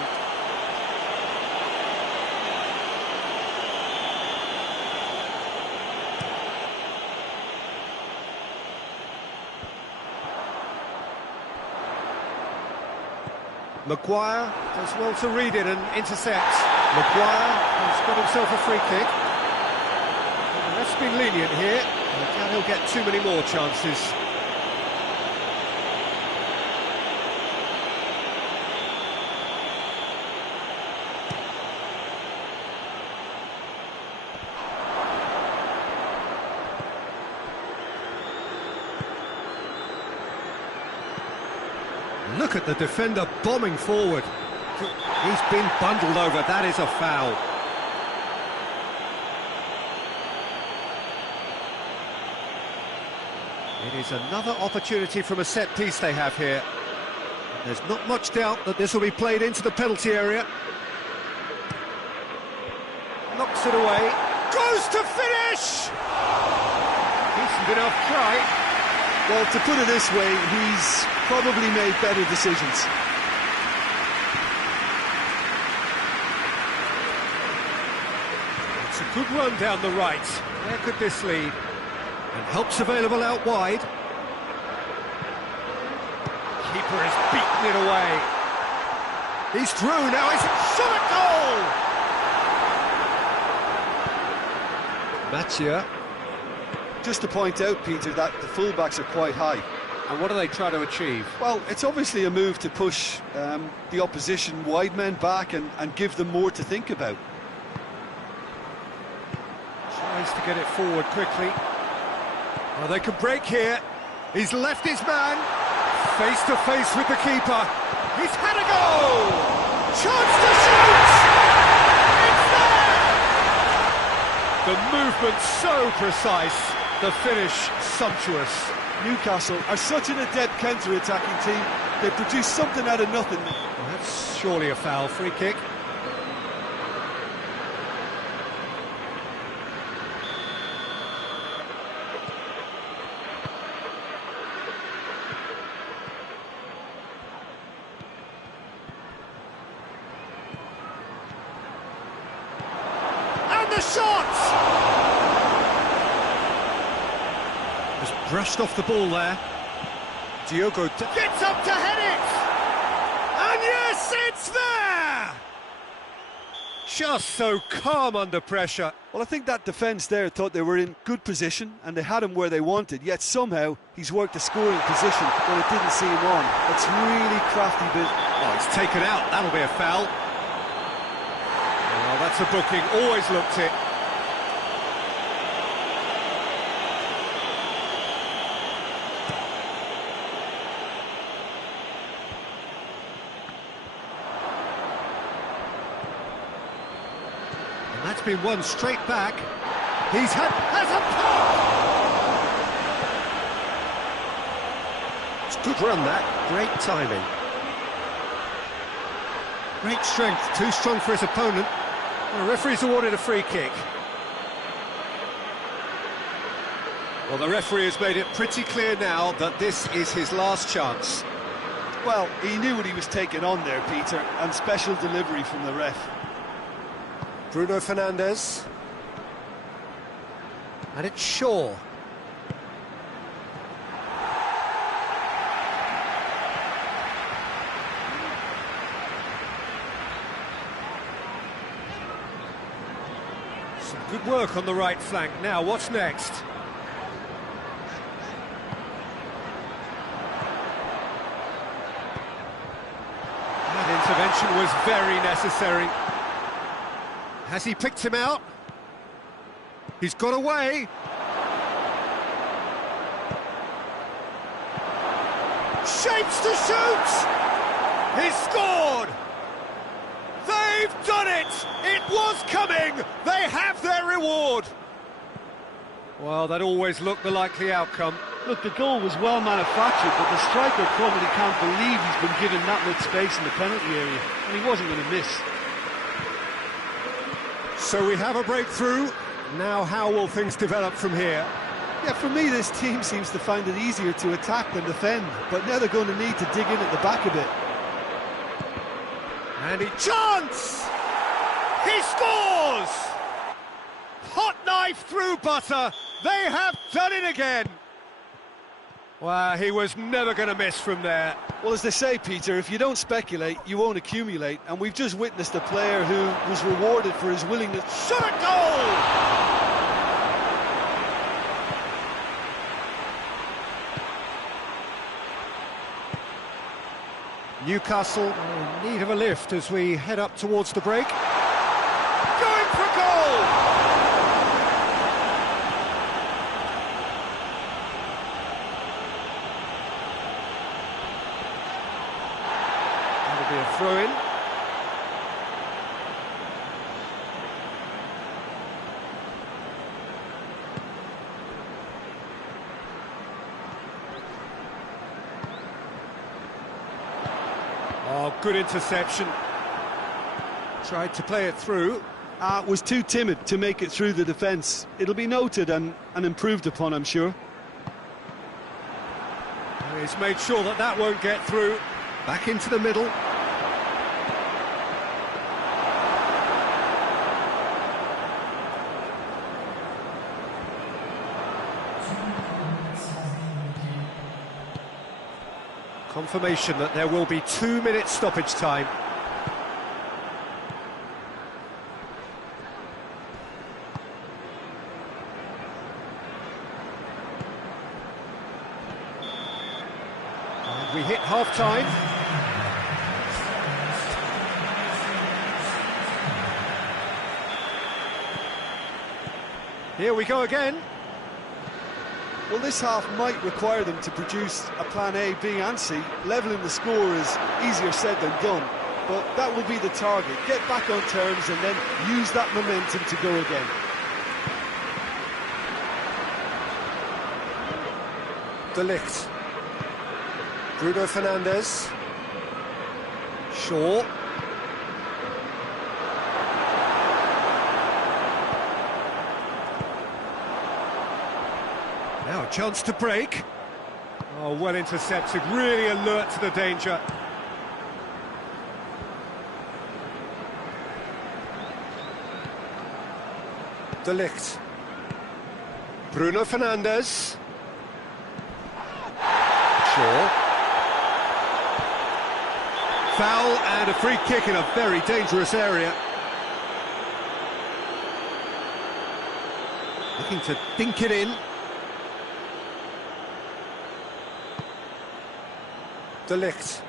Maguire does well to read it and intercept. Maguire has got himself a free kick. The ref's been lenient here. I doubt he'll get too many more chances. Look at the defender bombing forward. He's been bundled over. That is a foul. It is another opportunity from a set piece they have here. There's not much doubt that this will be played into the penalty area. Knocks it away. Goes to finish! Decent enough try. Well, to put it this way, he's probably made better decisions. It's a good run down the right. Where could this lead? And help's available out wide. Keeper has beaten it away. He's through now, he's shot a goal! Mattia. Just to point out, Peter, that the fullbacks are quite high. And what do they try to achieve? Well, it's obviously a move to push the opposition wide men back and give them more to think about. Tries to get it forward quickly. Well, they could break here. He's left his man. Face to face with the keeper. He's had a goal! Chance to shoot! It's there! The movement so precise. The finish sumptuous. Newcastle are such an adept counter-attacking team. They produce something out of nothing. Well, that's surely a foul. Free kick. And the shot! Has brushed off the ball there. Diogo gets up to head it! And yes, it's there! Just so calm under pressure. Well, I think that defence there thought they were in good position and they had him where they wanted, yet somehow he's worked a scoring position when it didn't see him on. It's really crafty bit. Oh, it's taken out. That'll be a foul. Well, that's a booking. Always looked it. That's been won straight back. Has a pop! It's a good run, that. Great timing. Great strength, too strong for his opponent. Well, the referee's awarded a free kick. Well, the referee has made it pretty clear now that this is his last chance. Well, he knew what he was taking on there, Peter, and special delivery from the ref. Bruno Fernandes. And it's Shaw. Some good work on the right flank. Now, what's next? That intervention was very necessary. Has he picked him out? He's got away. Shapes to shoot! He's scored! They've done it! It was coming! They have their reward! Well, that always looked the likely outcome. Look, the goal was well manufactured, but the striker probably can't believe he's been given that much space in the penalty area, and he wasn't going to miss. So we have a breakthrough. Now how will things develop from here? Yeah, for me, this team seems to find it easier to attack than defend, but now they're going to need to dig in at the back a bit. And chance! He scores! Hot knife through butter. They have done it again. Well, he was never going to miss from there. Well, as they say, Peter, if you don't speculate, you won't accumulate, and we've just witnessed a player who was rewarded for his willingness. Shot a goal! Newcastle in need of a lift as we head up towards the break. Going for goal! That'll be a throw-in. Oh, good interception. Tried to play it through. Was too timid to make it through the defence. It'll be noted and improved upon, I'm sure. He's made sure that that won't get through. Back into the middle. Confirmation that there will be 2 minutes stoppage time. And we hit half-time. Here we go again. Well, this half might require them to produce a plan A, B and C. Levelling the score is easier said than done, but that will be the target. Get back on terms and then use that momentum to go again. De Ligt. Bruno Fernandes. Shaw. Now a chance to break. Oh, well intercepted, really alert to the danger. De Ligt. Bruno Fernandes. Shaw. Foul and a free kick in a very dangerous area. Looking to dink it in. De Ligt.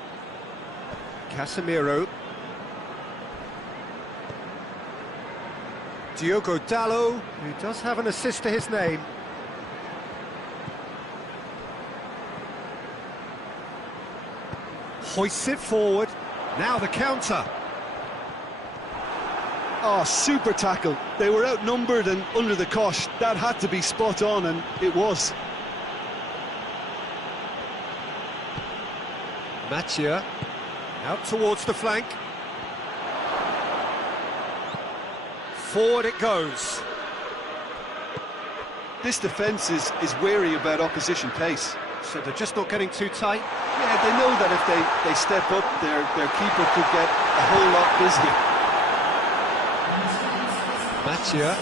Casemiro. Diogo Dalot, who does have an assist to his name. Hoists it forward. Now the counter. Oh, super tackle. They were outnumbered and under the cosh. That had to be spot on, and it was. Mathieu, out towards the flank. Forward it goes. This defence is wary about opposition pace. So they're just not getting too tight? Yeah, they know that if they step up, their keeper could get a whole lot busier. Mathieu.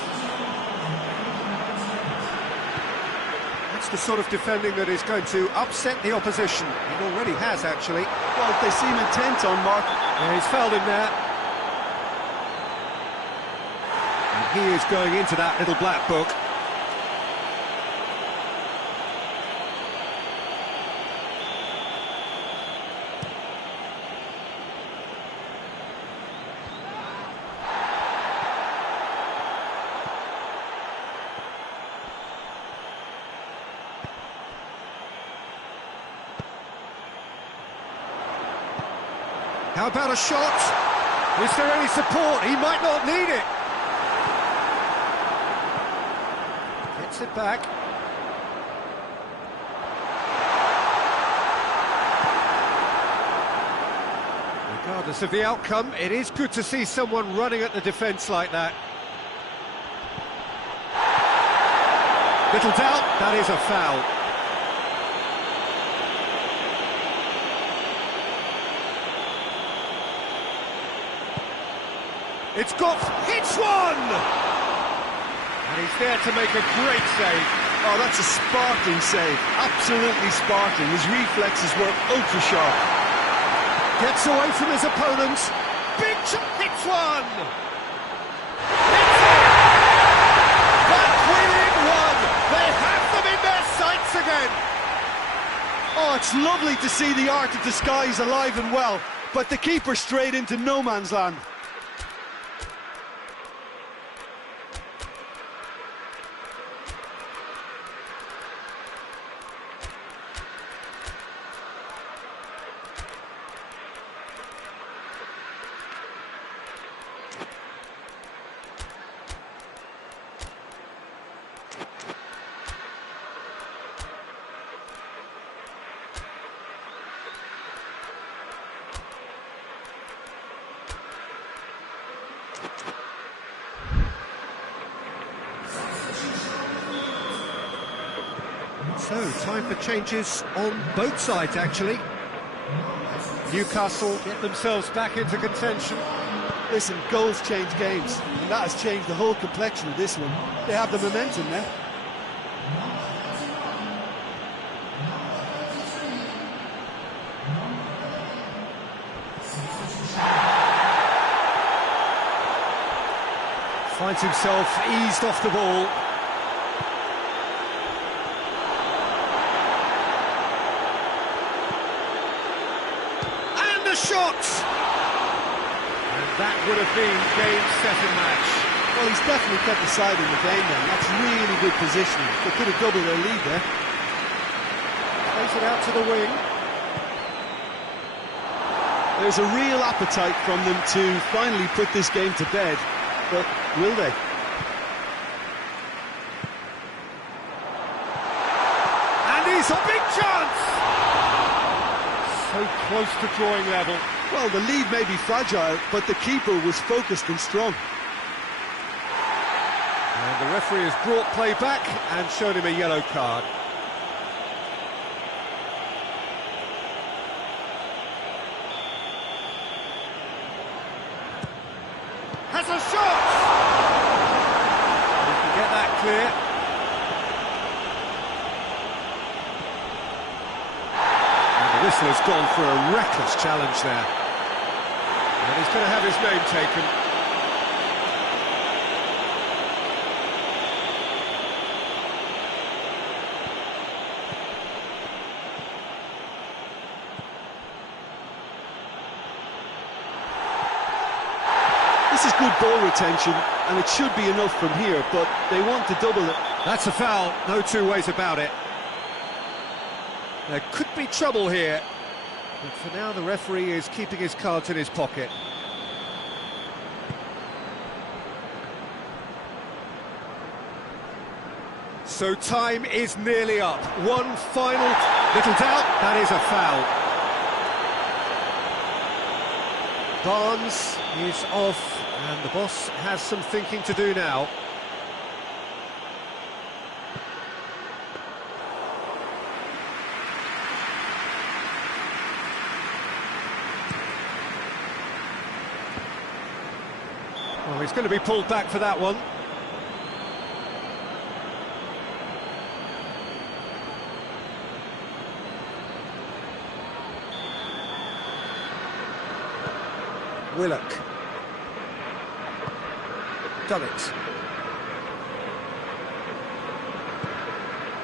That's the sort of defending that is going to upset the opposition. It already has, actually. Well, they seem intent on Mark. Yeah, he's fouled him there. And he is going into that little black book. How about a shot? Is there any support? He might not need it. Gets it back. Regardless of the outcome, it is good to see someone running at the defence like that. Little doubt, that is a foul. It's got... It's one! And he's there to make a great save. Oh, that's a sparkling save. Absolutely sparkling. His reflexes were ultra sharp. Gets away from his opponent. Big shot, hits one! Hits it! Back within one! They have them in their sights again! Oh, it's lovely to see the art of disguise alive and well, but the keeper straight into no man's land. So, time for changes on both sides, actually. Newcastle get themselves back into contention. Listen, goals change games, and that has changed the whole complexion of this one. They have the momentum now. Finds himself eased off the ball. Shot! And that would have been game, set and match. Well, he's definitely kept the side in the game then. That's really good positioning. They could have doubled their lead there. Plays it out to the wing. There's a real appetite from them to finally put this game to bed, but will they? And he's a big chance! So close to drawing level. Well, the lead may be fragile, but the keeper was focused and strong. And the referee has brought play back and shown him a yellow card. Has a shot! He can get that clear. The whistle has gone for a reckless challenge there. And he's going to have his name taken. This is good ball retention, and it should be enough from here, but they want to double it. That's a foul, no two ways about it. There could be trouble here, but for now the referee is keeping his cards in his pocket. So time is nearly up. One final, little doubt, that is a foul. Barnes is off, and the boss has some thinking to do now. Well, he's going to be pulled back for that one. Willock. Done it.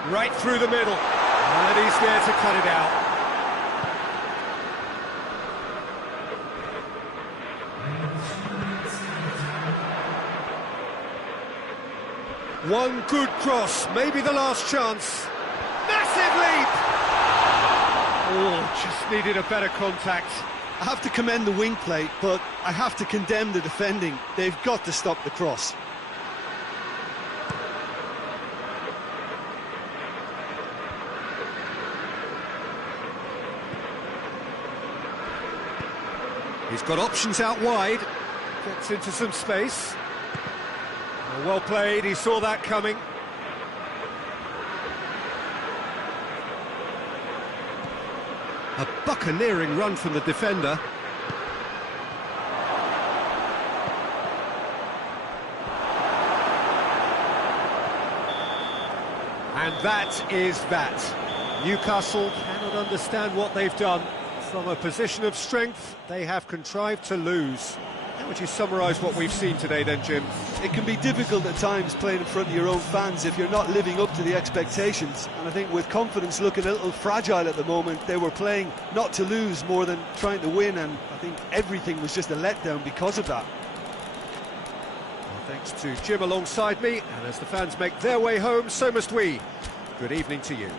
Right through the middle. And he's there to cut it out. One good cross, maybe the last chance. Massive leap! Oh, just needed a better contact. I have to commend the wing play, but I have to condemn the defending. They've got to stop the cross. He's got options out wide, gets into some space. Well played, he saw that coming. A buccaneering run from the defender. And that is that. Newcastle cannot understand what they've done. From a position of strength, they have contrived to lose. How would you summarise what we've seen today then, Jim? It can be difficult at times playing in front of your own fans if you're not living up to the expectations. And I think with confidence looking a little fragile at the moment, they were playing not to lose more than trying to win, and I think everything was just a letdown because of that. Well, thanks to Jim alongside me, and as the fans make their way home, so must we. Good evening to you.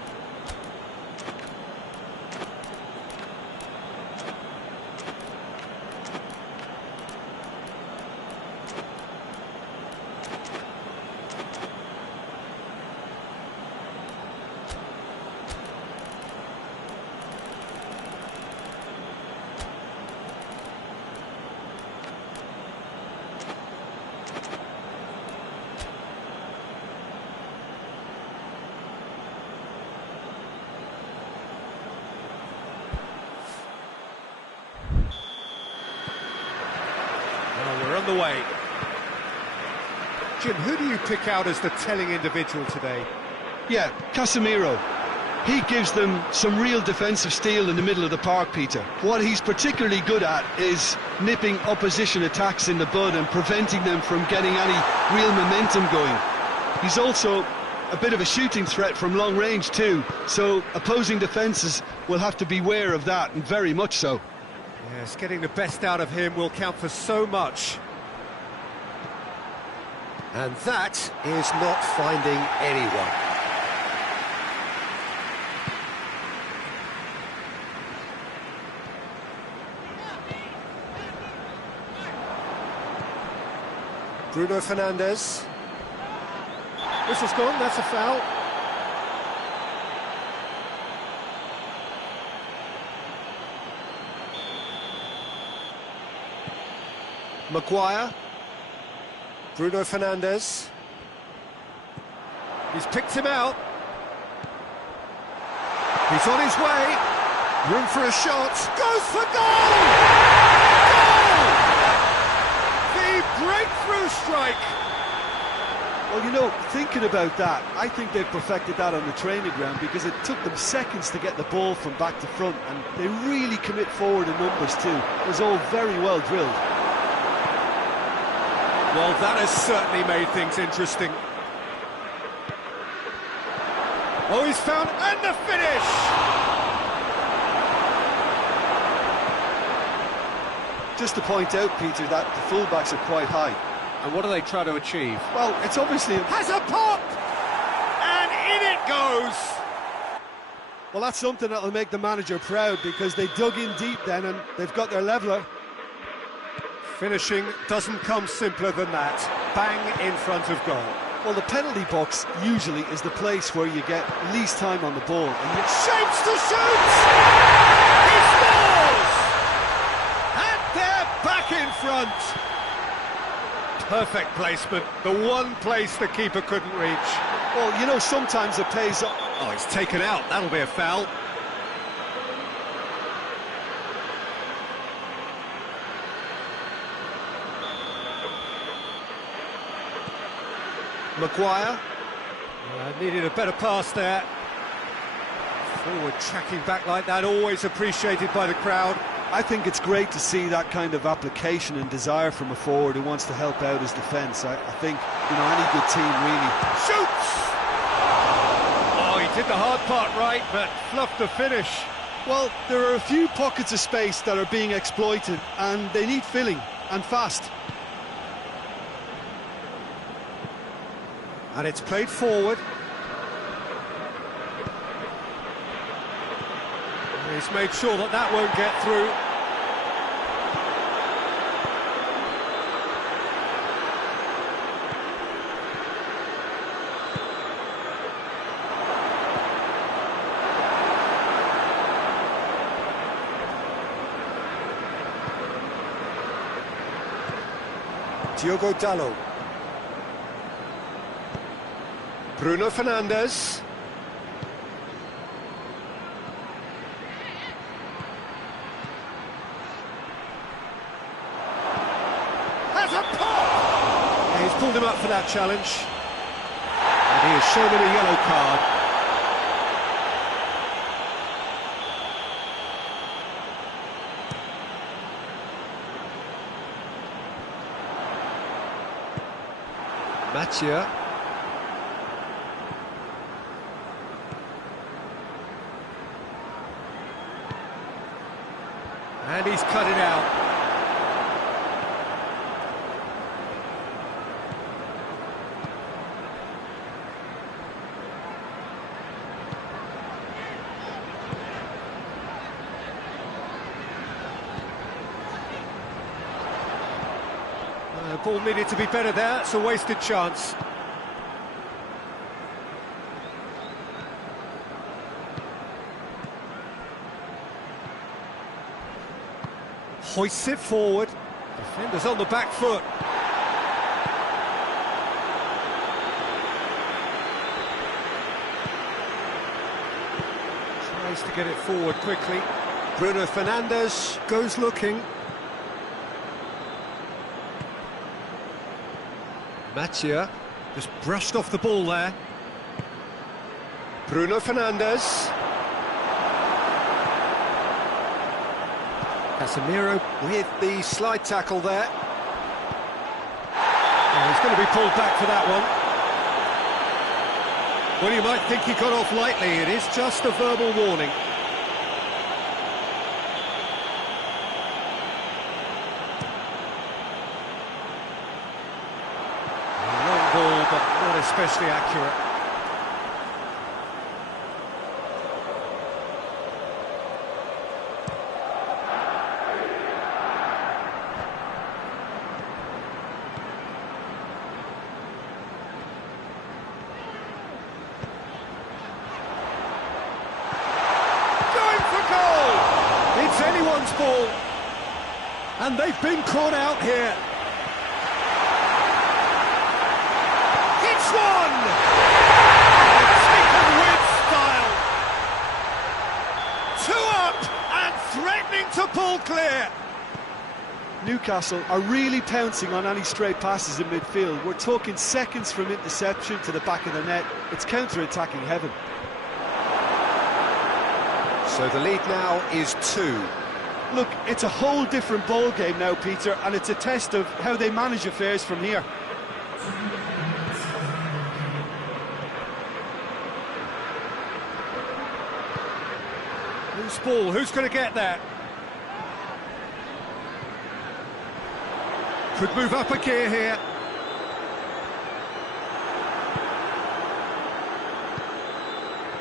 We're on the way. Jim, who do you pick out as the telling individual today? Yeah, Casemiro. He gives them some real defensive steel in the middle of the park, Peter. What he's particularly good at is nipping opposition attacks in the bud and preventing them from getting any real momentum going. He's also a bit of a shooting threat from long range too, so opposing defences will have to beware of that, and very much so. Yes, getting the best out of him will count for so much. And that is not finding anyone. Bruno Fernandes. Whistle's gone, that's a foul. Maguire. Bruno Fernandes. He's picked him out. He's on his way. Room for a shot. Goes for goal! Goal! The breakthrough strike. Well, you know, thinking about that, I think they've perfected that on the training ground, because it took them seconds to get the ball from back to front, and they really commit forward in numbers too. It was all very well drilled. Well, that has certainly made things interesting. Oh, he's found, and the finish! Just to point out, Peter, that the fullbacks are quite high. And what are they trying to achieve? Well, it's obviously... Has a pop! And in it goes! Well, that's something that'll make the manager proud, because they dug in deep then and they've got their leveller. Finishing doesn't come simpler than that. Bang in front of goal. Well, the penalty box usually is the place where you get least time on the ball. And you... Shapes to shoot! He scores! And they're back in front. Perfect placement, the one place the keeper couldn't reach. Well, you know, sometimes it pays off. Oh, it's taken out, that'll be a foul. Maguire. Needed a better pass there. Forward tracking back like that, always appreciated by the crowd. I think it's great to see that kind of application and desire from a forward who wants to help out his defence. I think, you know, any good team really... Shoots! Oh, he did the hard part right, but fluffed the finish. Well, there are a few pockets of space that are being exploited, and they need filling, and fast. And it's played forward. He's made sure that that won't get through. Diogo Dalot. Bruno Fernandes. Has a pop! Yeah, he's pulled him up for that challenge. And he has shown him a yellow card. Mathieu. And he's cut it out. The ball needed to be better there, it's a wasted chance. Hoists it forward. Defender's on the back foot. Tries to get it forward quickly. Bruno Fernandes goes looking. Mathieu just brushed off the ball there. Bruno Fernandes. Casemiro with the slide tackle there. Oh, he's going to be pulled back for that one. Well, you might think he got off lightly. It is just a verbal warning. Long ball, but not especially accurate. It's anyone's ball, and they've been caught out here. It's one! Taken with style. 2 up and threatening to pull clear. Newcastle are really pouncing on any stray passes in midfield. We're talking seconds from interception to the back of the net. It's counter-attacking heaven. So the lead now is 2. Look, it's a whole different ball game now, Peter, and it's a test of how they manage affairs from here. Loose ball, who's going to get that? Could move up a gear here.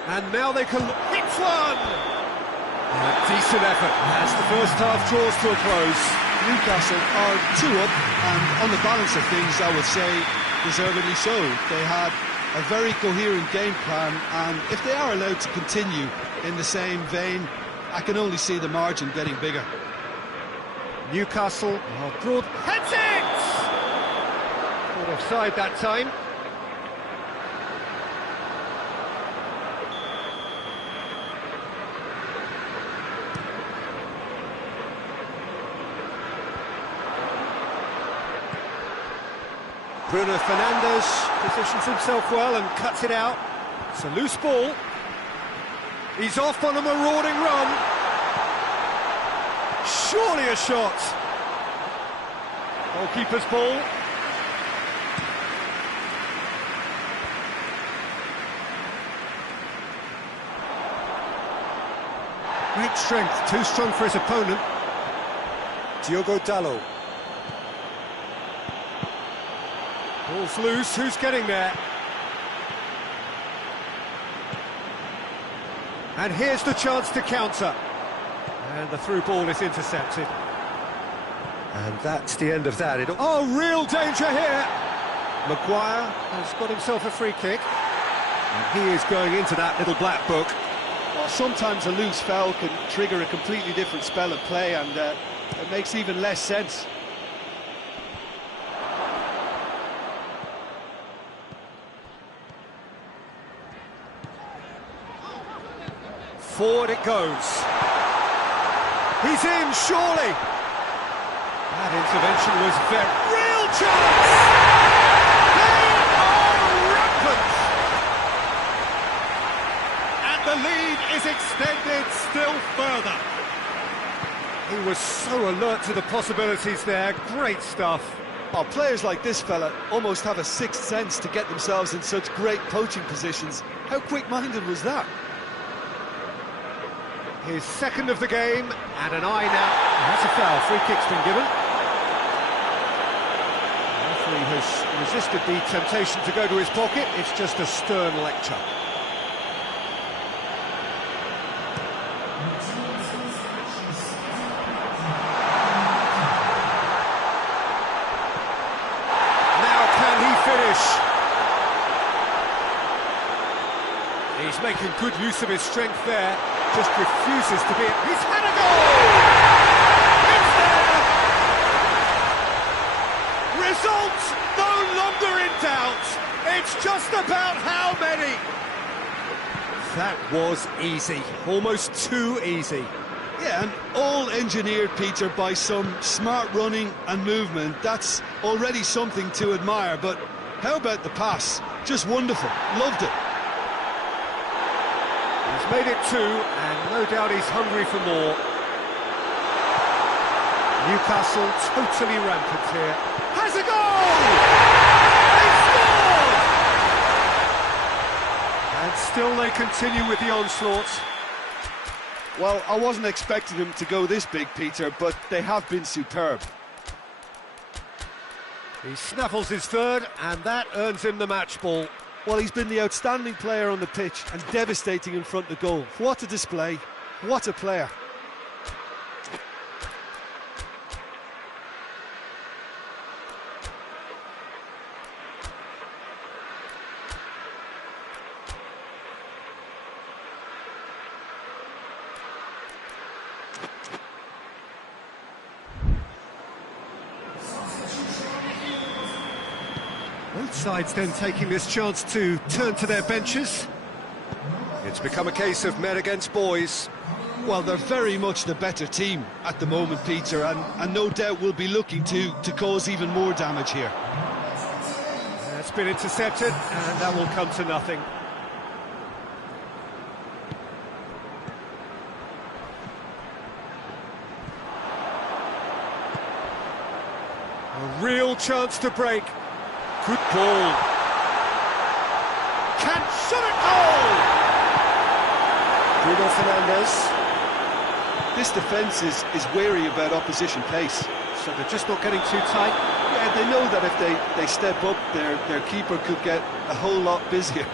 And now they can... It's one! Decent effort as the first half draws to a close. Newcastle are 2 up, and on the balance of things, I would say deservedly so. They had a very coherent game plan, and if they are allowed to continue in the same vein, I can only see the margin getting bigger. Newcastle are broad... Heads it! Caught offside that time. Bruno Fernandes positions himself well and cuts it out. It's a loose ball. He's off on a marauding run. Surely a shot. Goalkeeper's ball. Great strength, too strong for his opponent. Diogo Dalot. Ball's loose, who's getting there? And here's the chance to counter. And the through ball is intercepted. And that's the end of that. Oh, real danger here! Maguire has got himself a free kick. And he is going into that little black book. Well, sometimes a loose foul can trigger a completely different spell of play, and it makes even less sense. Forward it goes. He's in, surely. That intervention was very... Real chance! They are rampant! And the lead is extended still further. He was so alert to the possibilities there. Great stuff. Oh, players like this fella almost have a sixth sense to get themselves in such great poaching positions. How quick-minded was that? His second of the game, and an eye now. That's a foul. Free kick's been given. The referee has resisted the temptation to go to his pocket. It's just a stern lecture. He's making good use of his strength there, just refuses to be... He's had a goal! It's there! Result no longer in doubt. It's just about how many. That was easy, almost too easy. Yeah, and all engineered, Peter, by some smart running and movement. That's already something to admire, but how about the pass? Just wonderful, loved it. He's made it two, and no doubt he's hungry for more. Newcastle totally rampant here. Has a goal! They scored! And still they continue with the onslaught. Well, I wasn't expecting them to go this big, Peter, but they have been superb. He snaffles his third, and that earns him the match ball. Well, he's been the outstanding player on the pitch and devastating in front of goal. What a display, what a player. Both sides then taking this chance to turn to their benches. It's become a case of men against boys. Well, they're very much the better team at the moment, Peter, and no doubt will be looking to cause even more damage here. It's been intercepted, and that will come to nothing. A real chance to break. Good ball. Can shot it goal! Bruno Fernandes. This defence is wary about opposition pace. So they're just not getting too tight? Yeah, they know that if they step up, their keeper could get a whole lot busier.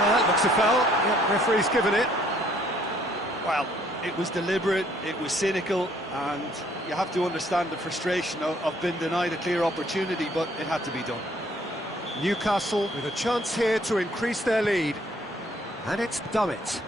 That looks a foul. Yep, referee's given it. Well, it was deliberate, it was cynical, and you have to understand the frustration of being denied a clear opportunity, but it had to be done. Newcastle with a chance here to increase their lead. And it's done it.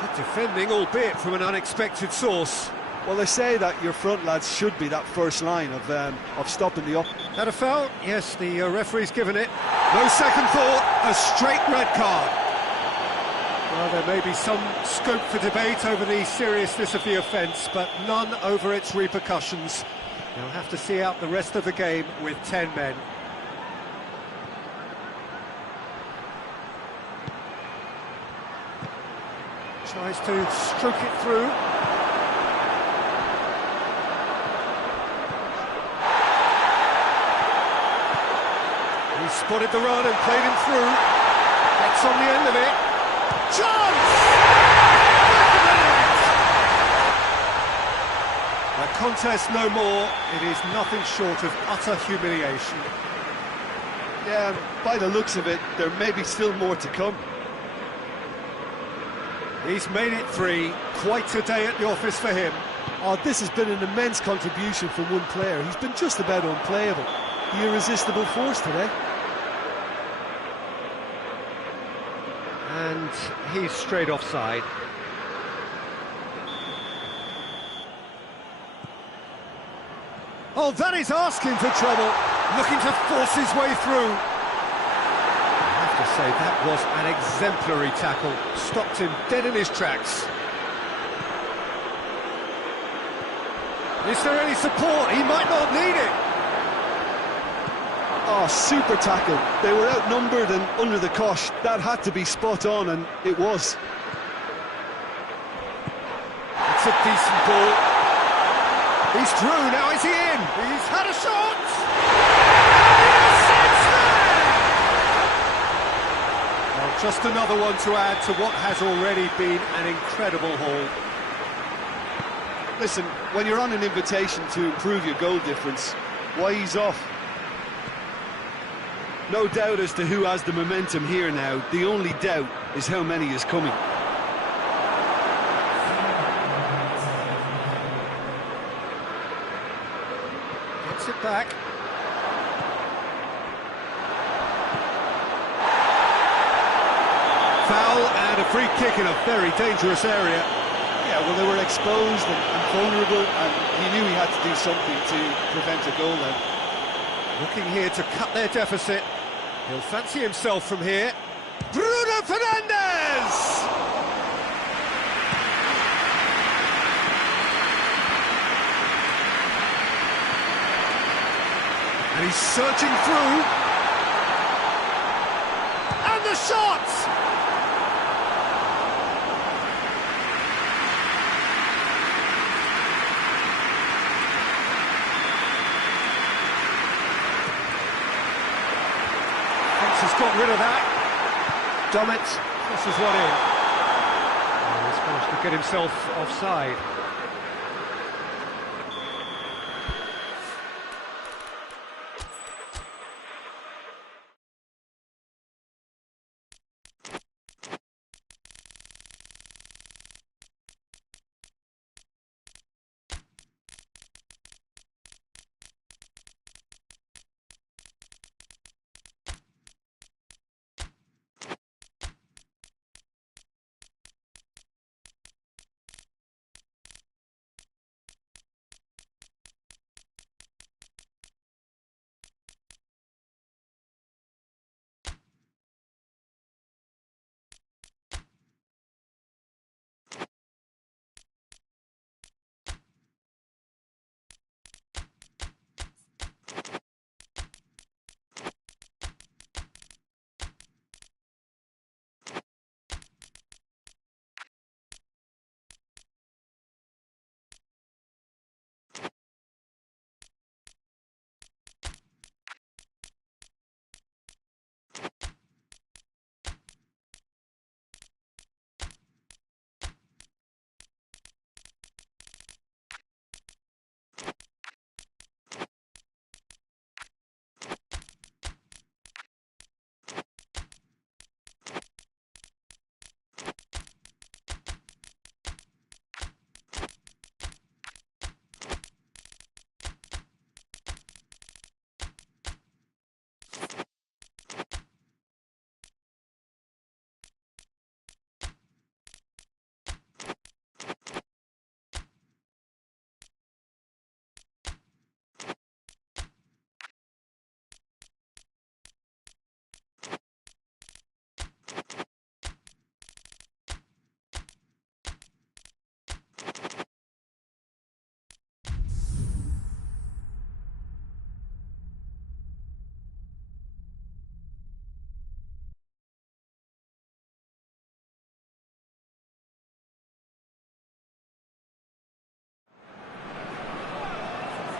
Good defending, albeit from an unexpected source. Well, they say that your front lads should be that first line of stopping the up. That a foul? Yes, the referee's given it. No second thought, a straight red card. Well, there may be some scope for debate over the seriousness of the offence, but none over its repercussions. They'll have to see out the rest of the game with 10 men. Tries to stroke it through. He spotted the run and played him through. Gets on the end of it. Chance! A contest no more. It is nothing short of utter humiliation. Yeah, by the looks of it, there may be still more to come. He's made it three. Quite a day at the office for him. Oh, this has been an immense contribution from one player. He's been just about unplayable. The irresistible force today. and he's straight offside. Oh, that is asking for trouble, looking to force his way through. I have to say, that was an exemplary tackle, stopped him dead in his tracks. Is there any support? He might not need it. Oh, super tackle. They were outnumbered and under the cosh. That had to be spot on, and it was. It's a decent ball. He's through, now is he in? He's had a shot! Well, just another one to add to what has already been an incredible haul. Listen, when you're on an invitation to improve your goal difference, why ease off? No doubt as to who has the momentum here now. The only doubt is how many is coming. Gets it back. Foul and a free kick in a very dangerous area. Yeah, well, they were exposed and vulnerable, and he knew he had to do something to prevent a goal then. Looking here to cut their deficit. He'll fancy himself from here. Bruno Fernandes! And he's searching through. And the shot! Has got rid of that. Dummett crosses one in. And he's managed to get himself offside.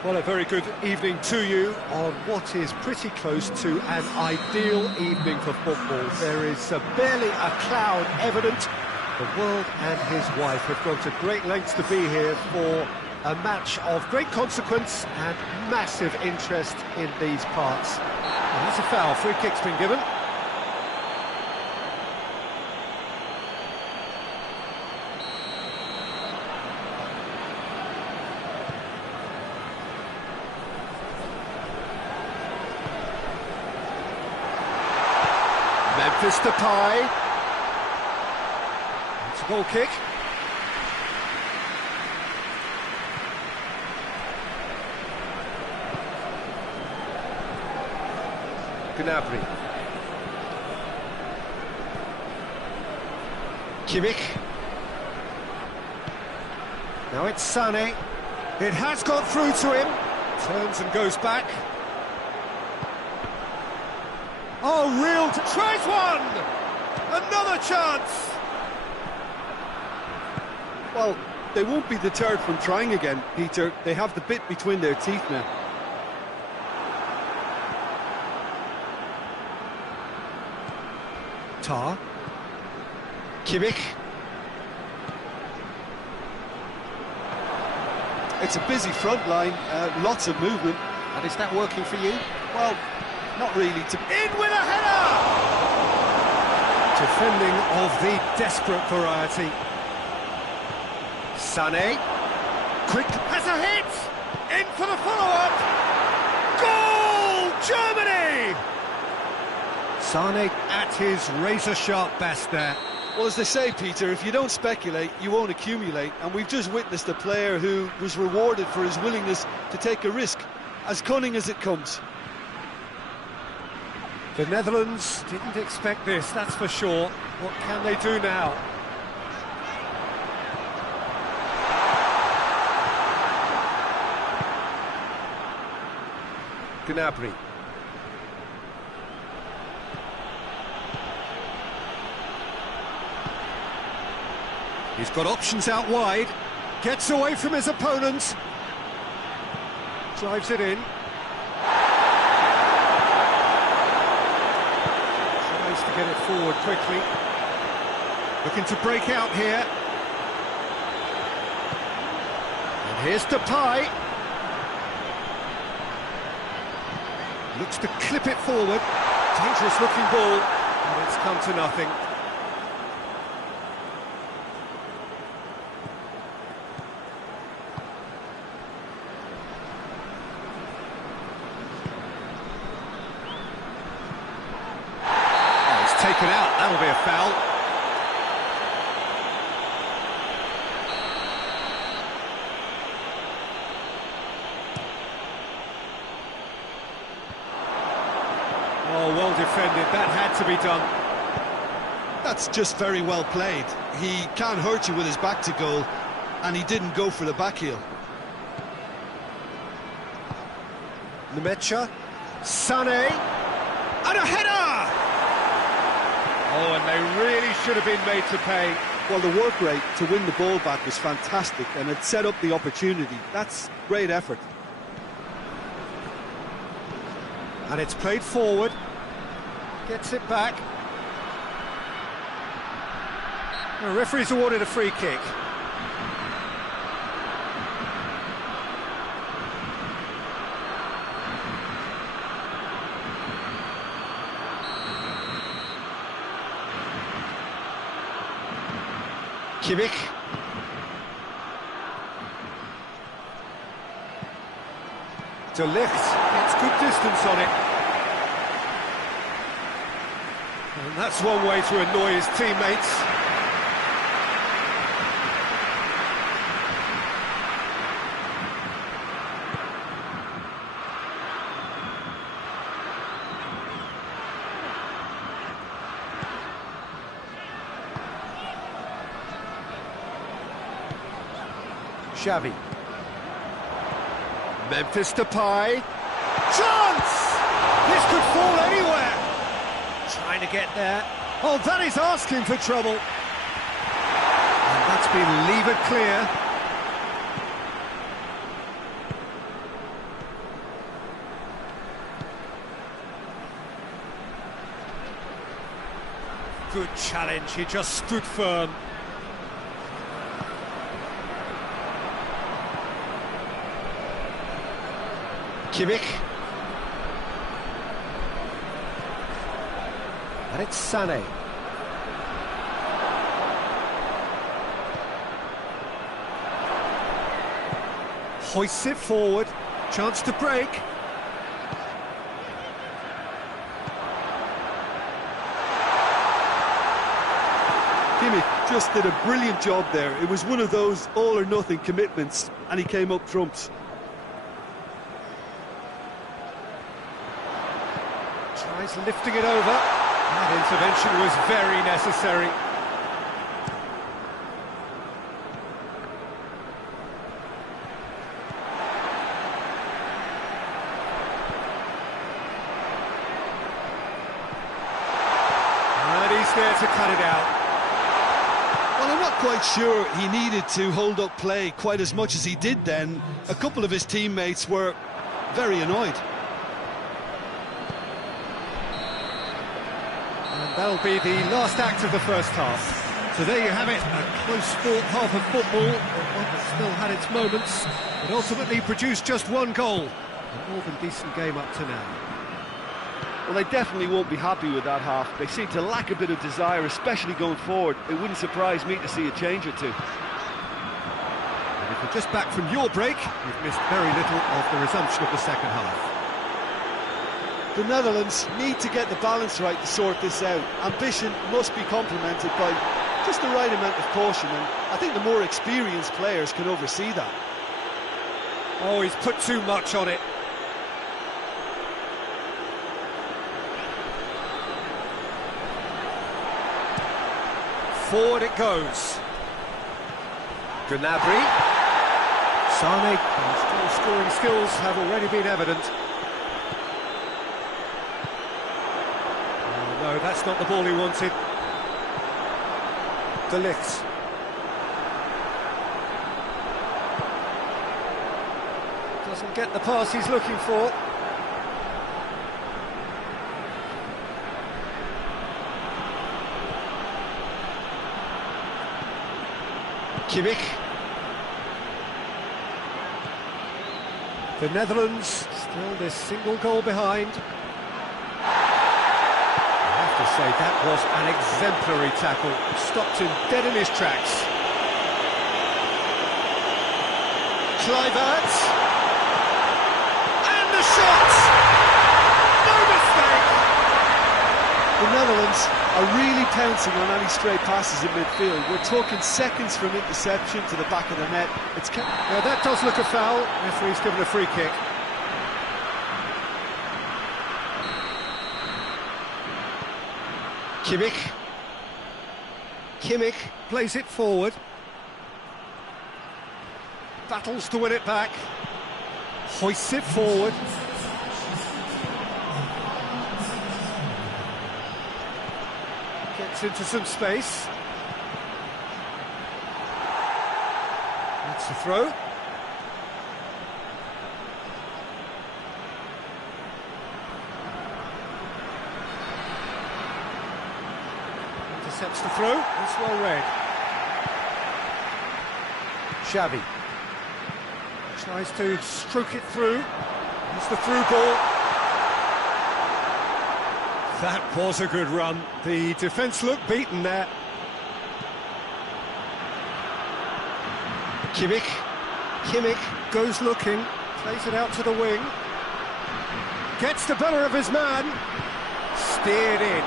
Well, a very good evening to you on what is pretty close to an ideal evening for football. There is barely a cloud evident. The world and his wife have gone to great lengths to be here for a match of great consequence and massive interest in these parts. And that's a foul. Free kick's been given. Memphis Depay. It's a goal kick. Gnabry. Kimmich. Now it's Sané. It has got through to him. Turns and goes back. Oh, real... Tries one! Another chance! Well, they won't be deterred from trying again, Peter. They have the bit between their teeth now. Tar. Kimmich. It's a busy front line, lots of movement. And is that working for you? Well, not really. In with a header! Defending of the desperate variety. Sané. Quick. Has a hit! In for the follow-up! Goal! Germany! Sané at his razor-sharp best there. Well, as they say, Peter, if you don't speculate, you won't accumulate. And we've just witnessed a player who was rewarded for his willingness to take a risk, as cunning as it comes. The Netherlands didn't expect this, that's for sure. What can they do now? Gnabry. He's got options out wide, gets away from his opponent, drives it in. Tries to get it forward quickly. Looking to break out here. And here's Depay. Looks to clip it forward. Dangerous looking ball, and it's come to nothing. Taken out, that'll be a foul. Oh, well defended, that had to be done. That's just very well played. He can't hurt you with his back to goal, and he didn't go for the back heel. Nemecha, Sané, and a header! Oh, and they really should have been made to pay. Well, the work rate to win the ball back was fantastic, and it set up the opportunity. That's great effort. And it's played forward. Gets it back. The referee's awarded a free kick. Kimmich. De Ligt gets good distance on it. And that's one way to annoy his teammates. Xavi. Memphis Depay. Chance! This could fall anywhere. Trying to get there. Oh, that is asking for trouble. And that's been levered clear. Good challenge, he just stood firm. Kimmich. And it's Sané. Hoists it forward. Chance to break. Kimmich just did a brilliant job there. It was one of those all-or-nothing commitments, and he came up trumps. Tries lifting it over. That intervention was very necessary. And he's there to cut it out. Well, I'm not quite sure he needed to hold up play quite as much as he did then. A couple of his teammates were very annoyed. And that'll be the last act of the first half. So there you have it, a close-fought half of football, one that still had its moments, but ultimately produced just one goal. A more than decent game up to now. Well, they definitely won't be happy with that half. They seem to lack a bit of desire, especially going forward. It wouldn't surprise me to see a change or two. And if you're just back from your break, you've missed very little of the resumption of the second half. The Netherlands need to get the balance right to sort this out. Ambition must be complemented by just the right amount of caution, and I think the more experienced players can oversee that. Oh, he's put too much on it. Forward it goes. Gnabry. Sane, whose goal-scoring skills have already been evident. Oh, no, that's not the ball he wanted. De Ligt. Doesn't get the pass he's looking for. Kimmich. The Netherlands still this single goal behind. I have to say that was an exemplary tackle. Stopped him dead in his tracks. Kluivert. And the shot! No mistake! The Netherlands are really pouncing on any stray passes in midfield. We're talking seconds from interception to the back of the net. Now that does look a foul. Referee's given a free kick. Kimmich plays it forward. Battles to win it back. Hoists it forward. Gets into some space. That's the throw. Intercepts the throw. It's well read. Xavi tries to stroke it through. It's the through ball. That was a good run. The defence looked beaten there. Kimmich goes looking, plays it out to the wing. Gets the better of his man. Steered in.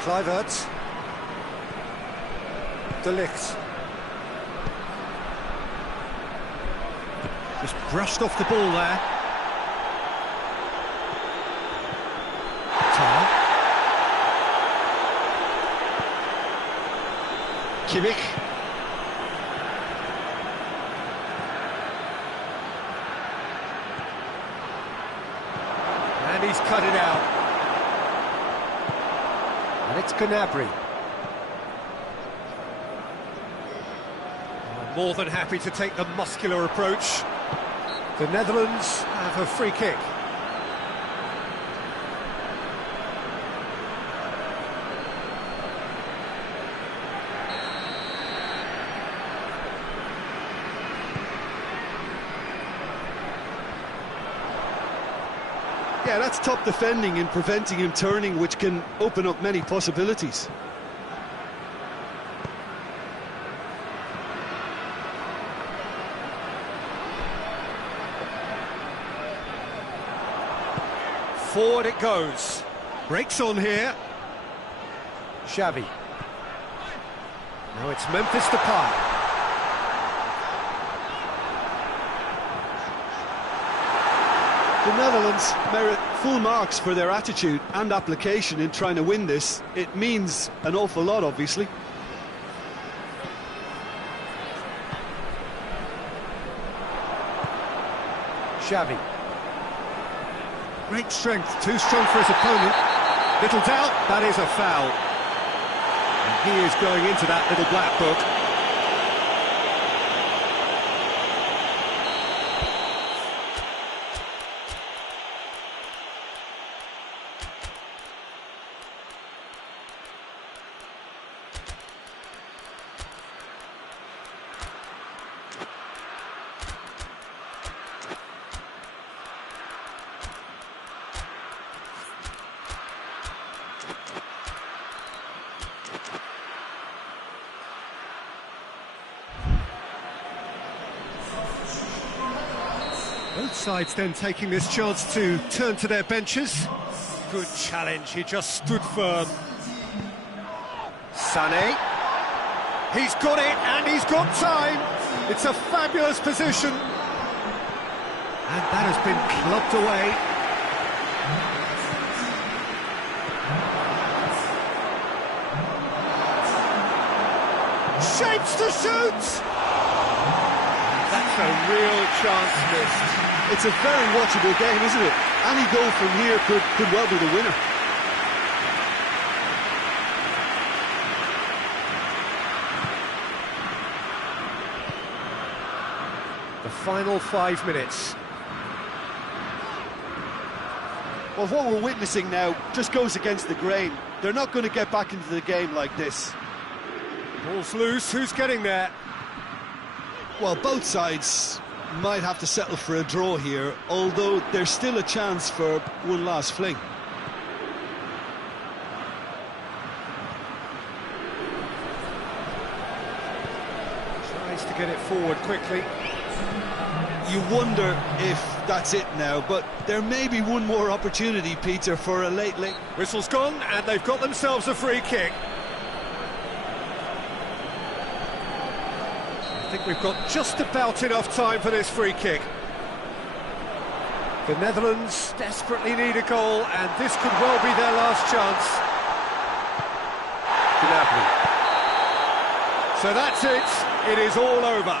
Kluivert. De Ligt. Just brushed off the ball there. Tar. Kimmich. And he's cut it out. And it's Gnabry. More than happy to take the muscular approach. The Netherlands have a free kick. Yeah, that's top defending and preventing him turning, which can open up many possibilities. Forward it goes. Breaks on here. Xavi. Now it's Memphis Depay. The Netherlands merit full marks for their attitude and application in trying to win this. It means an awful lot, obviously. Xavi. Great strength, too strong for his opponent. Little doubt, that is a foul. And he is going into that little black book. Both sides then taking this chance to turn to their benches. Good challenge, he just stood firm. Sané. He's got it, and he's got time. It's a fabulous position. And that has been clubbed away. Shapes to shoot! That's a real chance missed. It's a very watchable game, isn't it? Any goal from here could well be the winner. The final 5 minutes. Well, what we're witnessing now just goes against the grain. They're not going to get back into the game like this. Ball's loose, who's getting there? Well, both sides might have to settle for a draw here, although there's still a chance for one last fling. Tries to get it forward quickly. You wonder if that's it now, but there may be one more opportunity, Peter, for a late. Whistle's gone, and they've got themselves a free kick. I think we've got just about enough time for this free kick. The Netherlands desperately need a goal, and this could well be their last chance. So that's it. It is all over.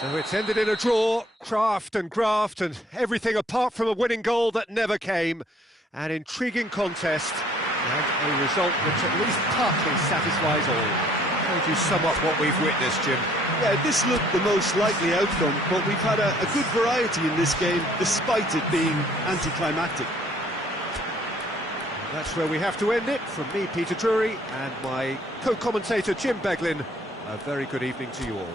So it's ended in a draw, craft and graft and everything apart from a winning goal that never came. An intriguing contest and a result which at least partly satisfies all. How would you sum up what we've witnessed, Jim? Yeah, this looked the most likely outcome, but we've had a good variety in this game, despite it being anticlimactic. That's where we have to end it. From me, Peter Drury, and my co-commentator, Jim Beglin, a very good evening to you all.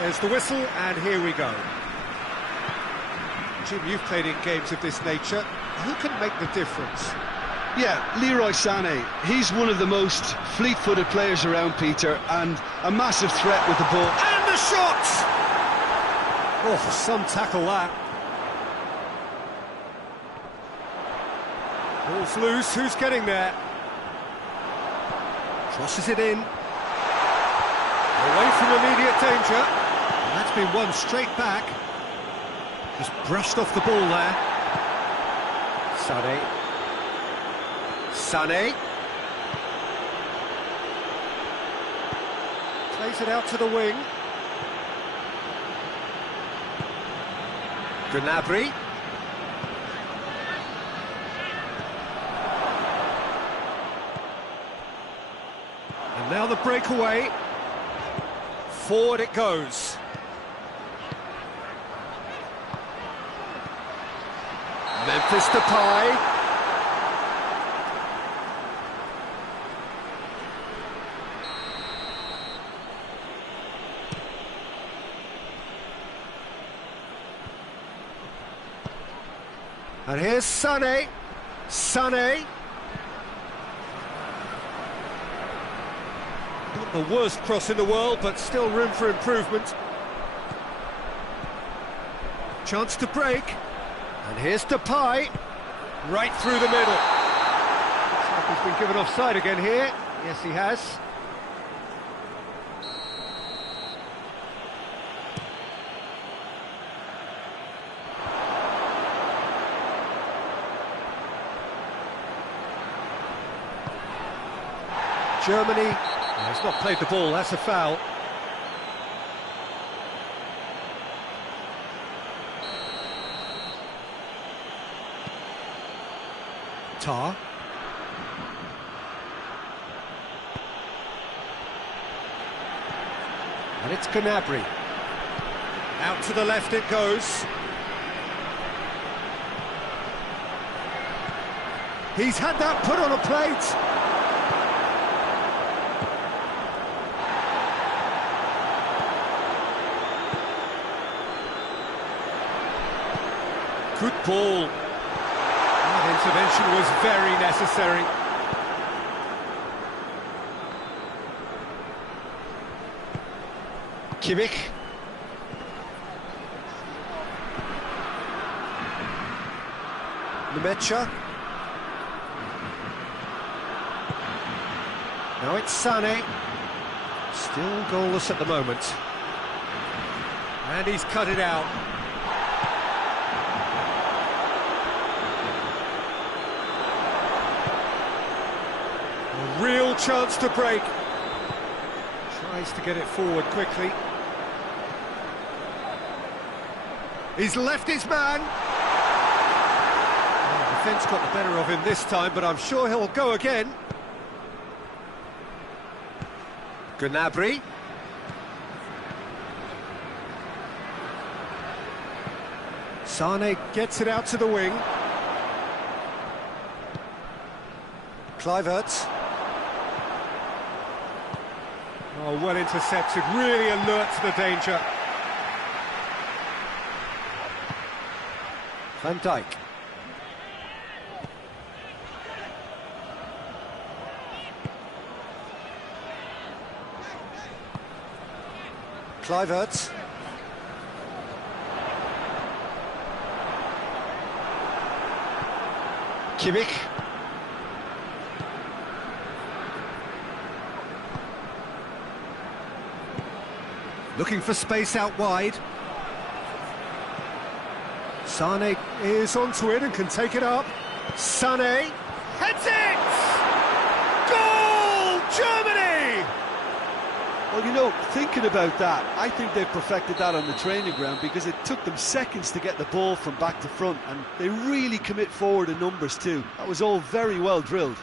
There's the whistle, and here we go. Jim, you've played in games of this nature. Who can make the difference? Yeah, Leroy Sané. He's one of the most fleet-footed players around, Peter, and a massive threat with the ball. And the shot! Oh, some tackle that. Ball's loose, who's getting there? Crosses it in. Away from immediate danger. And that's been won straight back. Just brushed off the ball there. Sané. Plays it out to the wing. Gnabry. And now the breakaway. Forward it goes. Memphis Depay. And here's Sané. Not the worst cross in the world, but still room for improvement. Chance to break. And here's Depay. Right through the middle. Looks like he's been given offside again here. Yes, he has. Germany, he's not played the ball, that's a foul. Tar. And it's Gnabry. Out to the left it goes. He's had that put on a plate. Good ball. That intervention was very necessary. Kimmich. Nemecha. Now it's Sané. Still goalless at the moment. And he's cut it out. Real chance to break. Tries to get it forward quickly. He's left his man. Well, the defence got the better of him this time, but I'm sure he'll go again. Gnabry. Sané gets it out to the wing. Kluivert. Oh, well intercepted, really alert to the danger. Van Dijk. Kluivert. Kimmich. Looking for space out wide. Sané is onto it and can take it up. Sané heads it! Goal! Germany! Well, you know, thinking about that, I think they've perfected that on the training ground because it took them seconds to get the ball from back to front, and they really commit forward in numbers too. That was all very well drilled.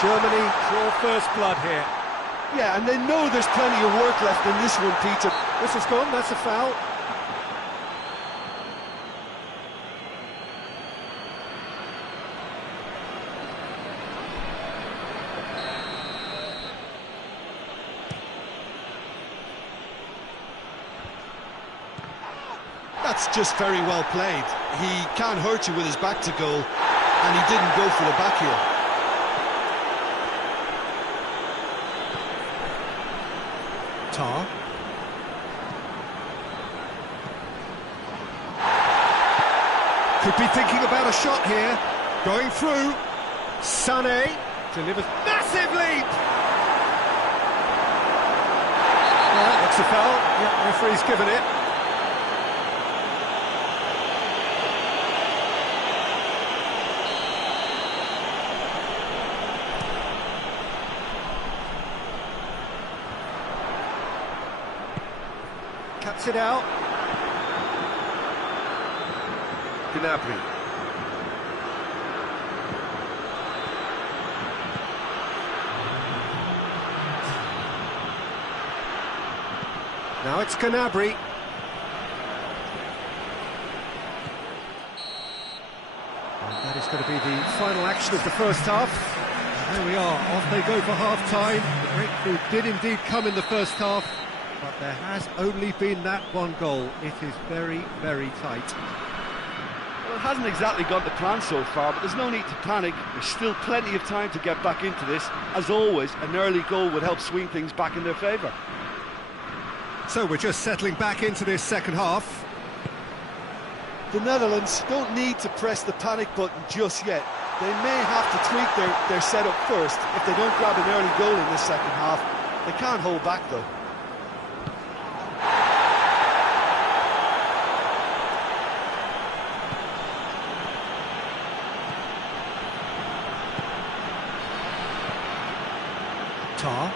Germany draw first blood here. Yeah, and they know there's plenty of work left in this one, Peter. This has gone, that's a foul. That's just very well played. He can't hurt you with his back to goal, and he didn't go for the back heel. Tar. Could be thinking about a shot here. Going through. Sané delivers. Massive leap! Well, that looks a foul. Yeah, referee's given it. Cuts it out. Gnabry. Now it's Gnabry. And that is going to be the final action of the first half. And there we are, off they go for half-time. The breakthrough did indeed come in the first half, but there has only been that one goal. It is very, very tight. Well, it hasn't exactly gone to plan so far, but there's no need to panic. There's still plenty of time to get back into this. As always, an early goal would help swing things back in their favour. So we're just settling back into this second half. The Netherlands don't need to press the panic button just yet. They may have to tweak their setup first if they don't grab an early goal in this second half. They can't hold back though. Tar.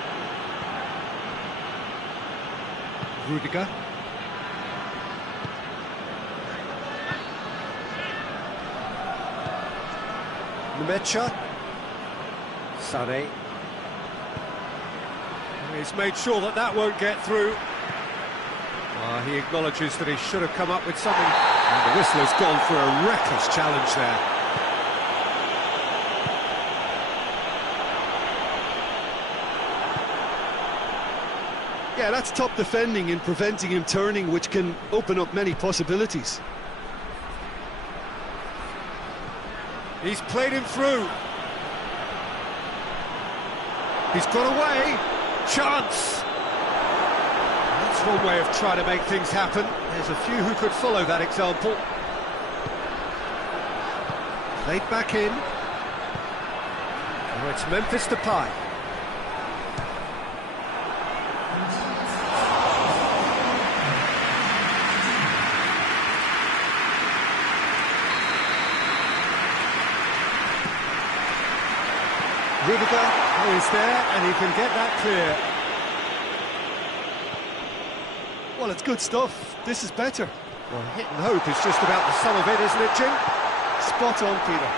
Rudiger. Nemecha. Sané. He's made sure that that won't get through. He acknowledges that he should have come up with something. And the whistler's gone for a reckless challenge there. Yeah, that's top defending and preventing him turning, which can open up many possibilities. He's played him through. He's got away. Chance. That's one way of trying to make things happen. There's a few who could follow that example. Played back in. Now it's Memphis Depay. Rudiger is there, and he can get that clear. Well, it's good stuff. This is better. Well, hit and hope is just about the sum of it, isn't it, Jim? Spot on, Peter.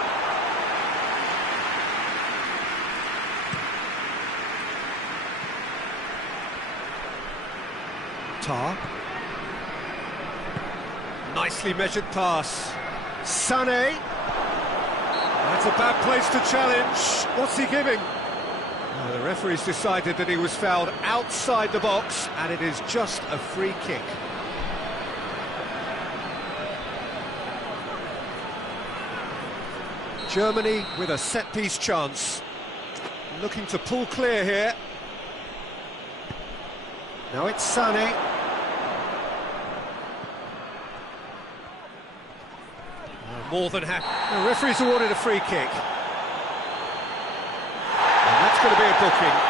Tar. Nicely measured pass. Sané. That's a bad place to challenge. What's he giving? The referee's decided that he was fouled outside the box, and it is just a free kick. Germany with a set-piece chance. Looking to pull clear here. Now it's Sané. More than happy. The referee's awarded a free kick. And that's going to be a booking.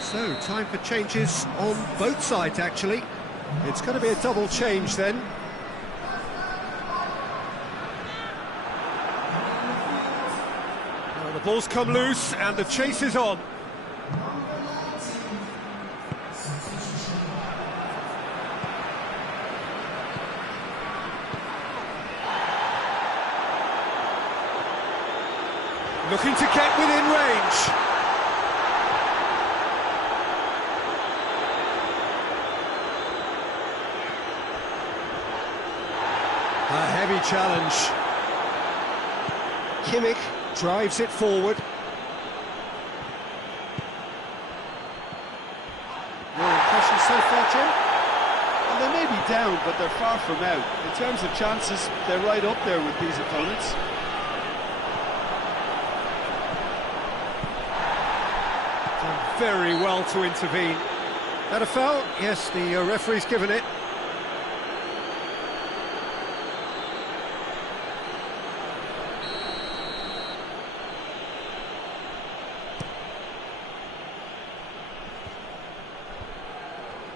So, time for changes on both sides, actually. It's going to be a double change then. Well, the ball's come loose and the chase is on. Looking to get within range. A heavy challenge. Kimmich drives it forward. Your impression so far, Jim? Well, they may be down, but they're far from out. In terms of chances, they're right up there with these opponents. Done very well to intervene. That a foul? Yes, the referee's given it.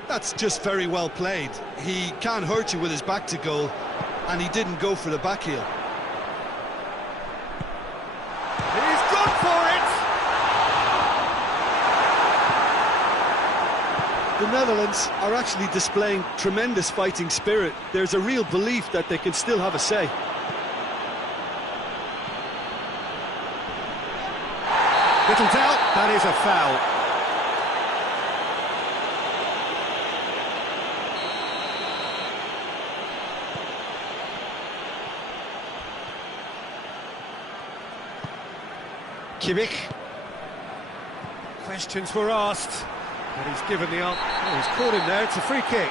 That's just very well played. He can't hurt you with his back to goal, and he didn't go for the back heel. He's gone for it! The Netherlands are actually displaying tremendous fighting spirit. There's a real belief that they can still have a say. Little doubt, that is a foul. Kimmich. Questions were asked, but he's given the answer. Oh, he's caught him there, it's a free kick.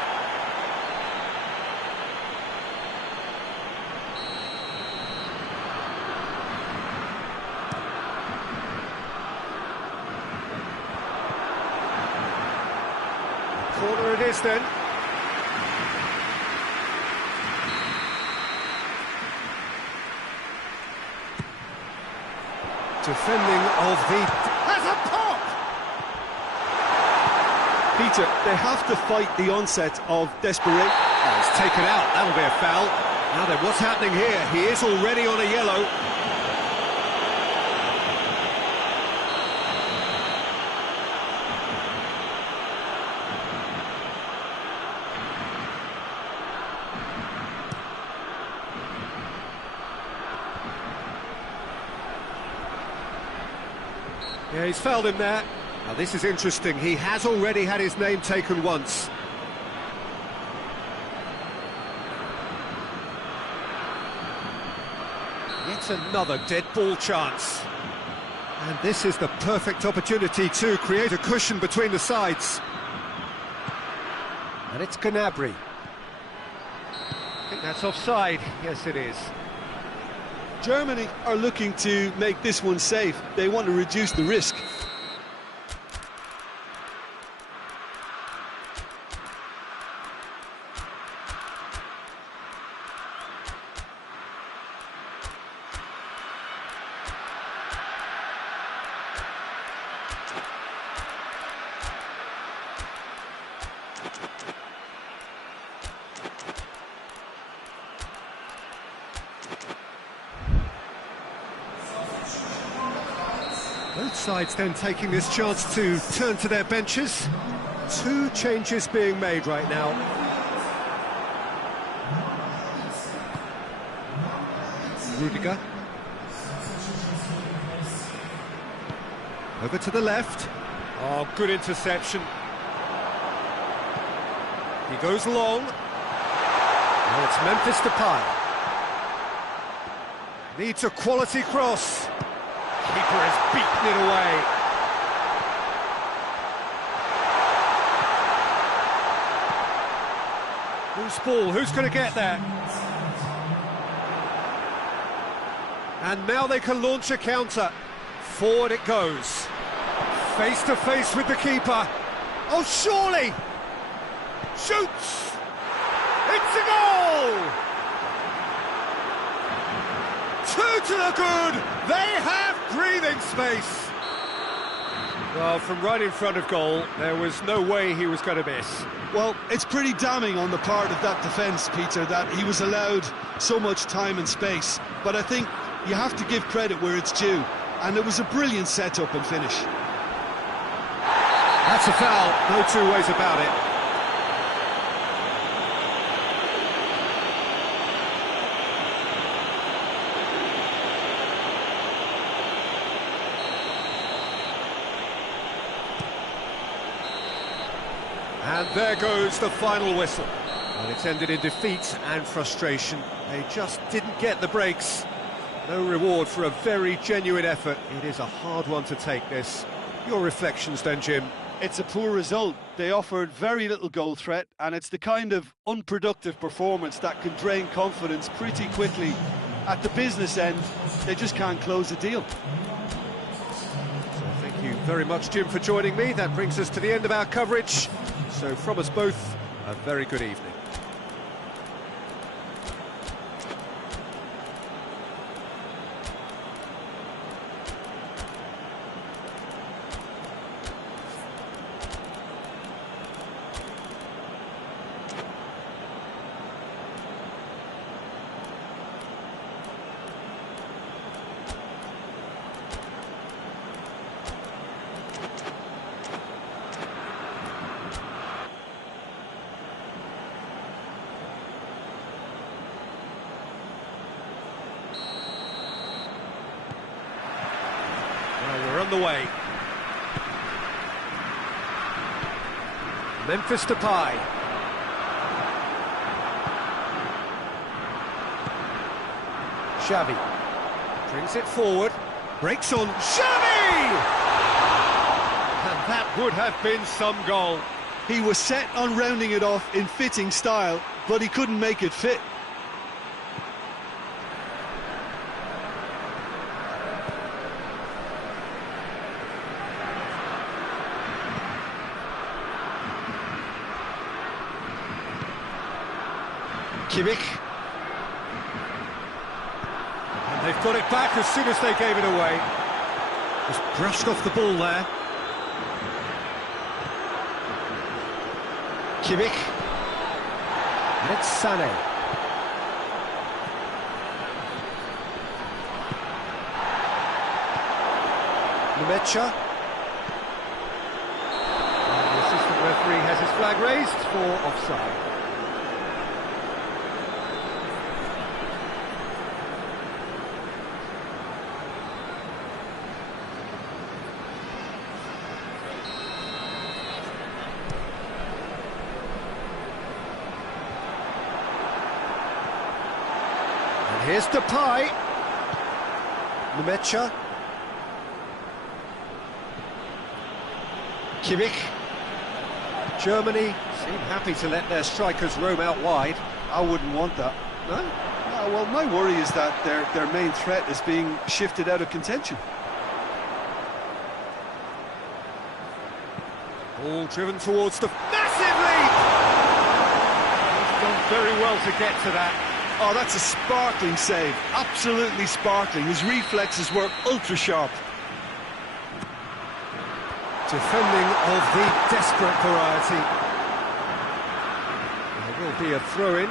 Corner it is then. Defending of the... has a pop! Peter, they have to fight the onset of desperation. Oh, it's taken out, that'll be a foul. Now then, what's happening here? He is already on a yellow. Yeah, he's fouled him there. Now this is interesting, he has already had his name taken once. Yet another dead ball chance. And this is the perfect opportunity to create a cushion between the sides. And it's Gnabry. I think that's offside. Yes, it is. Germany are looking to make this one safe. They want to reduce the risk. Both sides then taking this chance to turn to their benches. Two changes being made right now. Rudiger. Over to the left. Oh, good interception. He goes long. Now it's Memphis Depay. Needs a quality cross. Keeper has beaten it away. Loose ball, who's going to get there? And now they can launch a counter. Forward it goes. Face to face with the keeper. Oh, surely! Shoots! It's a goal! Two to the good! They have breathing space! Well, from right in front of goal, there was no way he was going to miss. Well, it's pretty damning on the part of that defence, Peter, that he was allowed so much time and space. But I think you have to give credit where it's due, and it was a brilliant set-up and finish. That's a foul, no two ways about it. And there goes the final whistle. Well, it's ended in defeat and frustration. They just didn't get the breaks. No reward for a very genuine effort. It is a hard one to take, this. Your reflections then, Jim? It's a poor result. They offered very little goal threat, and it's the kind of unproductive performance that can drain confidence pretty quickly. At the business end, they just can't close the deal. So thank you very much, Jim, for joining me. That brings us to the end of our coverage. So from us both, a very good evening. We're on the way. Memphis Depay. Xavi brings it forward. Breaks on. Xavi! And that would have been some goal. He was set on rounding it off in fitting style, but he couldn't make it fit. Kimmich. And they've got it back as soon as they gave it away. Just brushed off the ball there. Kimmich. And it's Sané. Numecha. And the assistant referee has his flag raised for offside. Here's Depay. Numecha. Kimmich. Germany seem happy to let their strikers roam out wide. I wouldn't want that. No? No, well, my worry is that their main threat is being shifted out of contention. Ball driven towards the massive leap! He's done very well to get to that. Oh, that's a sparkling save. Absolutely sparkling. His reflexes were ultra-sharp. Defending of the desperate variety. There will be a throw-in.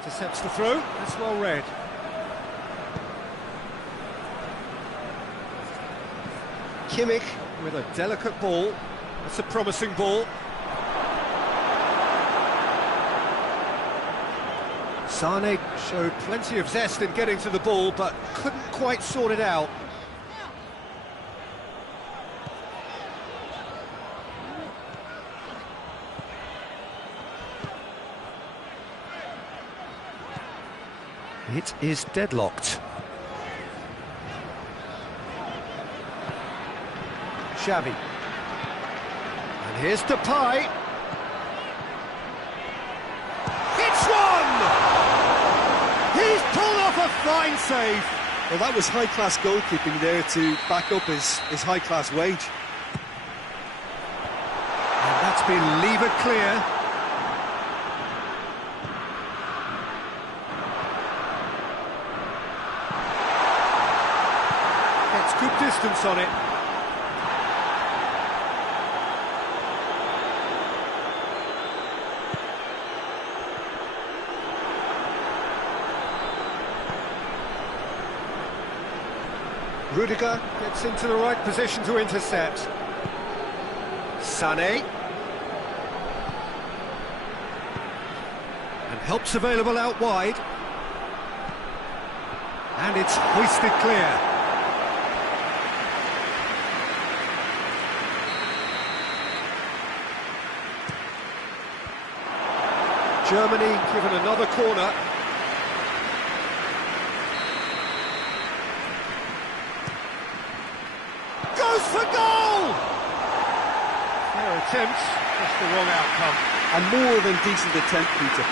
Intercepts the throw. That's well read. Kimmich with a delicate ball. That's a promising ball. Sané showed plenty of zest in getting to the ball, but couldn't quite sort it out. It is deadlocked. Xavi. And here's Depay. It's one! He's pulled off a fine save. Well, that was high-class goalkeeping there to back up his high-class wage. And that's been levered clear. Gets good distance on it. Rudiger gets into the right position to intercept. Sané. And help's available out wide. And it's hoisted clear. Germany given another corner. Goes for goal! Fair attempt, just the wrong outcome. A more than decent attempt, Peter.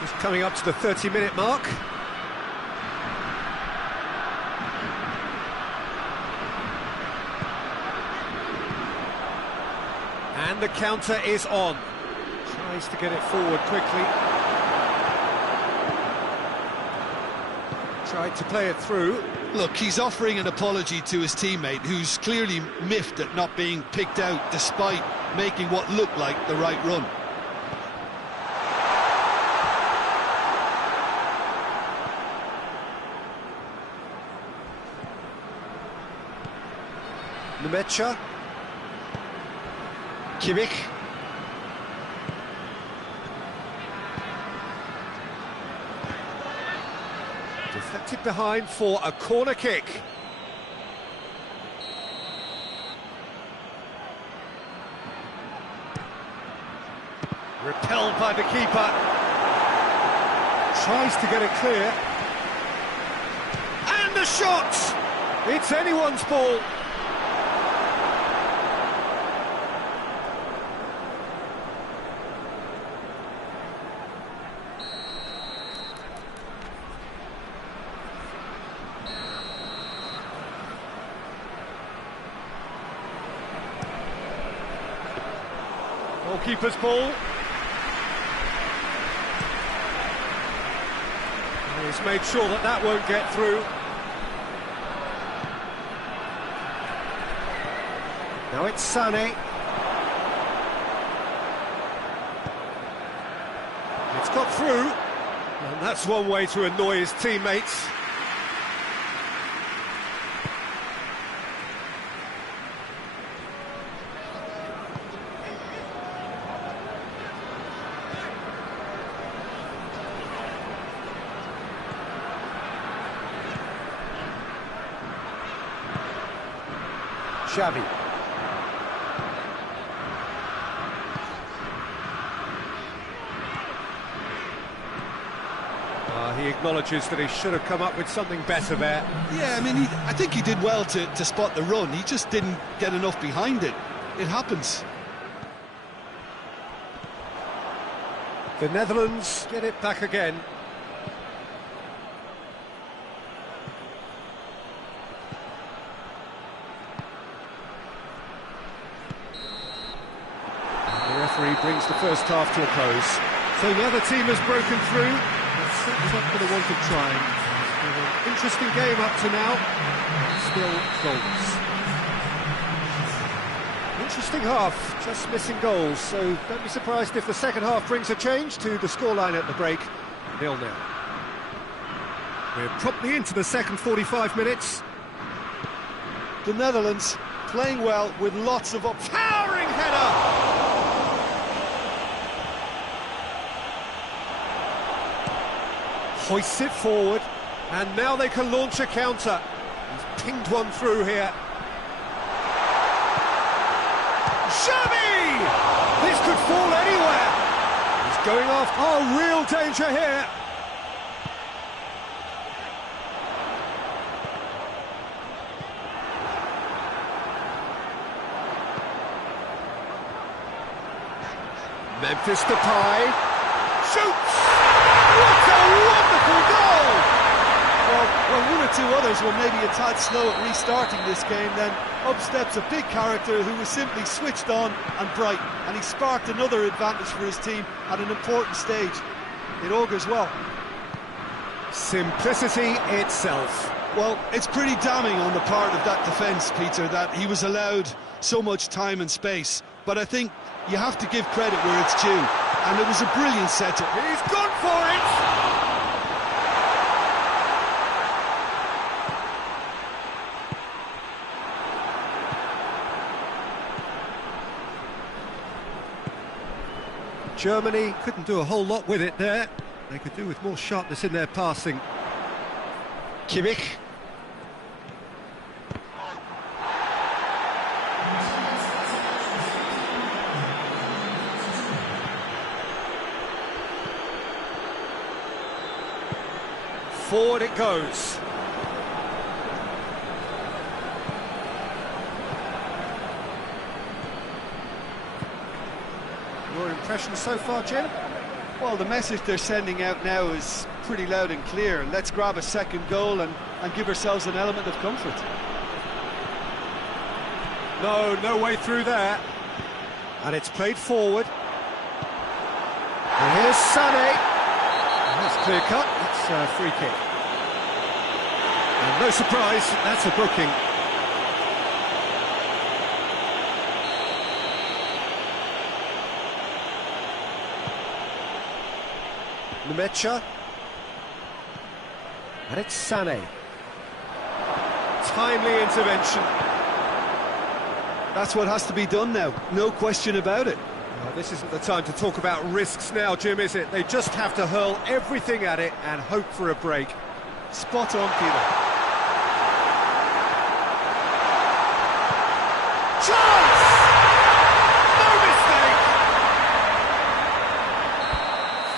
Just coming up to the 30-minute mark. And the counter is on. Tries to get it forward quickly. Tried to play it through. Look, he's offering an apology to his teammate, who's clearly miffed at not being picked out despite making what looked like the right run. Nemecha. Kimmich. Deflected behind for a corner kick. Repelled by the keeper. Tries to get it clear. And the shot! It's anyone's ball. Goalkeeper's ball. And he's made sure that that won't get through. Now it's Sané. It's got through. And that's one way to annoy his teammates. Xavi. He acknowledges that he should have come up with something better there. Yeah, I mean, I think he did well to spot the run. He just didn't get enough behind it. It happens. The Netherlands get it back again. The referee brings the first half to a close. So the other team has broken through. It's not for the want of trying. It's been an interesting game up to now. Still goals. Interesting half, just missing goals. So don't be surprised if the second half brings a change to the scoreline at the break. 0-0. We're promptly into the second 45 minutes. The Netherlands playing well with lots of Towering header! Hoists it forward, and now they can launch a counter. He's pinged one through here. Xavi! This could fall anywhere. He's going off. Oh, real danger here. Memphis Depay shoots. What a wonderful goal! Well, one or two others were maybe a tad slow at restarting this game, then up steps a big character who was simply switched on and bright, and he sparked another advantage for his team at an important stage. It augurs well. Simplicity itself. Well, it's pretty damning on the part of that defence, Peter, that he was allowed so much time and space. But I think you have to give credit where it's due, and it was a brilliant setup. He's gone for it! Germany couldn't do a whole lot with it there. They could do with more sharpness in their passing. Kimmich. Forward it goes. Your impression so far, Jim? Well, the message they're sending out now is pretty loud and clear. Let's grab a second goal and give ourselves an element of comfort. No way through there. And it's played forward. And here's Sané. That's clear cut, it's a free kick. And no surprise, that's a booking. Nemecha. And it's Sané. Timely intervention. That's what has to be done now, no question about it. Well, this isn't the time to talk about risks now, Jim, is it? They just have to hurl everything at it and hope for a break. Spot on, Peter. Chance! No mistake!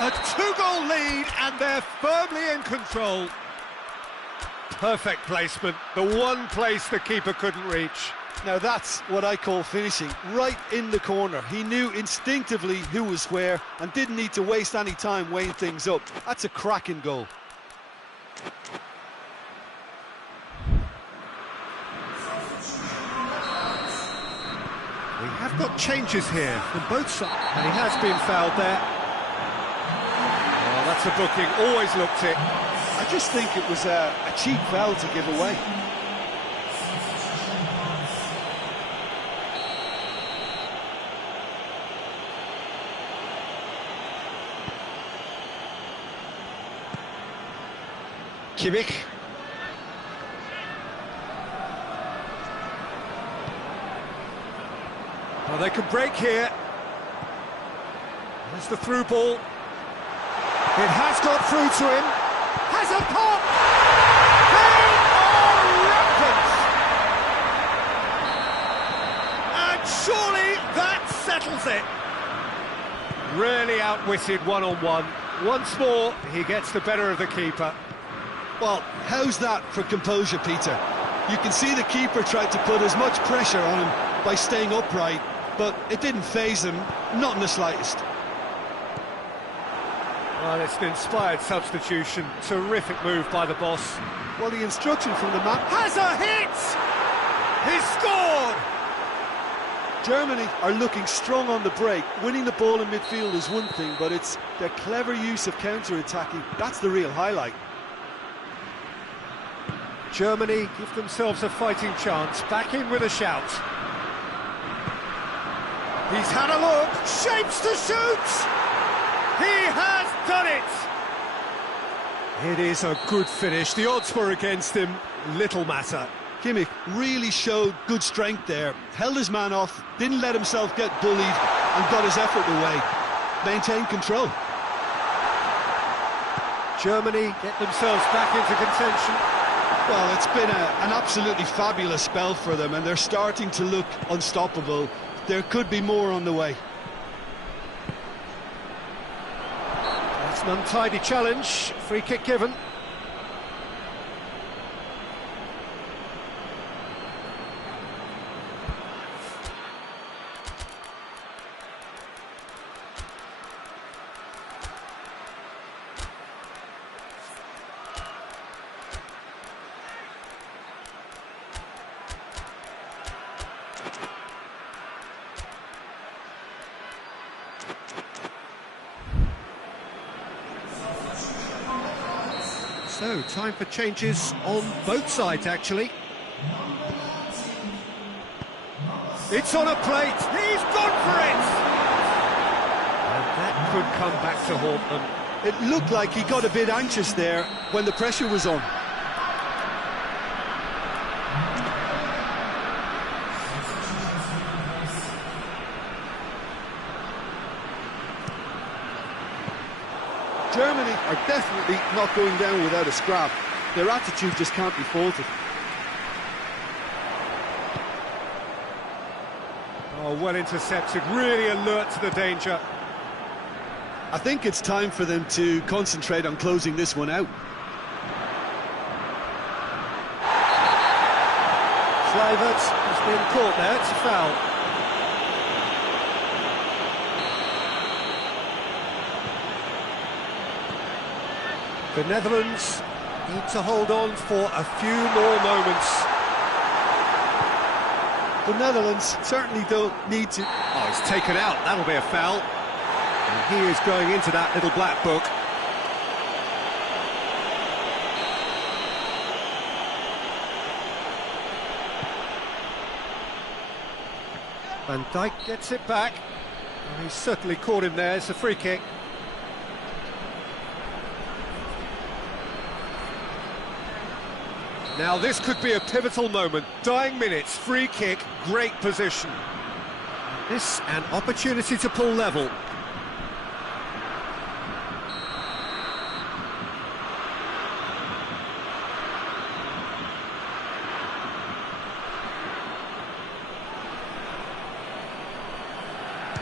A two-goal lead and they're firmly in control. Perfect placement, the one place the keeper couldn't reach. Now that's what I call finishing, right in the corner. He knew instinctively who was where and didn't need to waste any time weighing things up. That's a cracking goal. We have got changes here from both sides. And he has been fouled there. Oh, that's a booking, always looked it. I just think it was a cheap foul to give away. Kimmich. Well, they can break here. There's the through ball. It has got through to him. Has a pop! They are rampant! And surely that settles it. Really outwitted one-on-one. Once more, he gets the better of the keeper. Well, how's that for composure, Peter? You can see the keeper tried to put as much pressure on him by staying upright, but it didn't faze him, not in the slightest. Well, it's an inspired substitution. Terrific move by the boss. Well, the instruction from the man Has a hit! He's scored! Germany are looking strong on the break. Winning the ball in midfield is one thing, but it's their clever use of counter-attacking. That's the real highlight. Germany give themselves a fighting chance. Back in with a shout. He's had a look. Shapes to shoot! He has done it! It is a good finish. The odds were against him. Little matter. Kimmich really showed good strength there. Held his man off, didn't let himself get bullied, and got his effort away. Maintained control. Germany get themselves back into contention. Well, it's been an absolutely fabulous spell for them, and they're starting to look unstoppable. There could be more on the way. That's an untidy challenge. Free kick given. So, time for changes on both sides, actually. It's on a plate. He's gone for it! And that could come back to haunt them. It looked like he got a bit anxious there when the pressure was on. Germany are definitely not going down without a scrap. Their attitude just can't be faulted. Oh, well intercepted, really alert to the danger. I think it's time for them to concentrate on closing this one out. Kluivert has been caught there, it's a foul. The Netherlands need to hold on for a few more moments. The Netherlands certainly don't need to. Oh, he's taken out, that'll be a foul. And he is going into that little black book. Van Dijk gets it back. Oh, he's certainly caught him there, it's a free kick. Now this could be a pivotal moment. Dying minutes, free kick, great position. This an opportunity to pull level.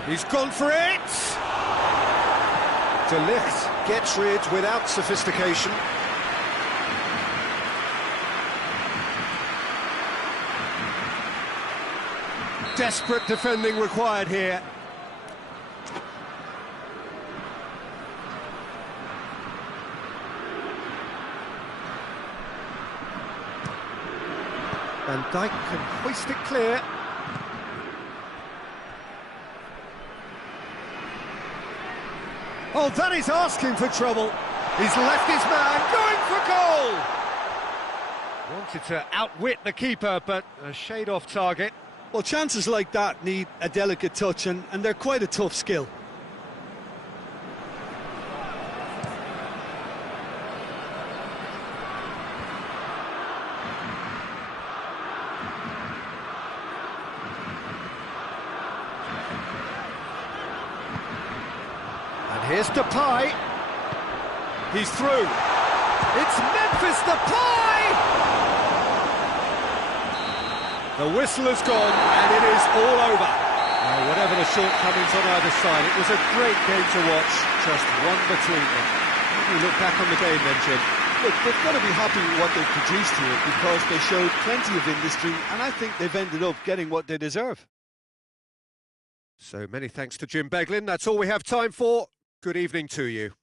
He's gone for it! De Ligt gets rid without sophistication. Desperate defending required here. Van Dijk can hoist it clear. Oh, that is asking for trouble. He's left his man, going for goal! Wanted to outwit the keeper, but a shade off target. Well, chances like that need a delicate touch, and they're quite a tough skill. And here's Depay. He's through. It's Memphis Depay! The whistle has gone, and it is all over. Whatever the shortcomings on either side, it was a great game to watch, just one between them. How do you look back on the game then, Jim? Look, they've got to be happy with what they've produced here, because they showed plenty of industry, and I think they've ended up getting what they deserve. So many thanks to Jim Beglin. That's all we have time for. Good evening to you.